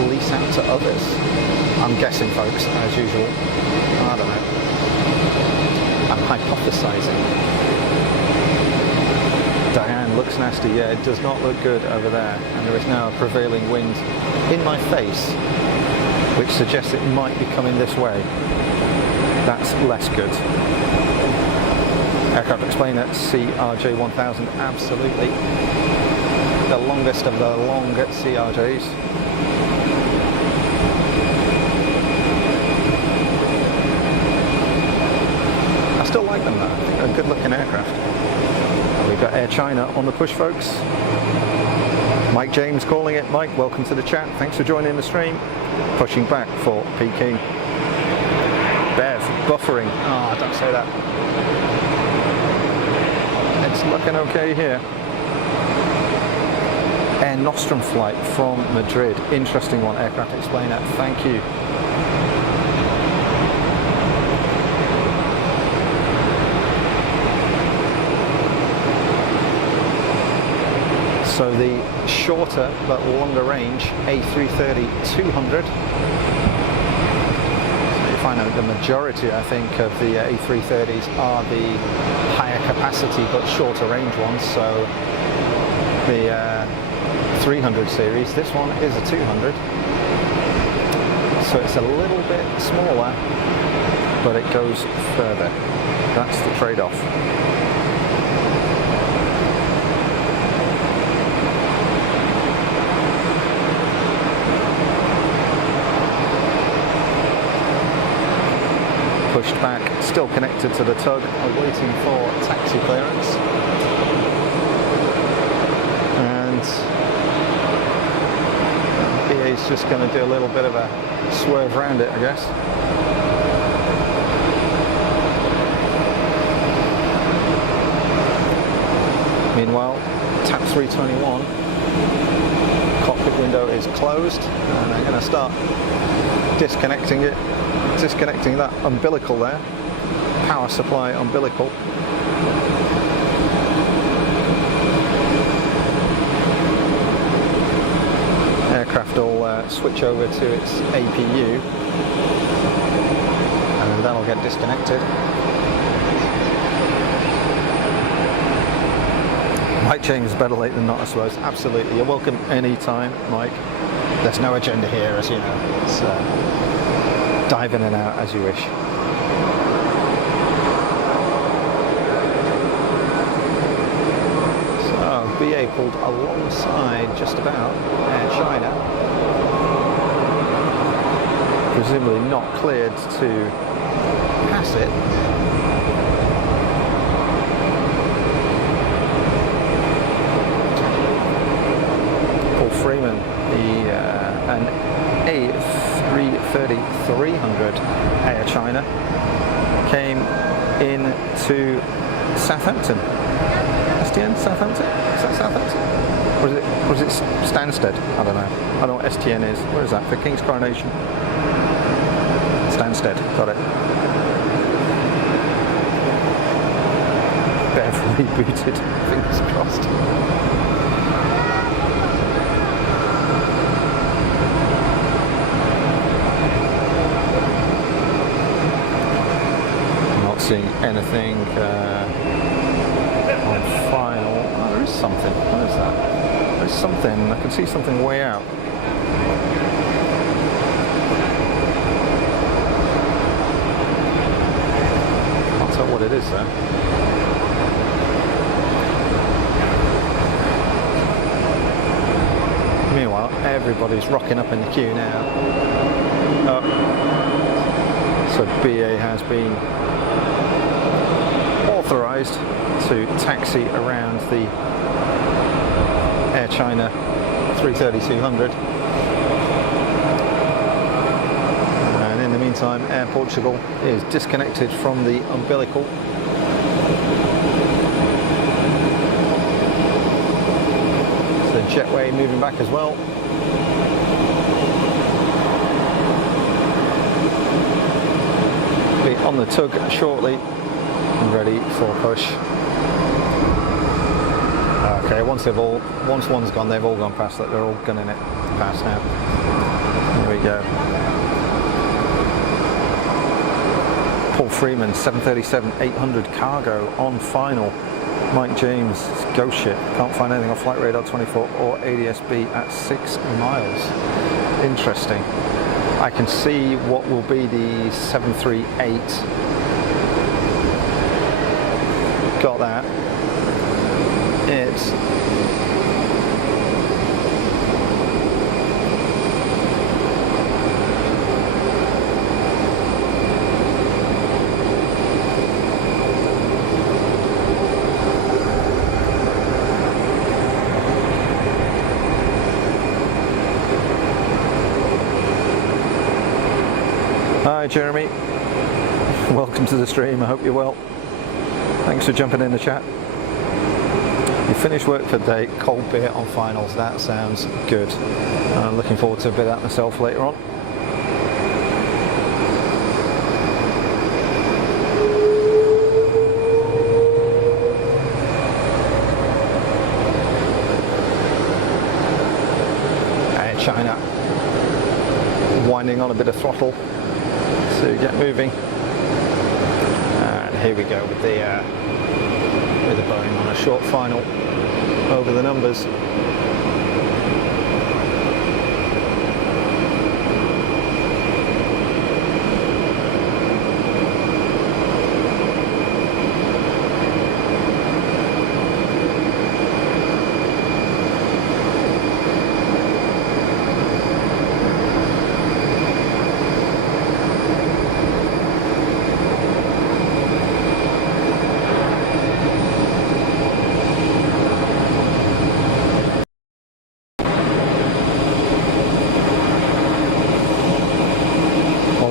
lease out to others? I'm guessing, folks, as usual. I don't know. I'm hypothesizing. Diane looks nasty. Yeah, it does not look good over there. And there is now a prevailing wind in my face, which suggests it might be coming this way. That's less good. Aircraft explainer CRJ 1000, absolutely. The longest of the long CRJs. Still like them though. I think they're a good looking aircraft. We've got Air China on the push, folks. Mike James calling it. Mike, welcome to the chat. Thanks for joining the stream. Pushing back for Peking. Bev, buffering. Oh, don't say that. It's looking okay here. Air Nostrum flight from Madrid. Interesting one, aircraft explainer. Thank you. So the shorter but longer range A330-200. So you find out the majority, I think, of the A330s are the higher capacity but shorter range ones. So the 300 series, this one is a 200. So it's a little bit smaller, but it goes further. That's the trade-off. Pushed back, still connected to the tug, waiting for taxi clearance. And BA's just going to do a little bit of a swerve around it, I guess. Meanwhile, TAP 321, cockpit window is closed, and I'm going to start disconnecting it. Disconnecting that umbilical there, power supply umbilical. Aircraft will switch over to its APU and that'll get disconnected. Mike James, better late than not, I suppose. Absolutely, you're welcome anytime, Mike. There's no agenda here, as you know. It's, dive in and out as you wish. So, BA pulled alongside just about Air China. Presumably not cleared to pass it. Paul Freeman, an A330-300 Air China, came into Southampton. STN Southampton? Is that Southampton? Or is it Stansted? I don't know. I don't know what STN is. Where is that? For King's Coronation? Stansted. Got it. Beverly booted. Fingers crossed. Not seeing anything on final. Oh, there is something. What is that? There's something. I can see something way out. Can't tell what it is though. Meanwhile, everybody's rocking up in the queue now. So BA has been authorised to taxi around the Air China 330-200. And in the meantime, Air Portugal is disconnected from the umbilical. So jetway moving back as well. Be on the tug shortly, ready for push. Okay, once one's gone, they've all gone past that. They're all gunning it past now. Here we go. Paul Freeman, 737-800 cargo on final. Mike James, ghost ship. Can't find anything on Flight Radar 24 or ADS-B at 6 miles. Interesting. I can see what will be the 738. Got that. It's Hi Jeremy, welcome to the stream. I hope you're well. Thanks for jumping in the chat. You finished work for the day, cold beer on finals. That sounds good. I'm looking forward to a bit of that myself later on. Air China winding on a bit of throttle to get moving. And here we go with the Boeing on a short final over the numbers.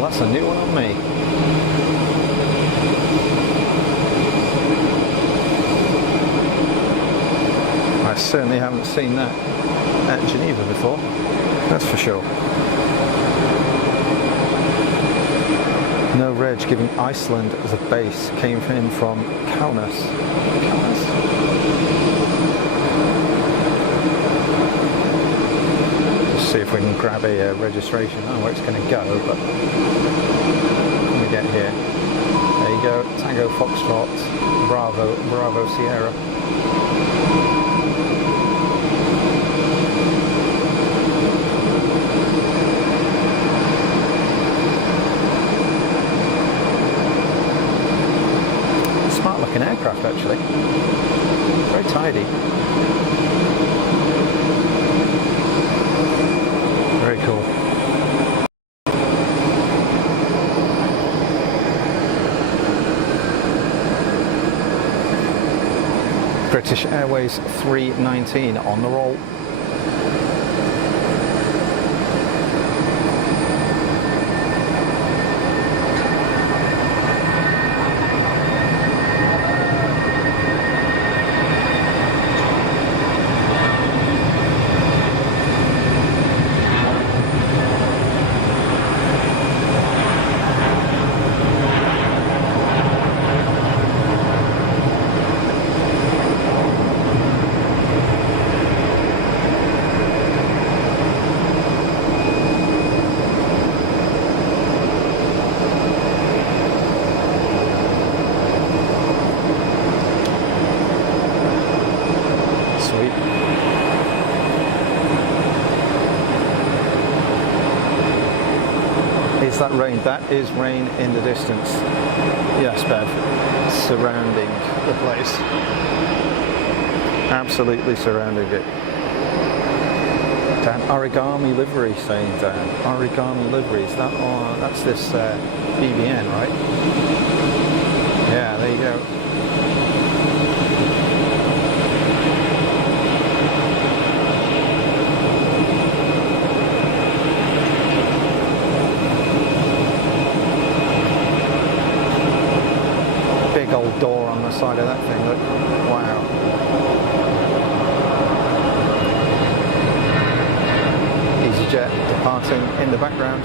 That's a new one on me. I certainly haven't seen that at Geneva before, that's for sure. No reg giving Iceland as a base, came in from Kaunas. See if we can grab a registration. I don't know where it's going to go, but when we get here, there you go. Tango Foxtrot, Bravo Sierra. Smart looking aircraft actually. Very tidy. cool. British Airways 319 on the roll. Is that rain? That is rain in the distance. Yes, Bev. Surrounding the place. Absolutely surrounding it. Dan, origami livery, saying Dan. Origami liveries. That's this BBN, right? Yeah, there you go. Big old door on the side of that thing, look. Wow. easyJet departing in the background.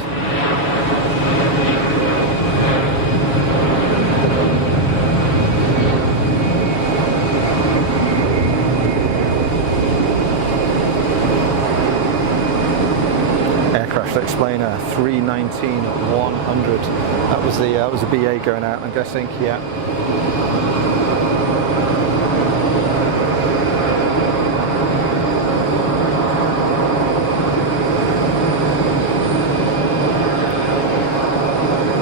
Aircraft explainer 319-100. That was a BA going out, I'm guessing. Yeah.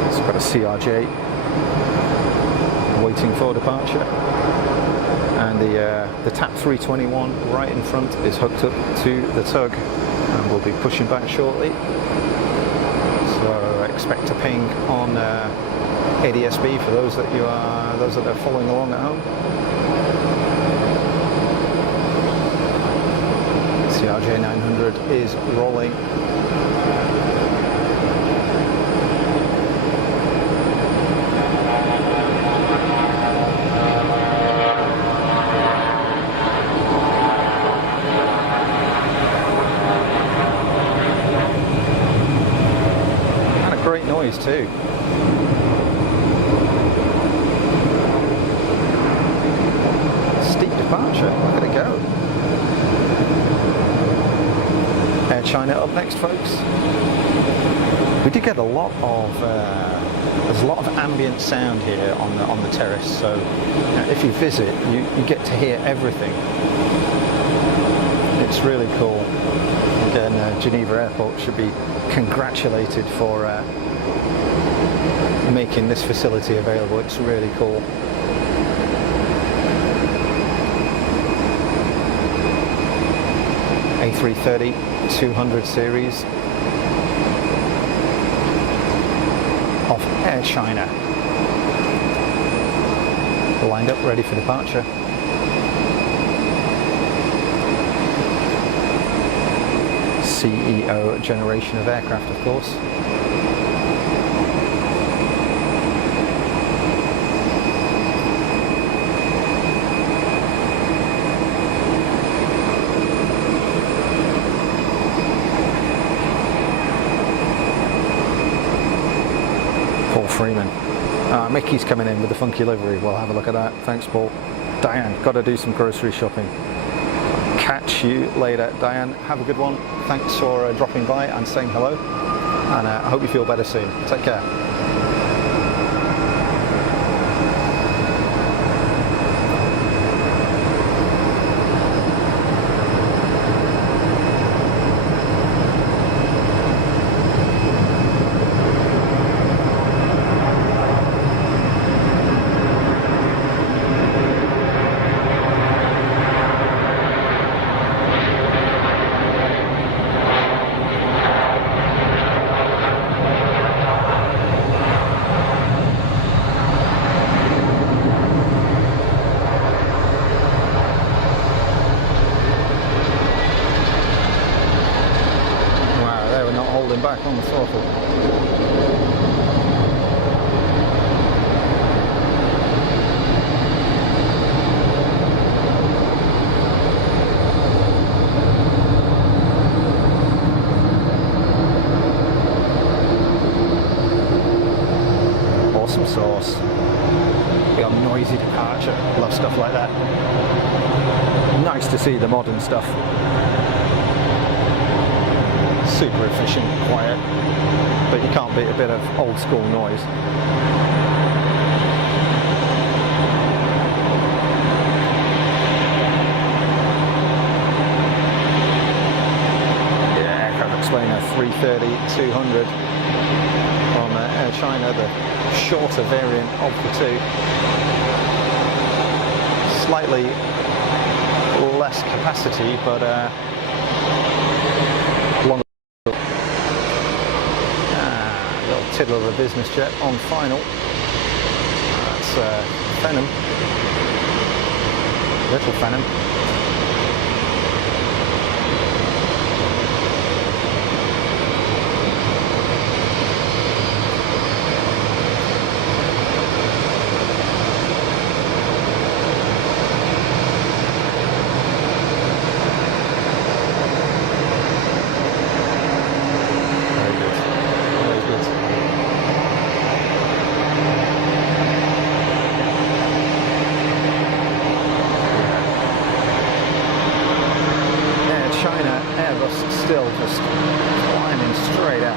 It's got a CRJ waiting for departure, and the TAP 321 right in front is hooked up to the tug. And we'll be pushing back shortly, so expect a ping on ADSB for those that are following along at home. CRJ 900 is rolling. Great noise too. Steep departure, look at it go. Air China up next, folks. We did get a lot of there's a lot of ambient sound here on the terrace, so if you visit, you get to hear everything. It's really cool. Again, Geneva Airport should be congratulated for making this facility available. It's really cool. A330-200 series of Air China. Lined up, ready for departure. CEO generation of aircraft, of course. Paul Freeman. Mickey's coming in with the funky livery. We'll have a look at that. Thanks, Paul. Diane, got to do some grocery shopping. Catch you later, Diane. Have a good one. Thanks for dropping by and saying hello, and I hope you feel better soon. Take care. going back on the throttle. Awesome sauce. We got noisy departure. Love stuff like that. Nice to see the modern stuff. Super efficient, quiet, but you can't beat a bit of old school noise. Yeah, Aircraft Explainer 330-200 on Air China, the shorter variant of the two. Slightly less capacity, but longer. Little tiddle of a business jet on final. That's Phenom. Little Phenom. Still just climbing straight out.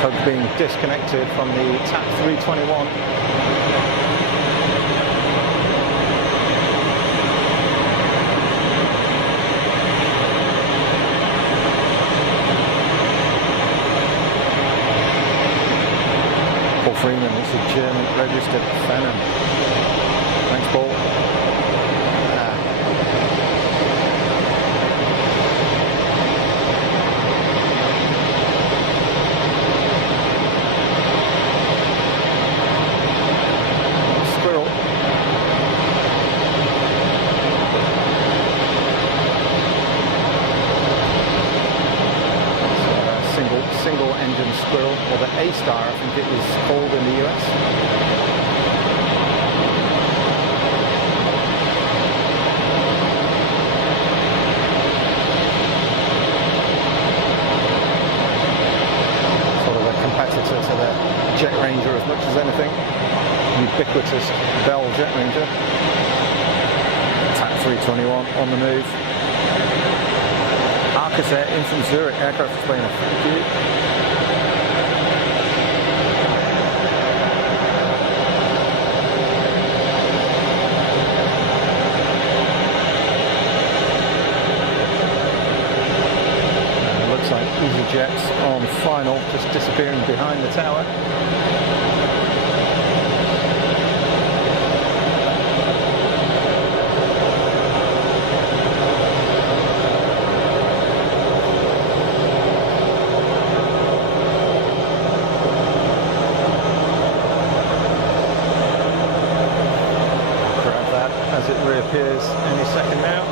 Tug being disconnected from the TAP 321. Freeman, it's a German registered Phenom. Thanks, Paul. Squirrel. Single engine Squirrel, or the A-Star I think it was called in the US. Sort of a competitor to the Jet Ranger as much as anything. Ubiquitous Bell Jet Ranger. TAP 321 on the move. Air in from Zurich, Aircraft Explainer, thank you. Looks like easyJet's on final, just disappearing behind the tower. As it reappears any second now.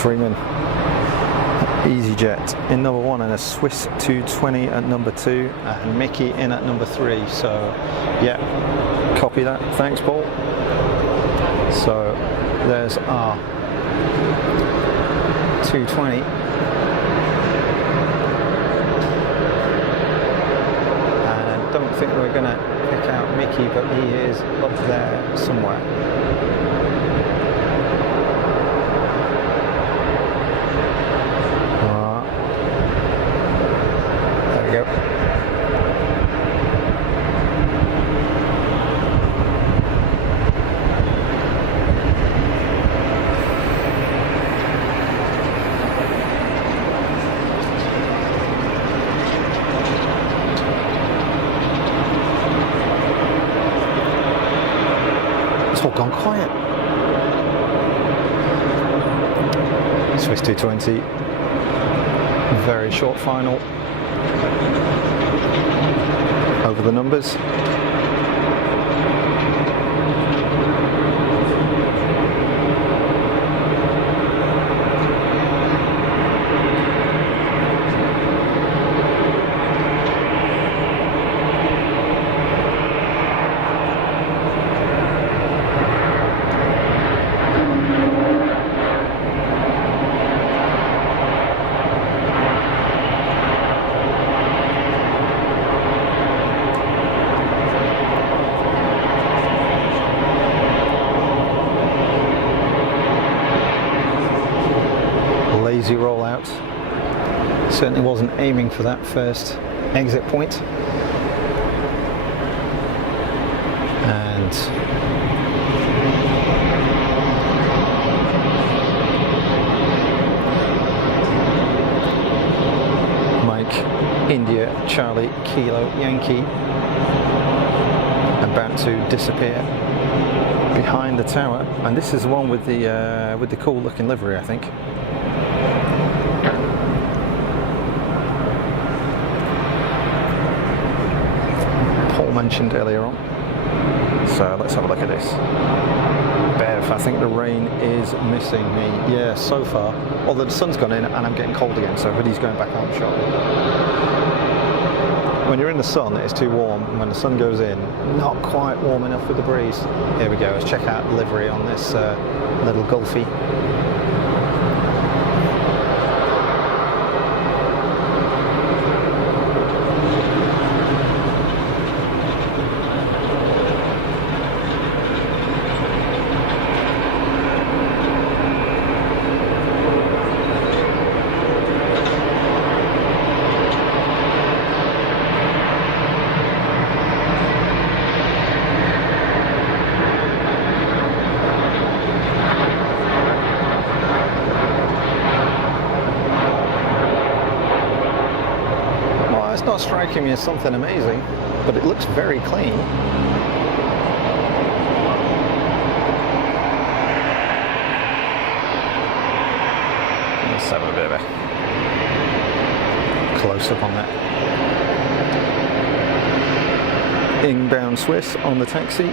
Freeman, easyJet in number 1 and a Swiss 220 at number 2 and Mickey in at number 3. So yeah, copy that. Thanks, Paul. So there's our 220. And I don't think we're going to pick out Mickey, but he is up there somewhere. There we go. It's all gone quiet. Swiss 220, very short final over the numbers. Lazy rollout. Certainly wasn't aiming for that first exit point. And Mike, India, Charlie, Kilo, Yankee about to disappear behind the tower. And this is the one with the cool looking livery, I think. Mentioned earlier on. So let's have a look at this. Bev, I think the rain is missing me. Yeah, so far. Although the sun's gone in and I'm getting cold again, so hoodie's going back on shortly. When you're in the sun, it's too warm. And when the sun goes in, not quite warm enough with the breeze. Here we go. Let's check out the livery on this little Gulfie. It's not striking me as something amazing, but it looks very clean. Let's have a bit of a close up on that. Inbound Swiss on the taxi.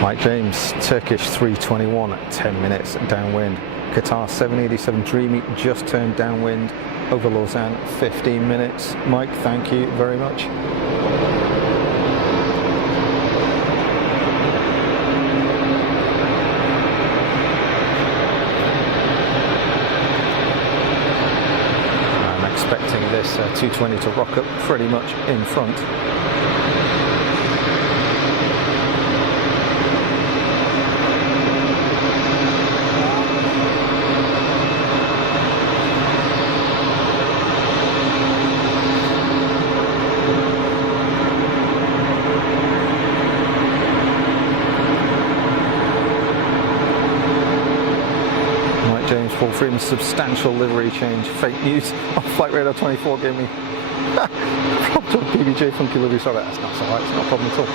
Mike James, Turkish 321 at 10 minutes downwind. Qatar 787 Dreamy just turned downwind over Lausanne, 15 minutes. Mike, thank you very much. I'm expecting this 220 to rock up pretty much in front. James Paul Freeman, substantial livery change. Fake news on Flight Radar 24 gave me propped up BBJ funky livery. Sorry, that's not so right. It's not a problem at all.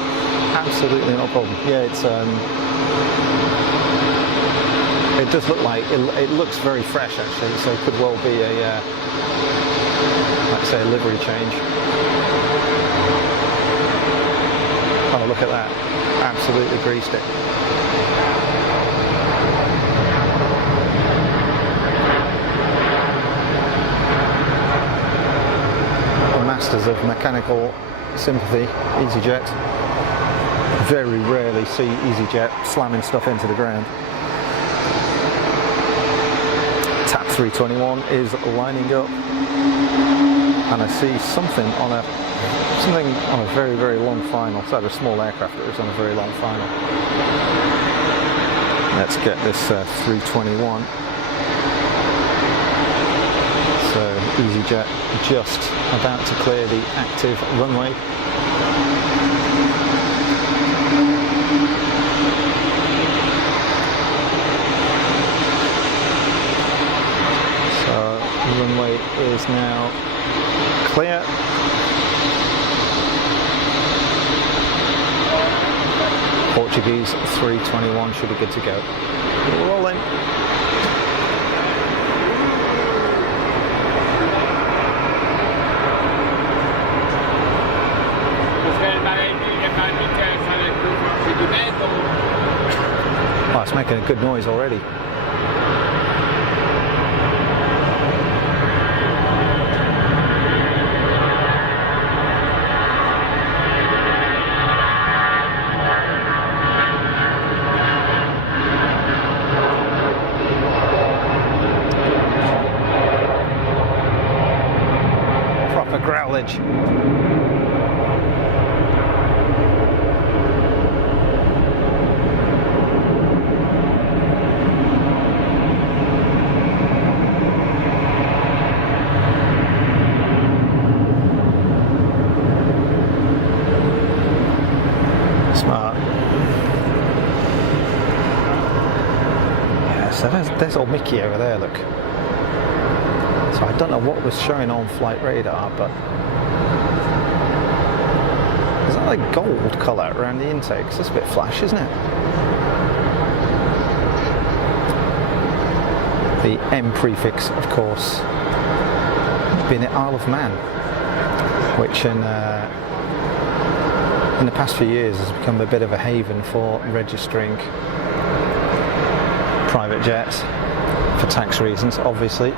Absolutely not a problem. Yeah, it's it does look like it looks very fresh actually. So it could well be a like say a livery change. Oh, look at that! Absolutely greased it. masters of mechanical sympathy, easyJet. Very rarely see easyJet slamming stuff into the ground. TAP 321 is lining up, and I see something on a very, very long final. It's either a small aircraft or it's on a very long final. Let's get this 321. So easyJet just about to clear the active runway. So the runway is now clear. Portuguese 321 should be good to go. Rolling. Oh, it's making a good noise already. Growlage. Smart. Yeah, so there's old Mickey over there, look. So I don't know what was showing on flight radar, but is that like gold colour around the intakes? That's a bit flash, isn't it? The M prefix, of course, being the Isle of Man, which in the past few years has become a bit of a haven for registering private jets for tax reasons, obviously.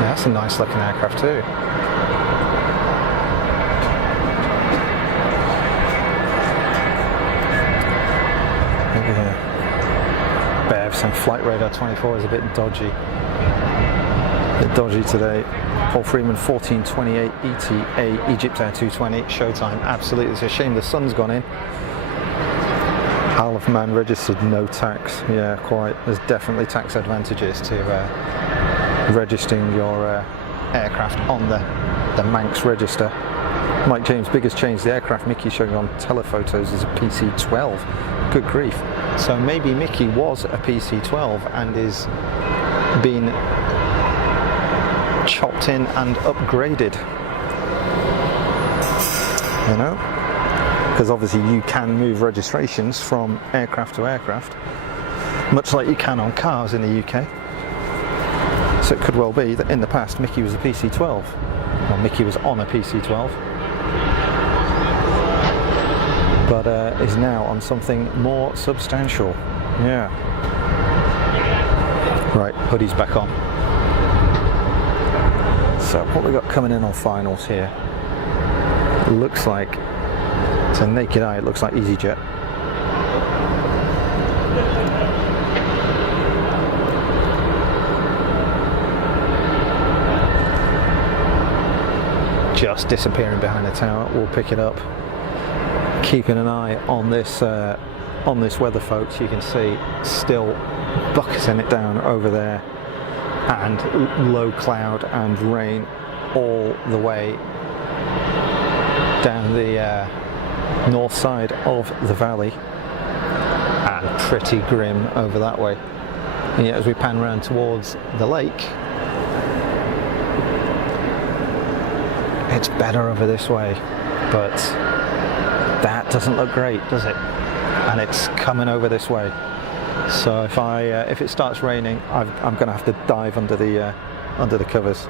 That's a nice looking aircraft too. Bevs and flight radar 24 is a bit dodgy. Today. Paul Freeman 1428 ETA Egypt Air 220 showtime. Absolutely, it's a shame the sun's gone in. Isle of Man registered, no tax. Yeah, quite. There's definitely tax advantages to registering your aircraft on the Manx register. Mike James, biggest change, the aircraft Mickey showing on telephotos is a PC-12. Good grief. So maybe Mickey was a PC-12 and is being chopped in and upgraded. You know? Because obviously you can move registrations from aircraft to aircraft, much like you can on cars in the UK. So it could well be that in the past Mickey was a PC-12, or Mickey was on a PC-12, but is now on something more substantial. Yeah. Right, hoodie's back on. So what we got coming in on finals here? It looks like, to naked eye, it looks like easyJet. Just disappearing behind the tower. We'll pick it up. Keeping an eye on this weather, folks. You can see still bucketing it down over there, and low cloud and rain all the way down the north side of the valley, and pretty grim over that way. And yet as we pan around towards the lake, it's better over this way, but that doesn't look great, does it? And it's coming over this way. So if it starts raining, I'm going to have to dive under the covers.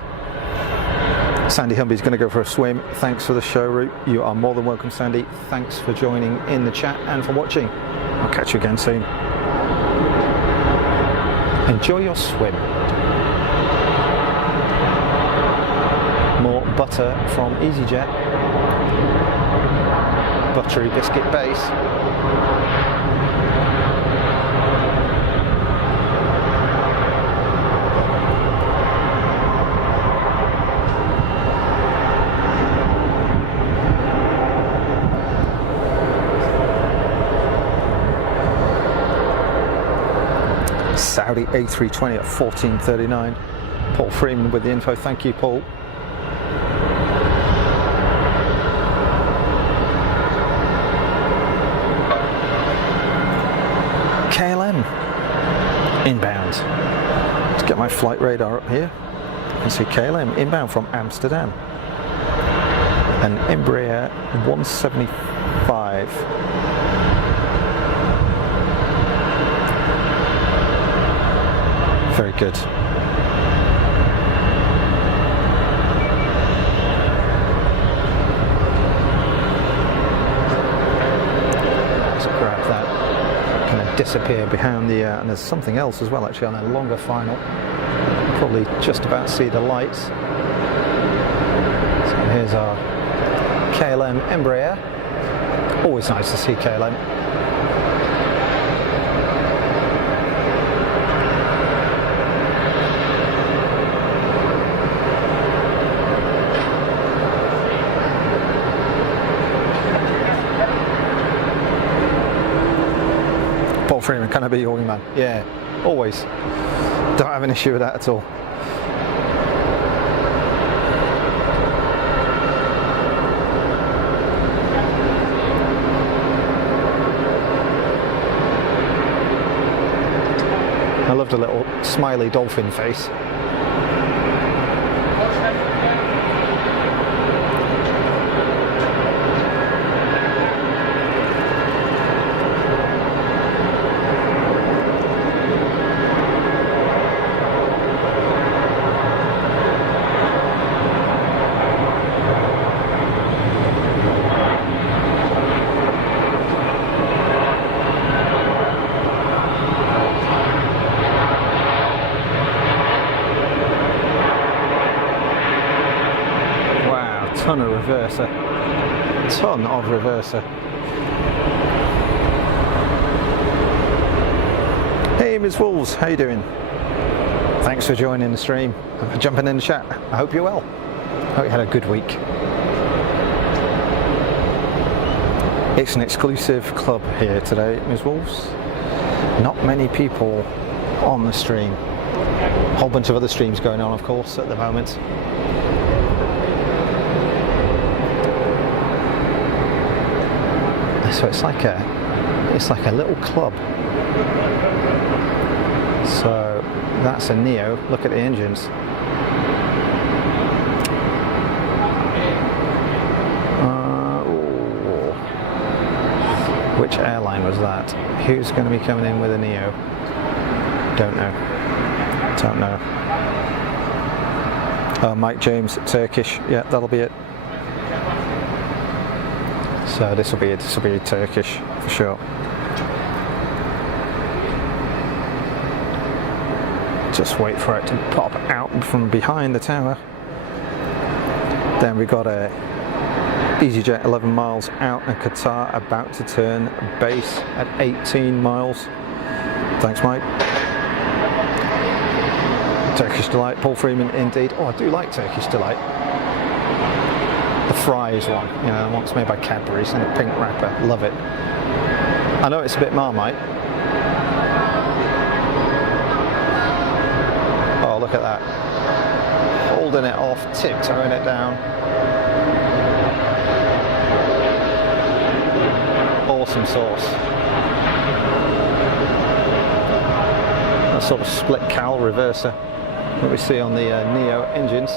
Sandy Humby's going to go for a swim. Thanks for the show route. You are more than welcome, Sandy. Thanks for joining in the chat and for watching. I'll catch you again soon. Enjoy your swim. More butter from easyJet. Buttery biscuit base. Saudi A320 at 14:39. Paul Freeman with the info. Thank you, Paul. KLM inbound. Let's get my flight radar up here. You can see KLM inbound from Amsterdam. An Embraer 175. Very good. Let's grab that. Kind of disappear behind the and there's something else as well actually on a longer final. Probably just about see the lights. So here's our KLM Embraer. Always nice to see KLM. Freeman, can I be your wingman? Yeah, always. Don't have an issue with that at all. I loved a little smiley dolphin face. Ton of reverser. Hey Ms. Wolves, how you doing? Thanks for joining the stream and for jumping in the chat. I hope you're well. Hope you had a good week. It's an exclusive club here today, Ms. Wolves. Not many people on the stream. A whole bunch of other streams going on, of course, at the moment. So it's like a little club. So that's a Neo. Look at the engines. Which airline was that? Who's going to be coming in with a Neo? Don't know. Mike James, Turkish. Yeah, that'll be it. So this will be Turkish for sure. Just wait for it to pop out from behind the tower. Then we got a easyJet 11 miles out in Qatar, about to turn base at 18 miles. Thanks, Mike. Turkish Delight, Paul Freeman, indeed. Oh, I do like Turkish Delight. The fries one, you know, the one's made by Cadbury's in a pink wrapper. Love it. I know it's a bit Marmite. Oh, look at that. Holding it off, tiptoeing it down. Awesome sauce. That's sort of split cowl reverser that we see on the Neo engines.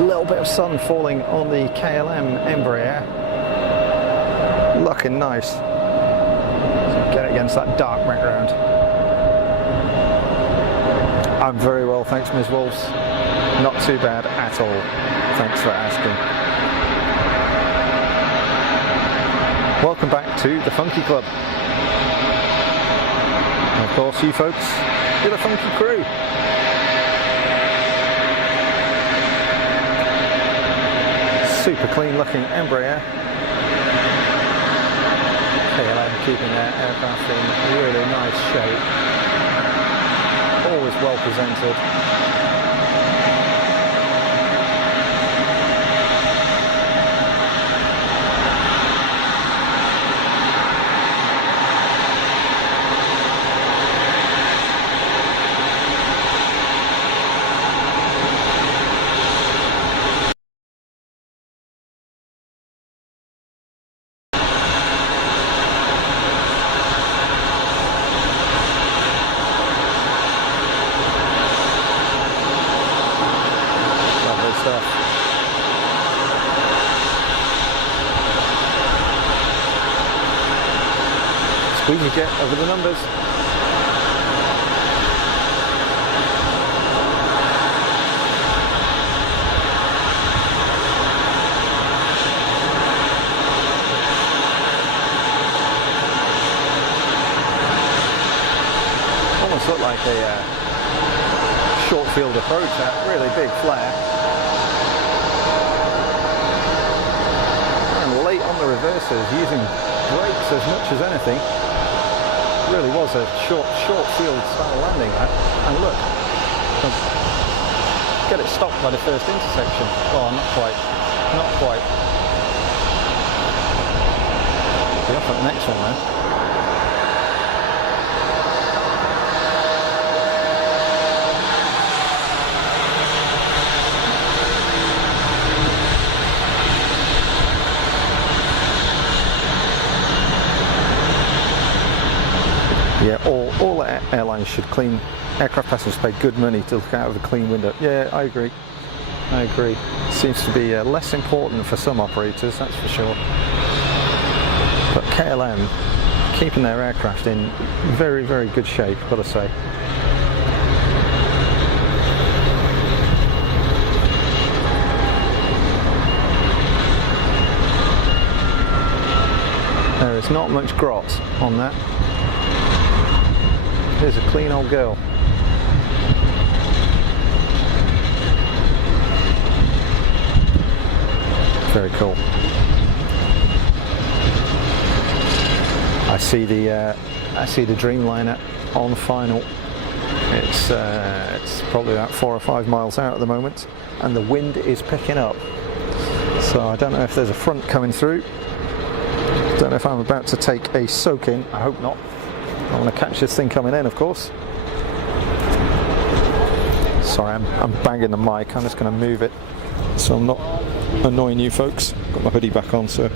A little bit of sun falling on the KLM Embraer. Looking nice. So get it against that dark background. I'm very well, thanks, Ms. Wolves. Not too bad at all. Thanks for asking. Welcome back to the Funky Club. And of course, you folks, you're the Funky crew. Super clean looking Embraer. KLM keeping their aircraft in really nice shape. Always well presented. easyJet over the numbers. Almost looked like a short field approach, that really big flare. And late on the reversers, using brakes as much as anything. Really was a short field style landing that. And look, get it stopped by the first intersection. Oh, not quite. Be off at the next one then. Yeah, all airlines should clean. Aircraft passengers pay good money to look out of a clean window. Yeah, I agree. Seems to be less important for some operators, that's for sure. But KLM keeping their aircraft in very, very good shape, got to say. There is not much grot on that. Here's a clean old girl. Very cool. I see the Dreamliner on final. It's probably about 4 or 5 miles out at the moment, and the wind is picking up. So I don't know if there's a front coming through. Don't know if I'm about to take a soak in. I hope not. I want to catch this thing coming in, of course. Sorry, I'm banging the mic. I'm just going to move it so I'm not annoying you folks. Got my hoodie back on, so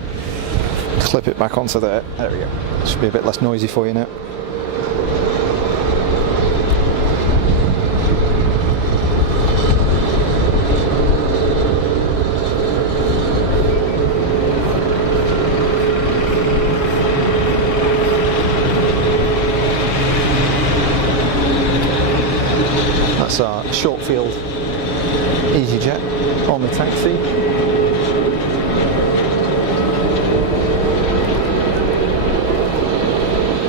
clip it back onto there. There we go. Should be a bit less noisy for you now. That's our short field easyJet on the taxi.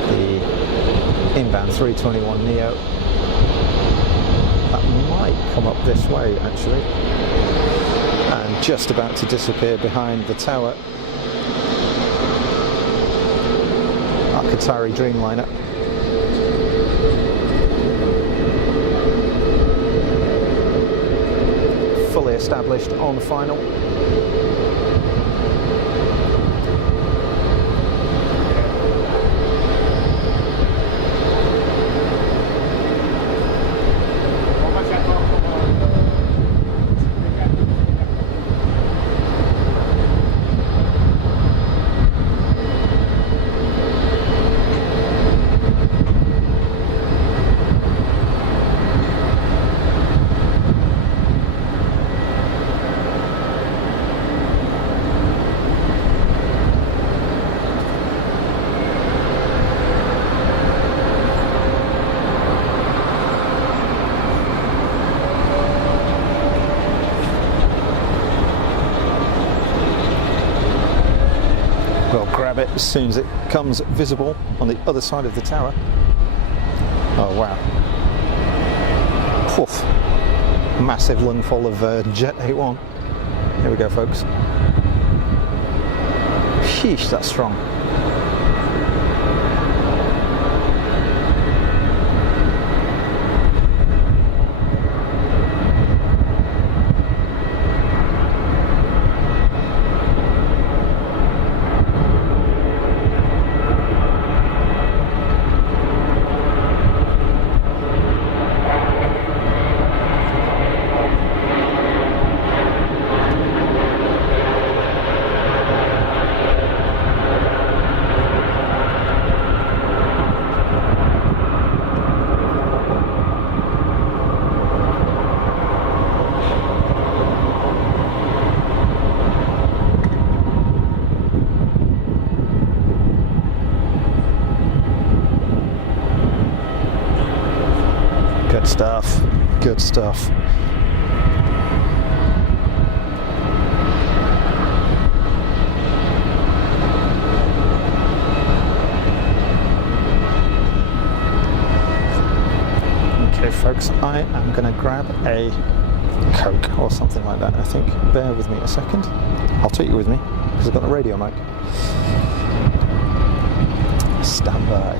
The inbound 321 Neo. That might come up this way actually. And just about to disappear behind the tower. Our Qatari Dreamliner. Fully established on the final. We'll grab it as soon as it comes visible on the other side of the tower. Oh wow. Oof. Massive lungful of Jet A1. Here we go, folks. Sheesh, that's strong. Good stuff, good stuff. Okay folks, I am going to grab a Coke or something like that, I think. Bear with me a second. I'll take you with me because I've got the radio mic. Stand by.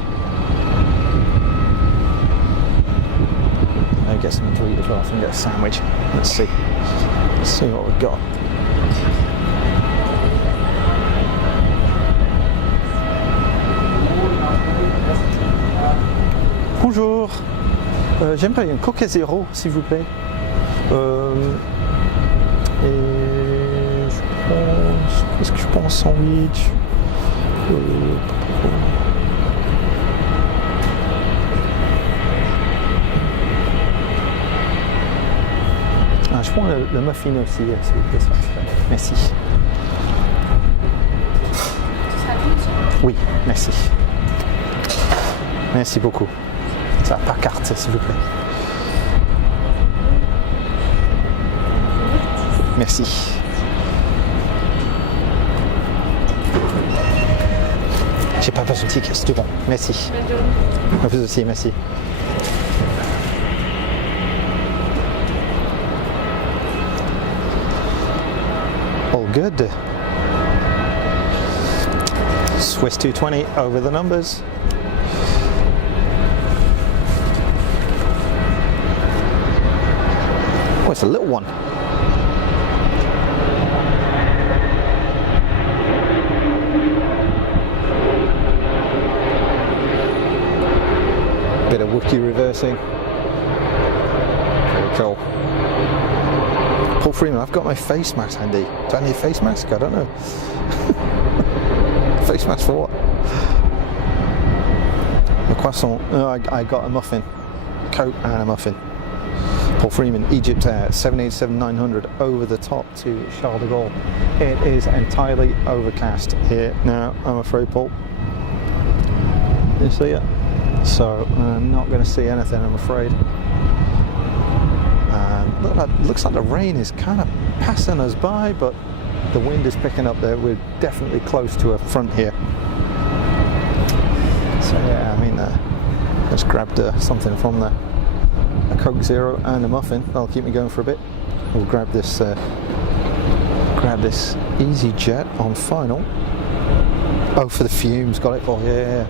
Get something to eat as well, and get a sandwich. Let's see what we've got. Bonjour, j'aimerais un Coca Zéro s'il vous plaît. Et je pense, qu'est-ce que je pense, sandwich. Je prends le muffin aussi, s'il vous plaît. Merci. Oui, merci. Merci beaucoup. Ça par carte, s'il vous plaît. Merci. J'ai pas besoin de ticket, c'est tout bon. Merci. À vous aussi, merci. Good. Swiss 220 over the numbers. Oh, it's a little one. Bit of Wookiee reversing. Very cool. Paul Freeman, I've got my face mask handy. Do I need a face mask? I don't know. Face mask for what? A croissant. Oh, I got a muffin. Coke and a muffin. Paul Freeman, Egypt Air, 787-900 over the top to Charles de Gaulle. It is entirely overcast here now, I'm afraid, Paul. You see it? So I'm not going to see anything, I'm afraid. Looks like the rain is kind of passing us by, but the wind is picking up there. We're definitely close to a front here. So yeah, I mean, just grabbed something from there. A Coke Zero and a muffin. That'll keep me going for a bit. We'll grab this easyJet on final. Oh, for the fumes, got it. Oh yeah.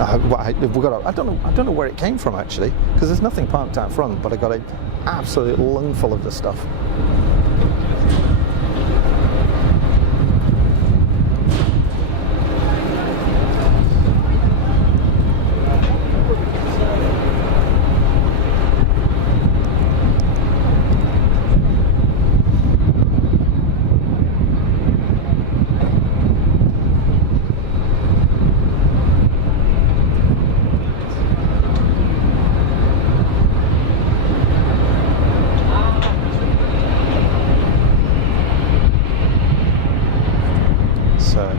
I don't know where it came from actually, because there's nothing parked out front, but I got an absolute lungful of the stuff.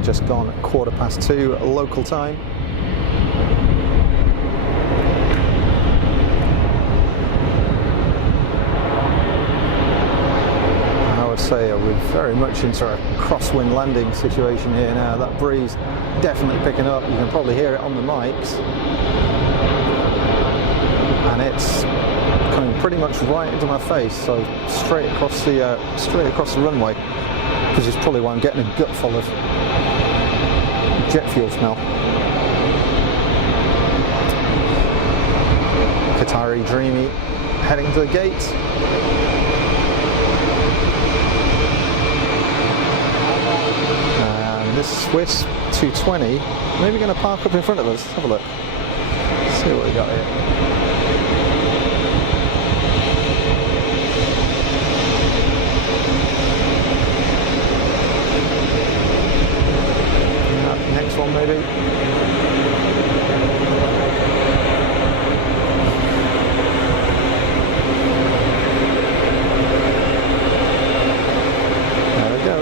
Just gone 2:15 local time. say we're very much into a crosswind landing situation here now. That breeze definitely picking up. You can probably hear it on the mics, and it's coming pretty much right into my face. So straight across the runway, which is probably why I'm getting a gutful of jet fuel smell. Qatari Dreamy heading to the gate. And this Swiss 220 maybe going to park up in front of us. Let's have a look. Let's see what we got here. Next one maybe. There we go.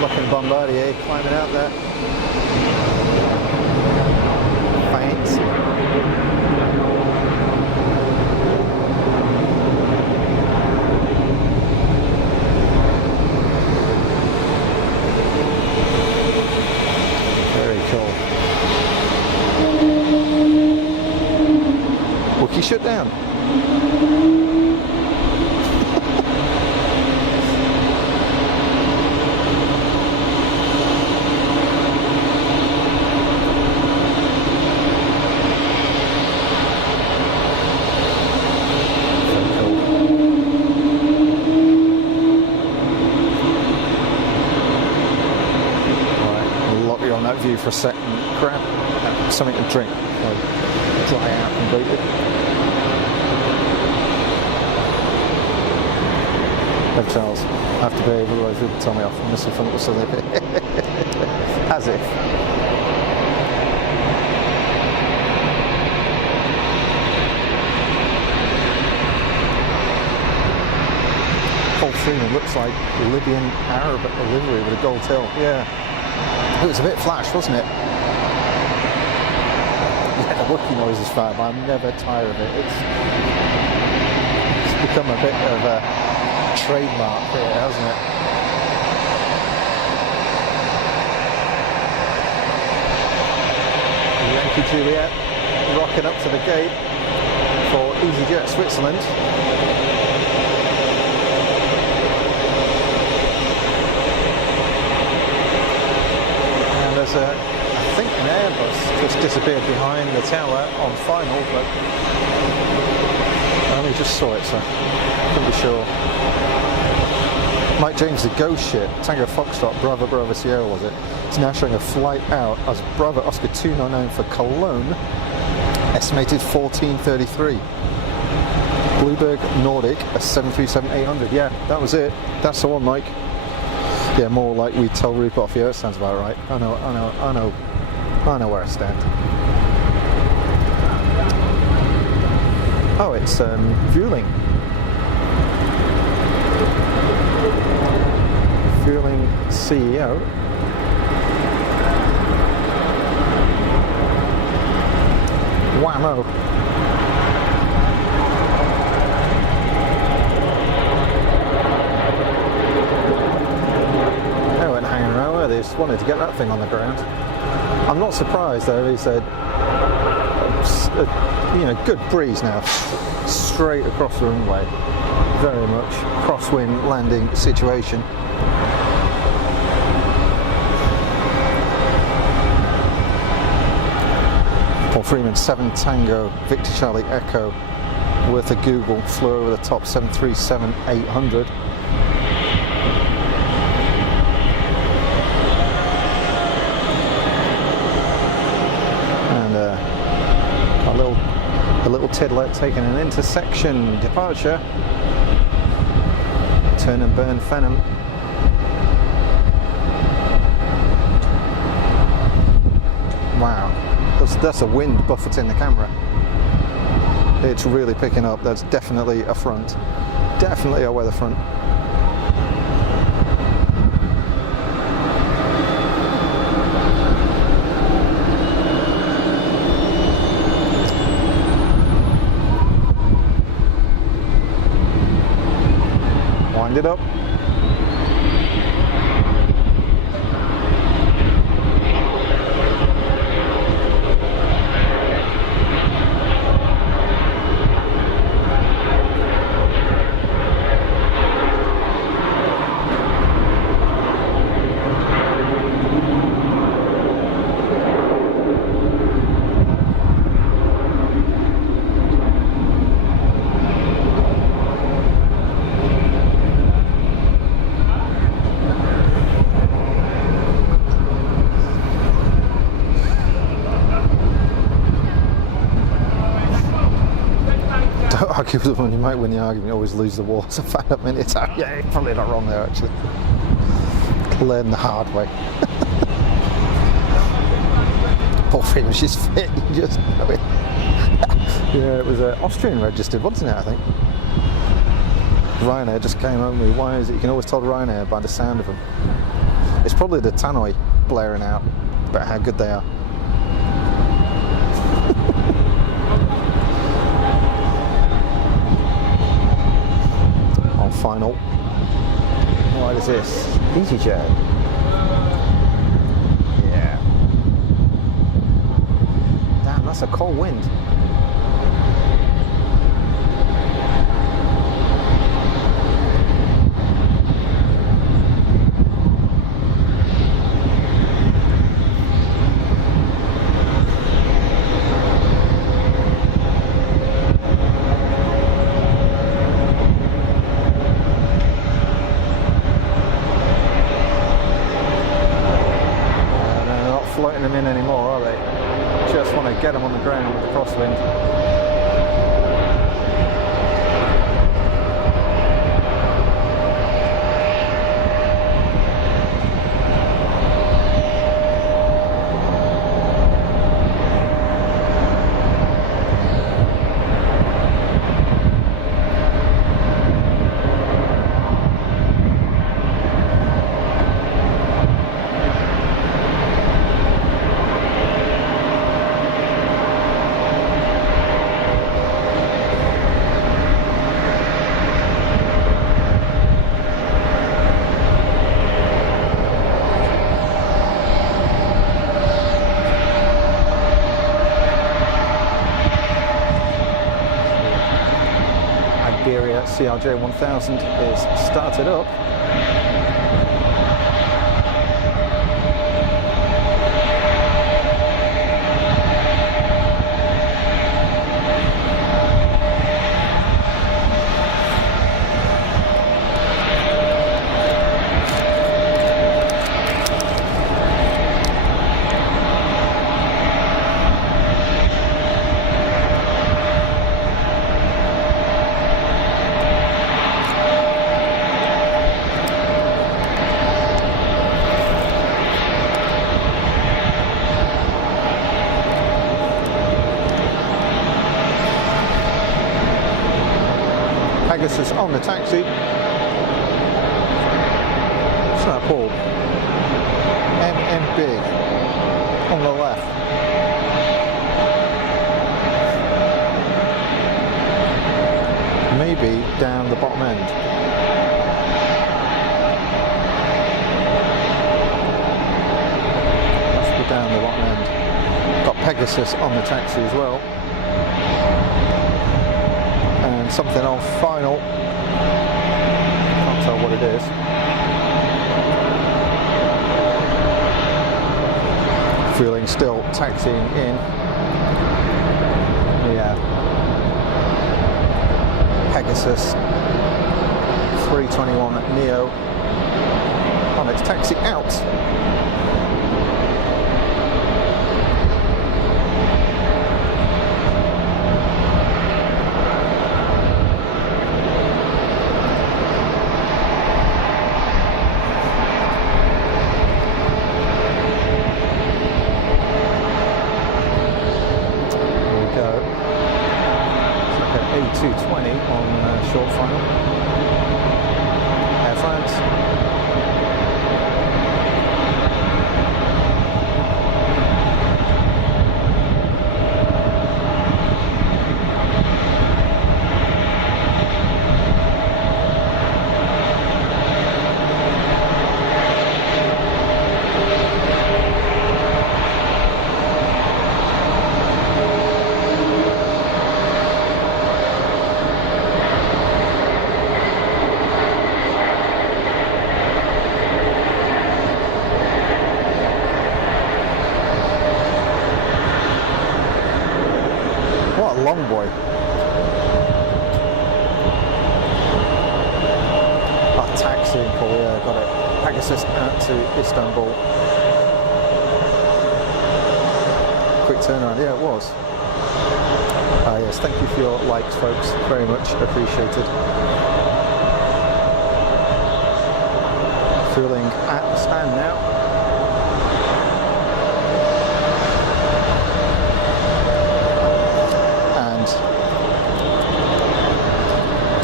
Looking Bombardier climbing out there. Fancy. Very cool. Wookie shut down. View for a second, grab something to drink, dry out completely. Hey Charles, I have to behave, otherwise you'll tell me off and miss the front so as if. Paul Freeman looks like Libyan Arab at a livery with a gold tail. Yeah. It was a bit flash, wasn't it? Yeah, the Wookiee noise is fab. I'm never tired of it. It's become a bit of a trademark here, hasn't it? Yankee Juliet rocking up to the gate for easyJet Switzerland. There's I think an Airbus just disappeared behind the tower on final, but I only just saw it, so couldn't be sure. Mike James, the ghost ship, Tango Foxtrot, Bravo Bravo Sierra was it? It's now showing a flight out as Bravo Oscar 299 for Cologne, estimated 14:33. Bluebird Nordic, a 737-800. Yeah, that was it. That's the one, Mike. Yeah, more like we tell Rupert off. Yeah, that sounds about right. I know where I stand. Oh, it's fueling. Fueling CEO. Whammo. They just wanted to get that thing on the ground. I'm not surprised though. He said, good breeze now, straight across the runway. Very much crosswind landing situation. Paul Freeman, 7 Tango, Victor Charlie Echo, worth a Google, flew over the top 737-800. A little tidlet taking an intersection departure. Turn and burn Phenom. Wow, that's a wind buffeting the camera. It's really picking up. That's definitely a front. Definitely a weather front. Wind it up. Argue with them, you might win the argument, you always lose the war. So find out many times. Yeah, you're probably not wrong there actually. Learn the hard way. Poor thing, she's fit, you just know it. Yeah, it was Austrian registered, wasn't it, I think? Ryanair just came over me. Why is it? You can always tell Ryanair by the sound of them. It's probably the tannoy blaring out about how good they are. Final. What is this? easyJet. Yeah. Damn, that's a cold wind. Floating them in anymore, are they? Just want to get them on the ground with the crosswind. CRJ 1000 is started up. Pegasus on the taxi. What's that, Paul? MM big on the left. Maybe down the bottom end. Must be down the bottom end. Got Pegasus on the taxi as well. And something on final. Can't tell what it is. Feeling still taxiing in. Yeah. Pegasus 321 Neo on its taxi out. go. It's like an A220 on short final. Air France. Long boy. Oh, taxi, cool, yeah, got it. Pegasus out to Istanbul. Quick turnaround, yeah, it was. Yes, thank you for your likes, folks. Very much appreciated. Fueling at the stand now.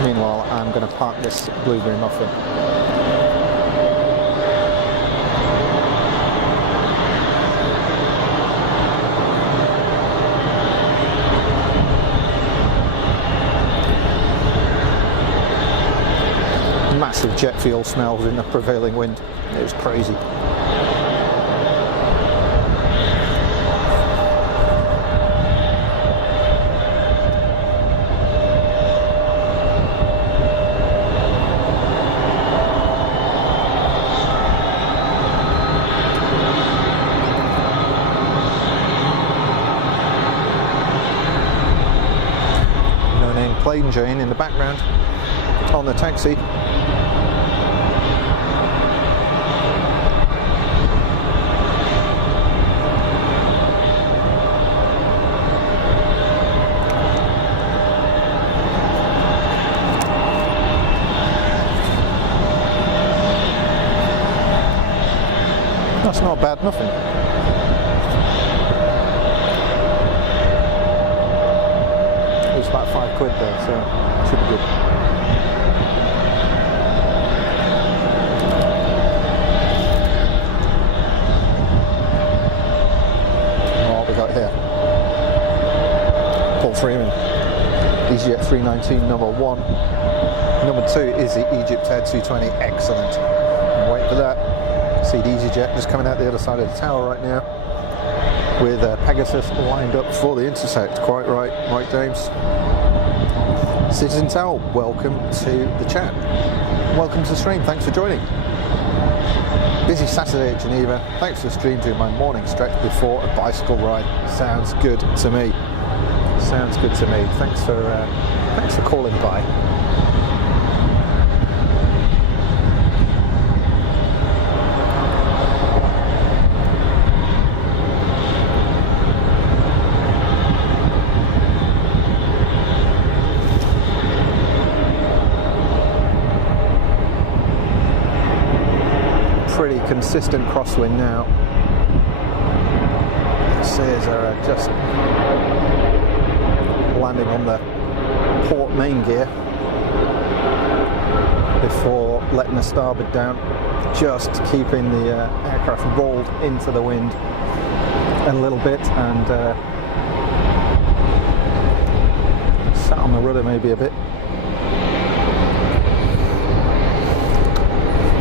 Meanwhile, I'm going to park this blueberry muffin. Massive jet fuel smells in the prevailing wind. It was crazy. Plain Jane in the background on the taxi. That's not bad, nothing. It's about £5 there, so should be good. What we got here? Paul Freeman, easyJet 319 number 1. Number 2 is the EgyptAir 220. Excellent. I'm waiting for that. See the easyJet just coming out the other side of the tower right now, with Pegasus lined up for the intersect. Quite right, Mike James. Citizen Tower, welcome to the chat. Welcome to the stream, thanks for joining. Busy Saturday at Geneva. Thanks for the stream doing my morning stretch before a bicycle ride. Sounds good to me. Sounds good to me. Thanks for calling by. Pretty consistent crosswind now. Sears are just landing on the port main gear before letting the starboard down, just keeping the aircraft rolled into the wind a little bit, and sat on the rudder maybe a bit.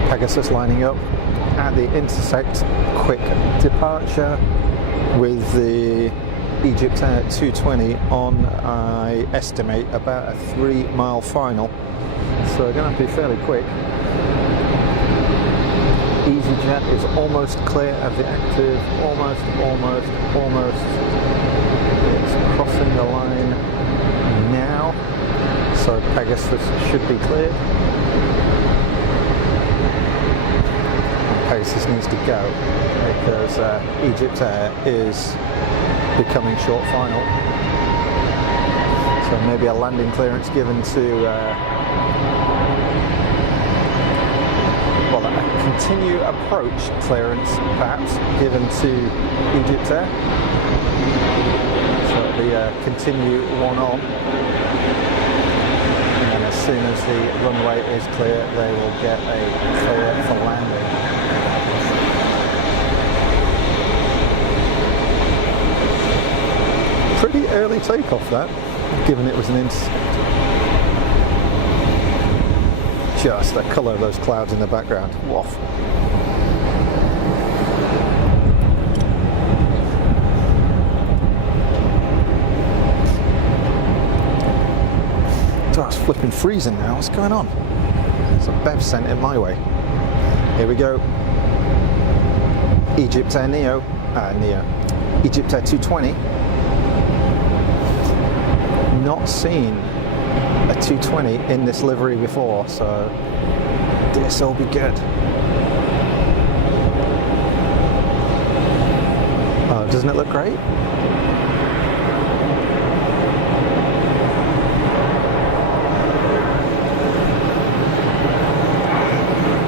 Pegasus lining up at the intersect. Quick departure with the EgyptAir 220 on, I estimate, about a 3-mile final. So we're going to have to be fairly quick. easyJet is almost clear of the active. Almost. It's crossing the line now. So Pegasus should be cleared. Pegasus needs to go because EgyptAir is becoming short final. So maybe a landing clearance given to, well, a continue approach clearance perhaps given to EgyptAir. So So it'll be continue one on, and then as soon as the runway is clear, they will get a clear for landing. Pretty early takeoff that, given it was an intercept. Just the colour of those clouds in the background. Woof. Oh, it's flipping freezing now. What's going on? It's a Bev sent it my way. Here we go. Egypt Air Egypt Air 220. Not seen a 220 in this livery before, so this will be good. Oh, doesn't it look great?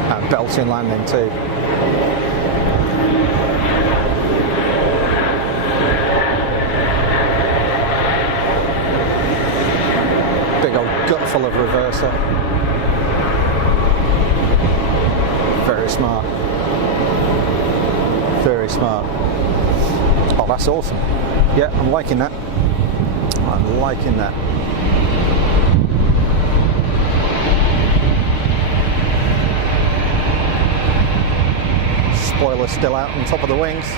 And belting landing too. Big old gutful of reverser. Very smart. Very smart. Oh, that's awesome. Yeah, I'm liking that. I'm liking that. Spoiler still out on top of the wings.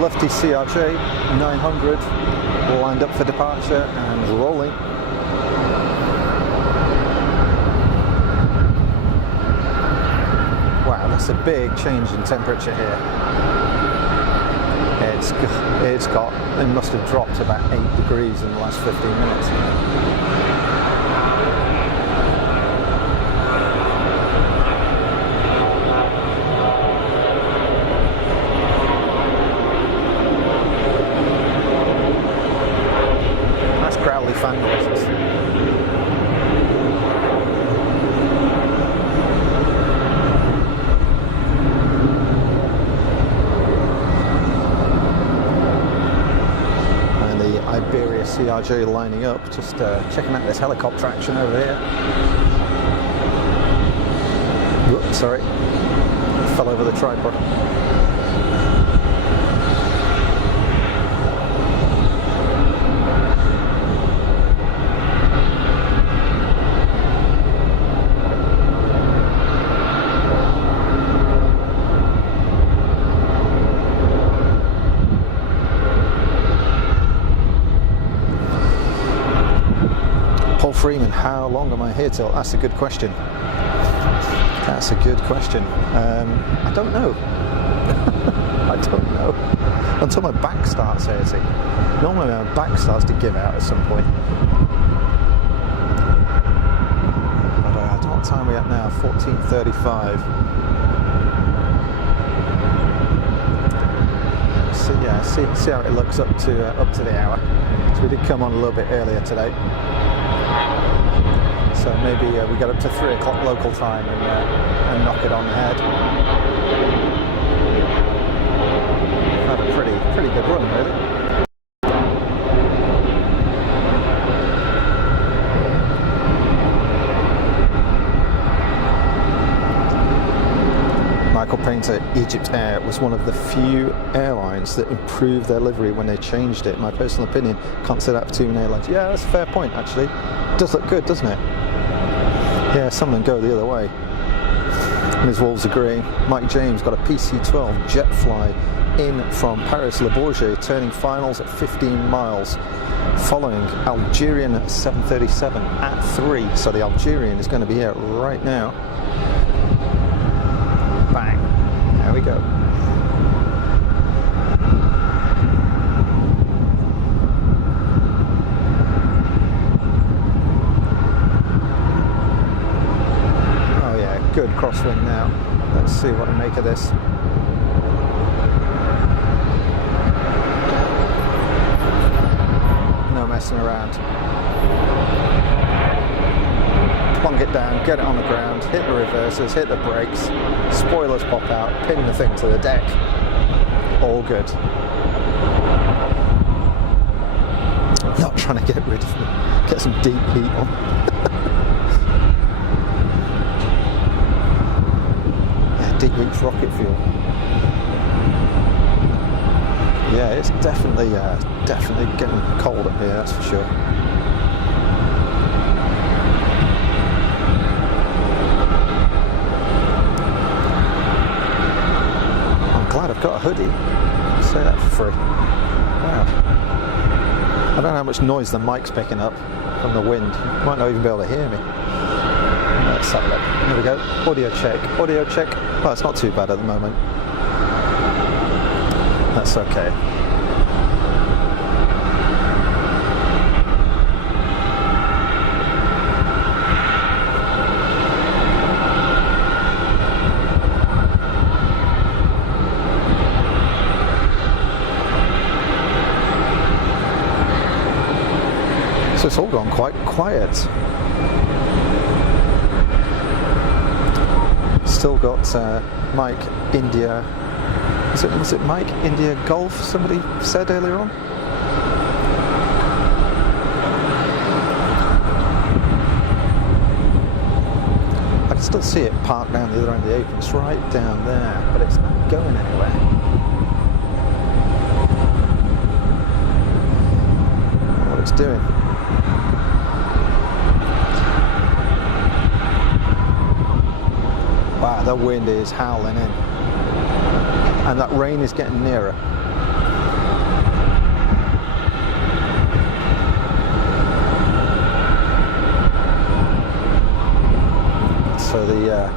Lefty CRJ 900 lined up for departure and rolling. Wow, that's a big change in temperature here. It must have dropped about 8 degrees in the last 15 minutes. Fan noises. And the Iberia CRJ lining up, just checking out this helicopter action over here. Whoops, sorry, fell over the tripod. Freeman, how long am I here till? That's a good question. That's a good question. I don't know. I don't know. Until my back starts hurting. Normally my back starts to give out at some point. But I don't know what time we're at now, 14:35. So yeah, see how it looks up to the hour. So we did come on a little bit earlier today. So maybe we get up to 3 o'clock local time and knock it on the head. Had a pretty good run, really. Michael Painter, Egypt Air was one of the few airlines that improved their livery when they changed it. My personal opinion, can't say that for too many airlines. Yeah, that's a fair point, actually. It does look good, doesn't it? Yeah, some of them go the other way. And his Wolves agreeing. Mike James got a PC-12 jet fly in from Paris Le Bourget, turning finals at 15 miles, following Algerian 737 at 3. So the Algerian is going to be here right now. Bang. There we go. Oh yeah, good crosswind now. Let's see what I make of this. No messing around. Plunk it down, get it on the ground, hit the reversers, hit the brakes, spoilers pop out, pin the thing to the deck. All good. Not trying to get rid of it. Get some deep heat on. Yeah, deep heat's rocket fuel. Yeah, it's definitely getting cold up here, that's for sure. I'm glad I've got a hoodie. I'll say that for free. Wow. I don't know how much noise the mic's picking up from the wind. You might not even be able to hear me. Let's have a look. Here we go. Audio check. Audio check. Well, it's not too bad at the moment. That's okay. So it's all gone quite quiet. Still got Mike India. Was it Mike India Golf? Somebody said earlier on. I can still see it parked down the other end of the apron. It's right down there, but it's not going anywhere. What it's doing. Wow, the wind is howling in. And that rain is getting nearer. So the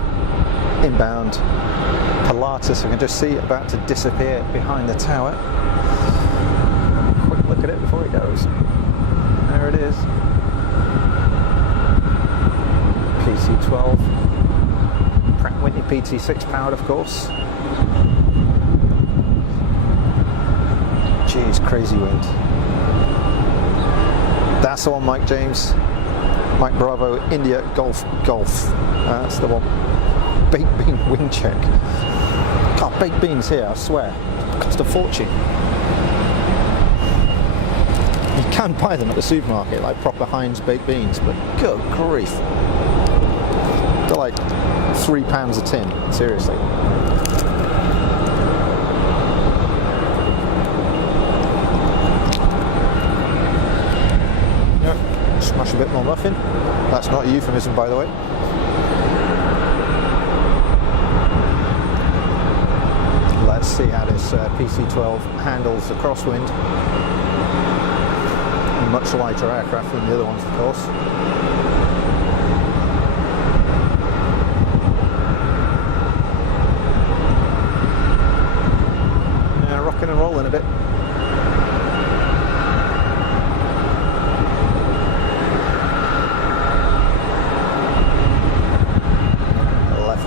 inbound Pilatus, I can just see about to disappear behind the tower. Quick look at it before it goes. There it is. PC-12. Pratt Whitney PT6 powered, of course. Jeez, crazy wind. That's the one, Mike James. Mike Bravo, India Golf Golf. That's the one. Baked bean wind check. God, baked beans here, I swear. Cost a fortune. You can buy them at the supermarket, like proper Heinz baked beans, but good grief. They're like £3 a tin, seriously. Smash a bit more muffin. That's not a euphemism, by the way. Let's see how this PC-12 handles the crosswind. Much lighter aircraft than the other ones, of course. Yeah, rocking and rolling a bit.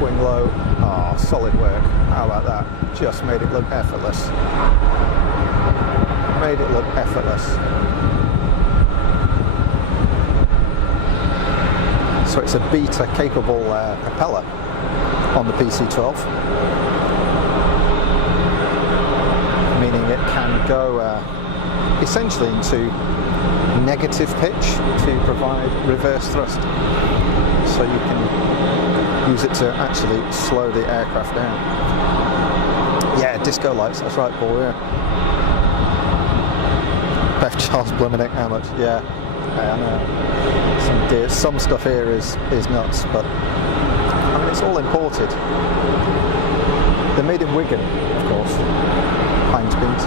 Wing low. Oh, solid work. How about that? Just made it look effortless. Made it look effortless. So it's a beta capable propeller on the PC-12, meaning it can go essentially into negative pitch to provide reverse thrust. So you can use it to actually slow the aircraft down. Yeah, disco lights, that's right, Paul, yeah. Beth Charles Blumenich, how much? Yeah, I know. Some stuff here is nuts, but I mean, It's all imported. They're made in Wigan, of course. Heinz beans.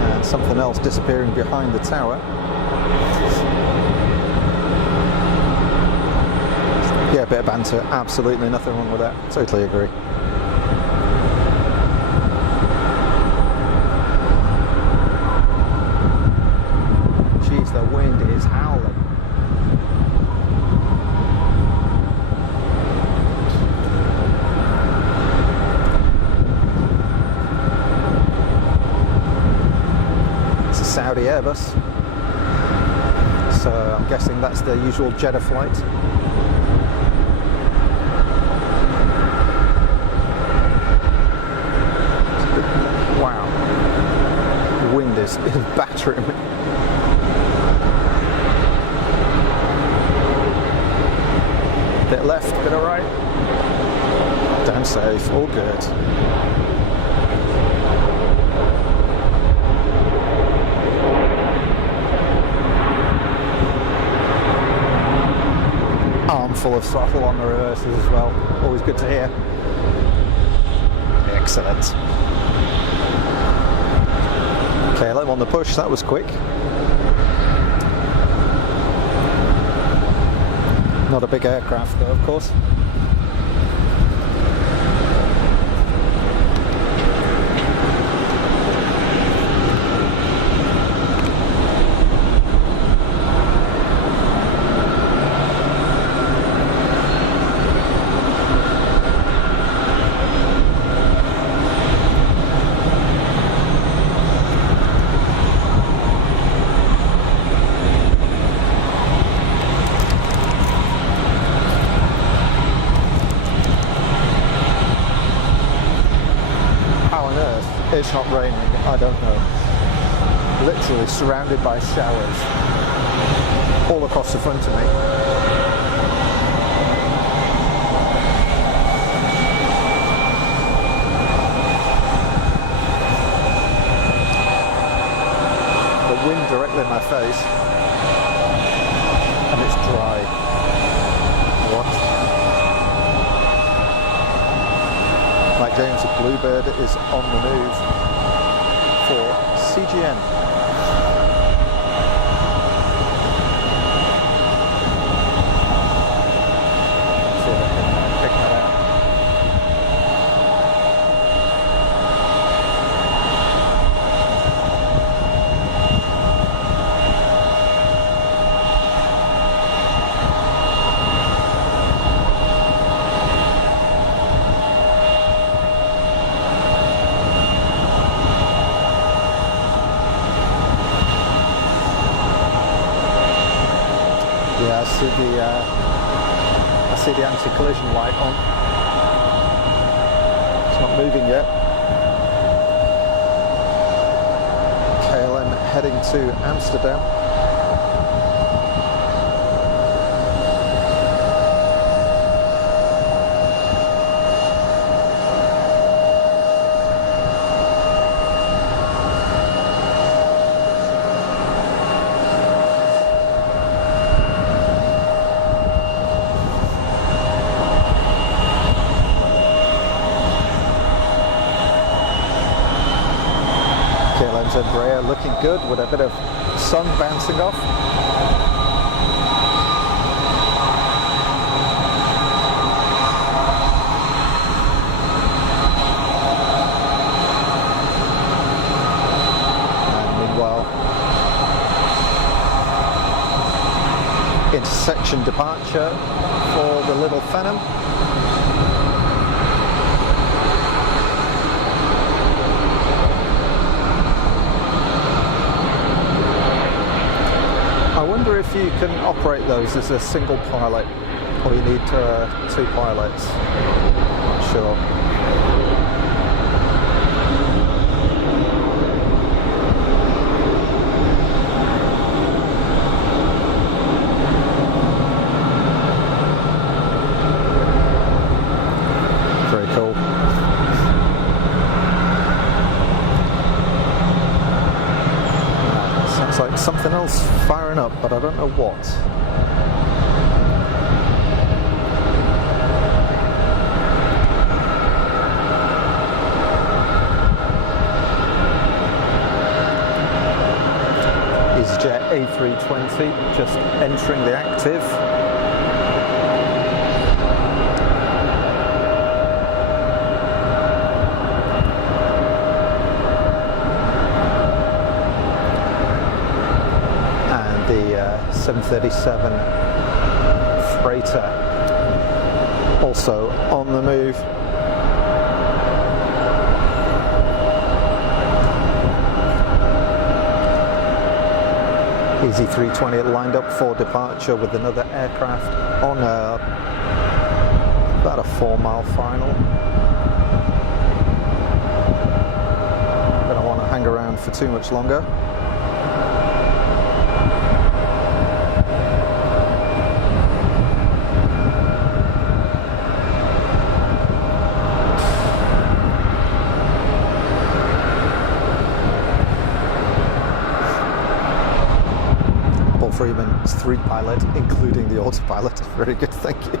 And something else disappearing behind the tower. Yeah, a bit of banter. Absolutely nothing wrong with that. Totally agree. Jeez, the wind is howling. It's a Saudi Airbus, so I'm guessing that's their usual Jeddah flight. Wow, the wind is battering me. Bit left, bit of right. Damn safe, all good. Armful of throttle on the reverses as well. Always good to hear. Excellent. KLM on the push, that was quick. Not a big aircraft though, of course. It's not raining, I don't know. Literally surrounded by showers all across the front of me. The wind directly in my face, and it's dry. What? Like James, the Bluebird is on the move for CGN. See if I can pick that out. Yeah, I see the anti-collision light on. It's not moving yet. KLM heading to Amsterdam. KLM's Embraer looking good with a bit of sun bouncing off. And meanwhile, intersection departure for the Little Phenom. I wonder if you can operate those as a single pilot, or you need two pilots. Not sure. Very cool. Sounds like something else firing up, but I don't know what. easyJet A320 just entering the active. And the 737 freighter also on the move. Easy 320 lined up for departure with another aircraft on about a 4-mile final. Don't want to hang around for too much longer. Freeman's 3 pilot, including the autopilot. Very good, thank you.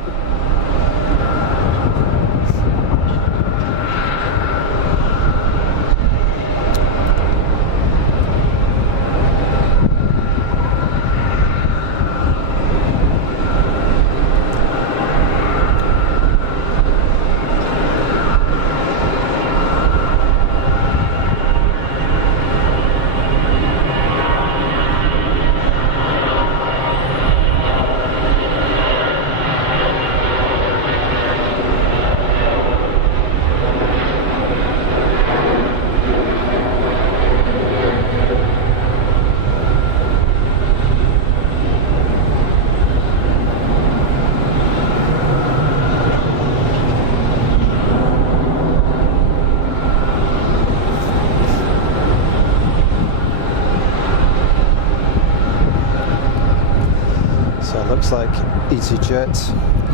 Looks like easyJet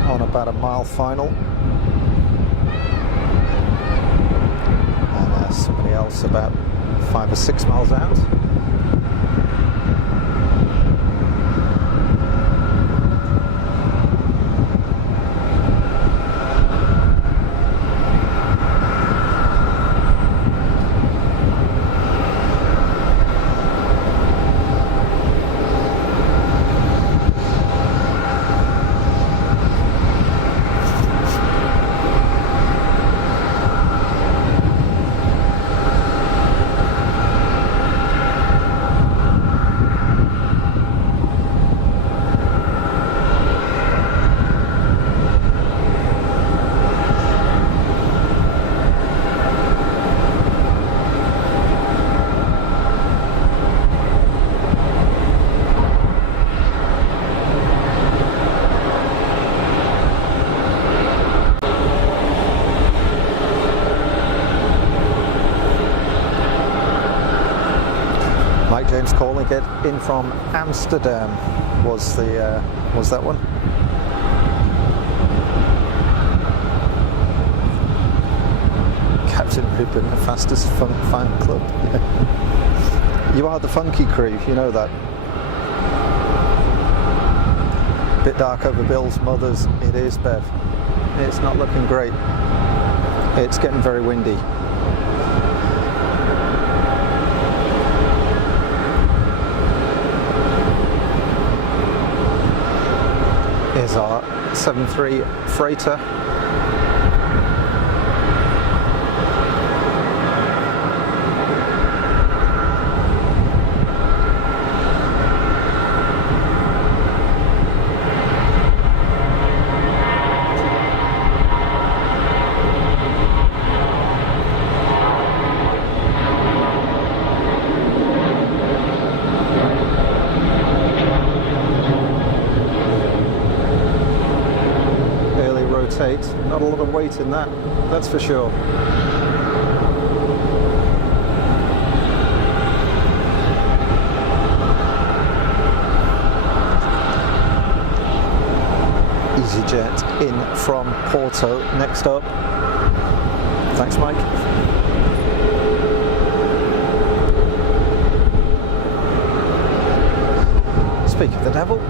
on about a mile final, and somebody else about 5 or 6 miles out. James calling it in from Amsterdam was that one. Captain Reuben, the fastest funk fan club. You are the funky crew, you know that. Bit dark over Bill's mother's. It is, Bev. It's not looking great. It's getting very windy. Here's our 73 freighter. Not a lot of weight in that, that's for sure. easyJet in from Porto next up. Thanks, Mike. wake of the devil.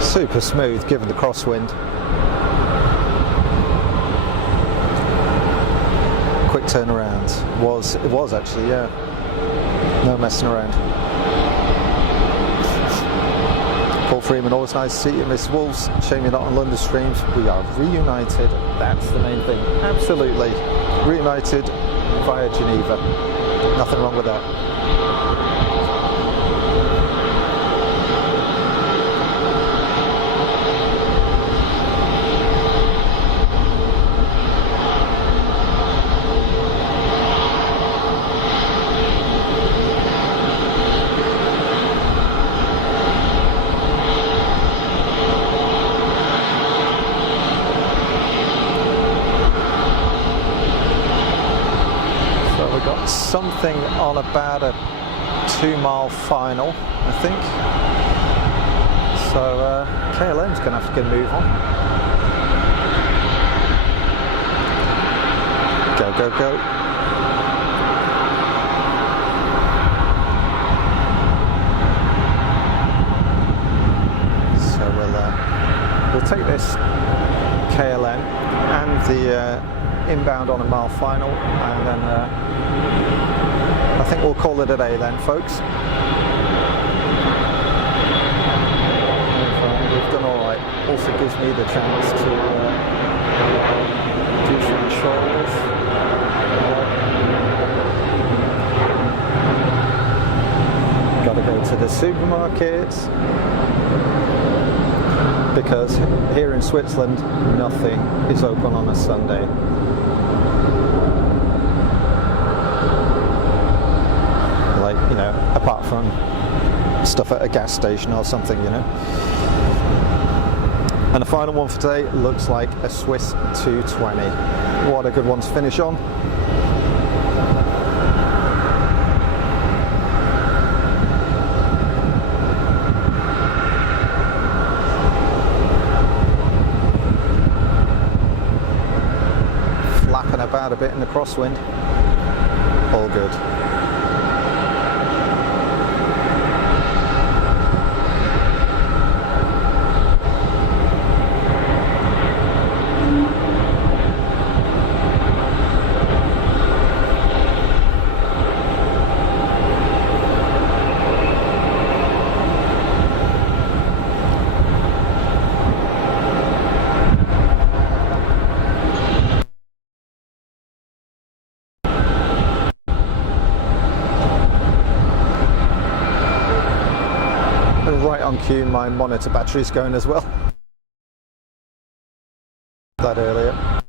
Super smooth given the crosswind. Quick turnaround. It was actually, yeah. No messing around. Paul Freeman, always nice to see you, Miss Wolves. Shame you're not on London streams. We are reunited. That's the main thing. Absolutely. Reunited via Geneva. Nothing wrong with that. Something on about a 2-mile final, I think. So KLM's going to have to get a move on. Go, go, go. So we'll take this KLM and the inbound on a mile final, and then I think we'll call it a day then, folks. We've done all right. Also gives me the chance to do some chores. Gotta go to the supermarket, because here in Switzerland nothing is open on a Sunday. You know, apart from stuff at a gas station or something, you know. And the final one for today looks like a Swiss 220. What a good one to finish on. Flapping about a bit in the crosswind. All good. Right on cue, my monitor battery's going as well. That earlier.